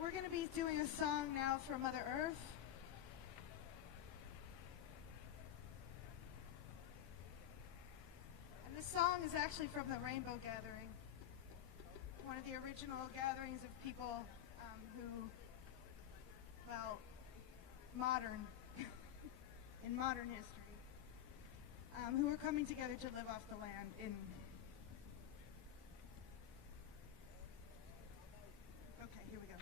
we're gonna be doing a song now for Mother Earth. And the song is actually from the Rainbow Gathering, one of the original gatherings of people who, well, in modern history, who were coming together to live off the land in. Okay, here we go.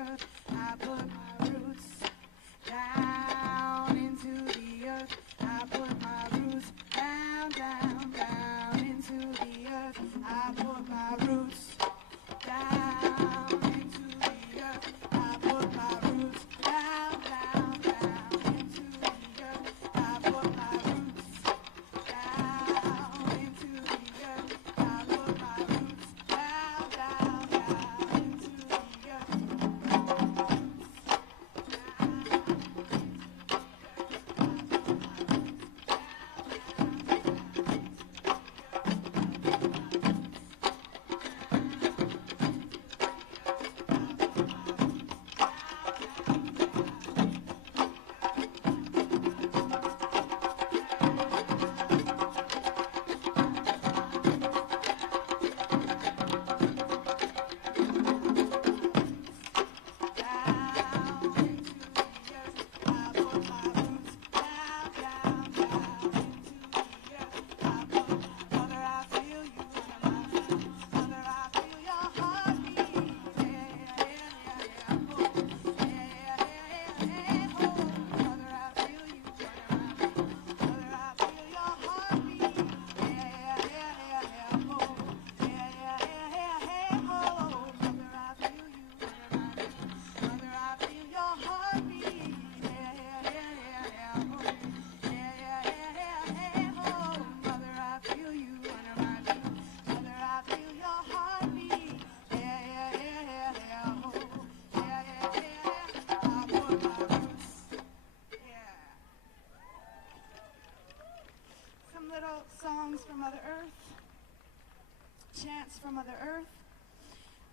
earth. I put my roots down into the earth. I put my roots down, down, down into the earth. I put my roots down into the earth. I put my roots down, down, down into the earth. I put my roots down into the earth. I put my roots down, down, down into the earth. Little songs from Mother Earth, chants from Mother Earth.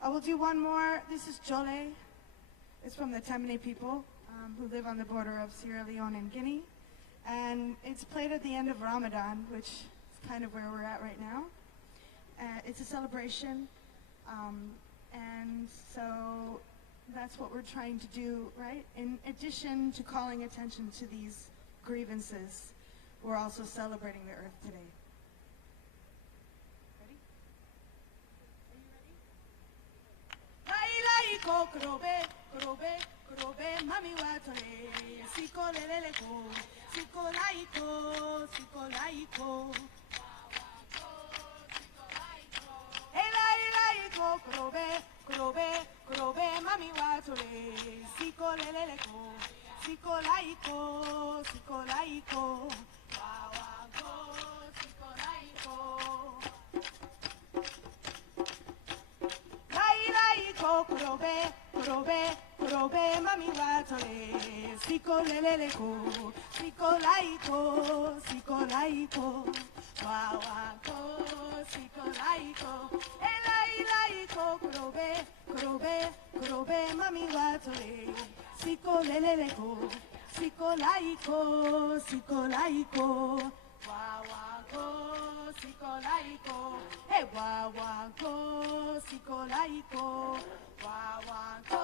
I will do one more. This is Jole. It's from the Temne people who live on the border of Sierra Leone and Guinea. And it's played at the end of Ramadan, which is kind of where we're at right now. It's a celebration. And so that's what we're trying to do, right? In addition to calling attention to these grievances, we're also celebrating the earth today. Ready? Are you ready? Lai lai ko krobe, krobe, krobe, mami watole. Siko lelele ko, siko lai ko, siko lai ko. Hey lai lai ko krobe, krobe, krobe, mami watole. Siko lelele ko, siko lai ko, siko lai ko. Kurobe, kurobe, kurobe, mami watole. Siko lelele ko, siko laiko, siko laiko. Wawa ko, siko laiko. Elai laiko, kurobe, kurobe, kurobe, mami watole. Siko lelele ko, siko laiko, siko laiko. Wawa ko, siko laiko. Hey, wawa ko, siko laiko. Wawa ko.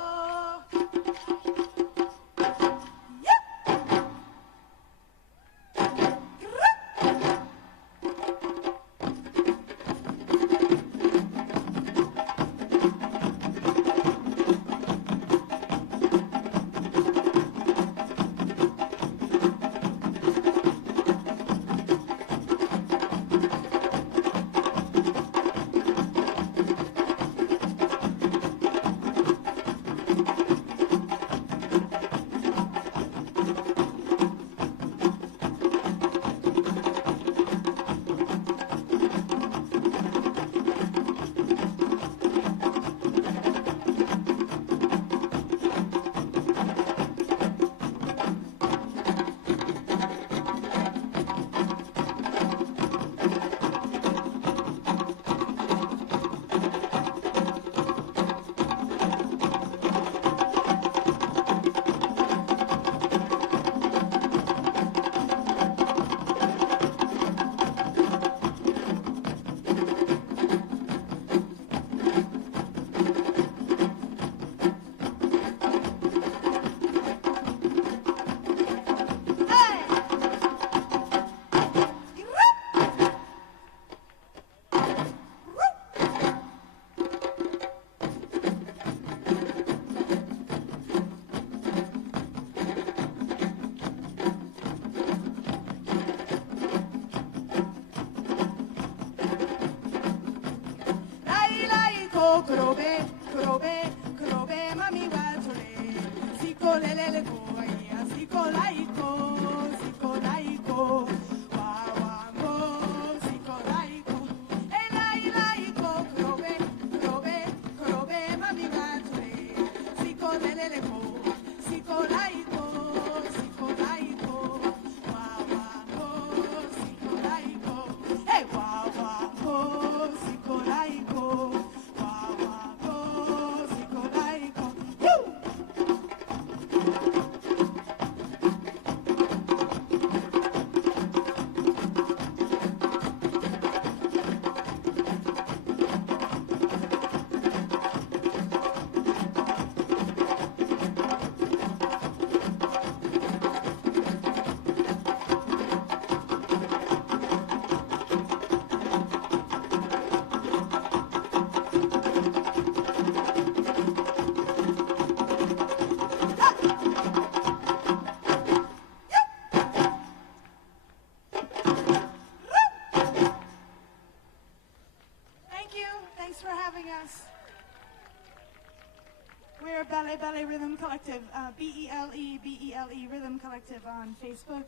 We're Bele Rhythm Collective, B-E-L-E Rhythm Collective on Facebook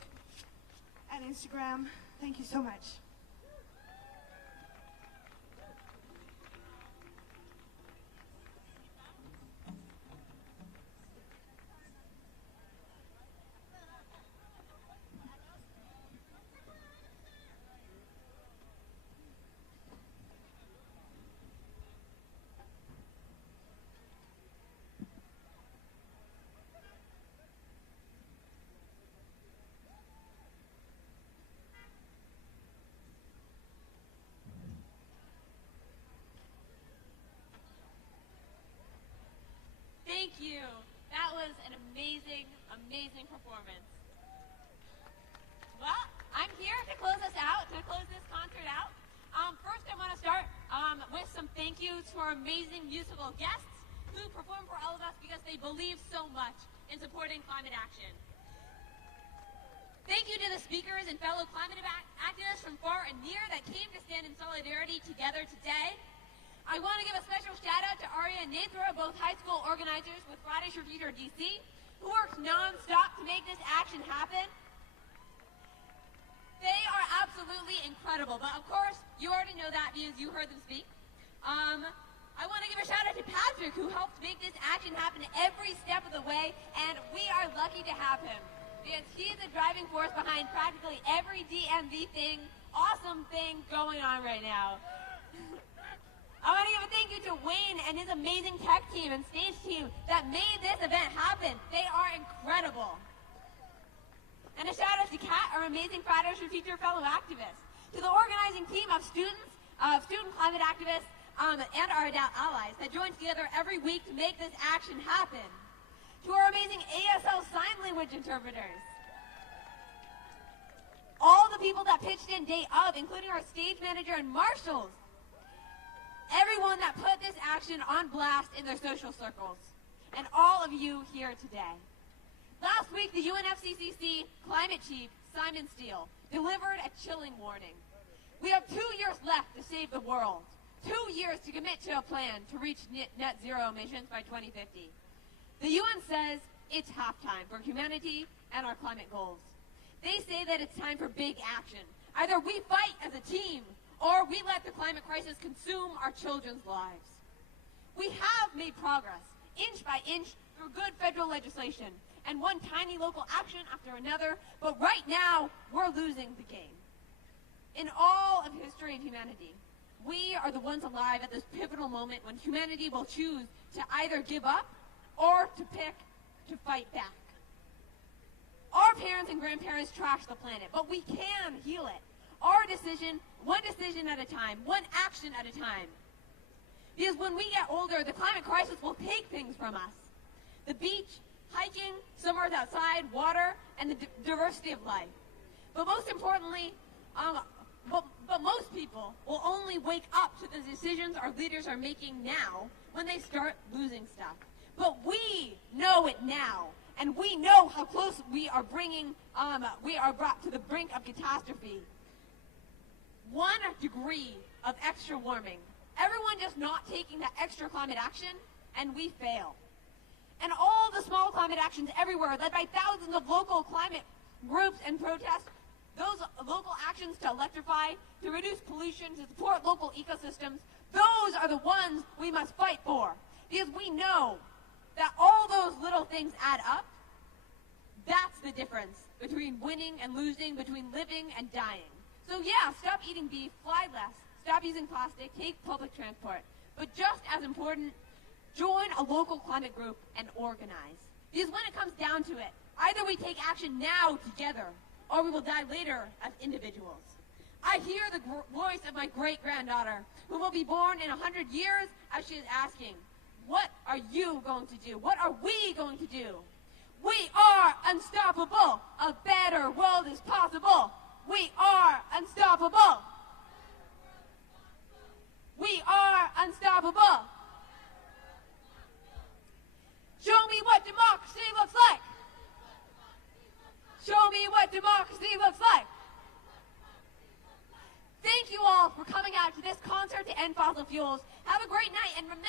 and Instagram. Thank you so much. Thank you. That was an amazing, amazing performance. Well, I'm here to close us out, to close this concert out. First, I want to start with some thank yous to our amazing musical guests who perform for all of us because they believe so much in supporting climate action. Thank you to the speakers and fellow climate activists from far and near that came to stand in solidarity together today. I want to give a special shout out to Arya and Nathra, both high school organizers with Fridays for Future DC, who worked non-stop to make this action happen. They are absolutely incredible, but of course, you already know that because you heard them speak. I want to give a shout out to Patrick, who helped make this action happen every step of the way, and we are lucky to have him because he's the driving force behind practically every DMV awesome thing going on right now. I want to give a thank you to Wayne and his amazing tech team and stage team that made this event happen. They are incredible. And a shout out to Kat, our amazing Fridays for Future fellow activist, to the organizing team of students, student climate activists, and our allies that join together every week to make this action happen, to our amazing ASL sign language interpreters, all the people that pitched in day of, including our stage manager and marshals, everyone that put this action on blast in their social circles, and all of you here today. Last week, the UNFCCC climate chief, Simon Steele, delivered a chilling warning. We have 2 years left to save the world, 2 years to commit to a plan to reach net zero emissions by 2050. The UN says it's halftime for humanity and our climate goals. They say that it's time for big action. Either we fight as a team, or we let the climate crisis consume our children's lives. We have made progress, inch by inch, through good federal legislation, and one tiny local action after another, but right now, we're losing the game. In all of history of humanity, we are the ones alive at this pivotal moment when humanity will choose to either give up or to pick to fight back. Our parents and grandparents trashed the planet, but we can heal it. Our decision, one decision at a time, one action at a time. Because when we get older, the climate crisis will take things from us. The beach, hiking, summers outside, water, and the diversity of life. But most importantly, but most people will only wake up to the decisions our leaders are making now when they start losing stuff. But we know it now, and we know how close we are brought to the brink of catastrophe. 1 degree of extra warming. Everyone just not taking that extra climate action, and we fail. And all the small climate climate actions everywhere, led by thousands of local climate groups and protests. Those local actions to electrify, to reduce pollution, to support local ecosystems, those are the ones we must fight for. Because we know that all those little things add up. That's the difference between winning and losing, between living and dying. So yeah, stop eating beef, fly less, stop using plastic, take public transport. But just as important, join a local climate group and organize. Because when it comes down to it, either we take action now together, or we will die later as individuals. I hear the voice of my great-granddaughter, who will be born in 100 years, as she is asking, what are you going to do? What are we going to do? We are unstoppable. A better world is possible. We are unstoppable. We are unstoppable. Show me what democracy looks like. Show me what democracy looks like. Thank you all for coming out to this concert to end fossil fuels. Have a great night, and remember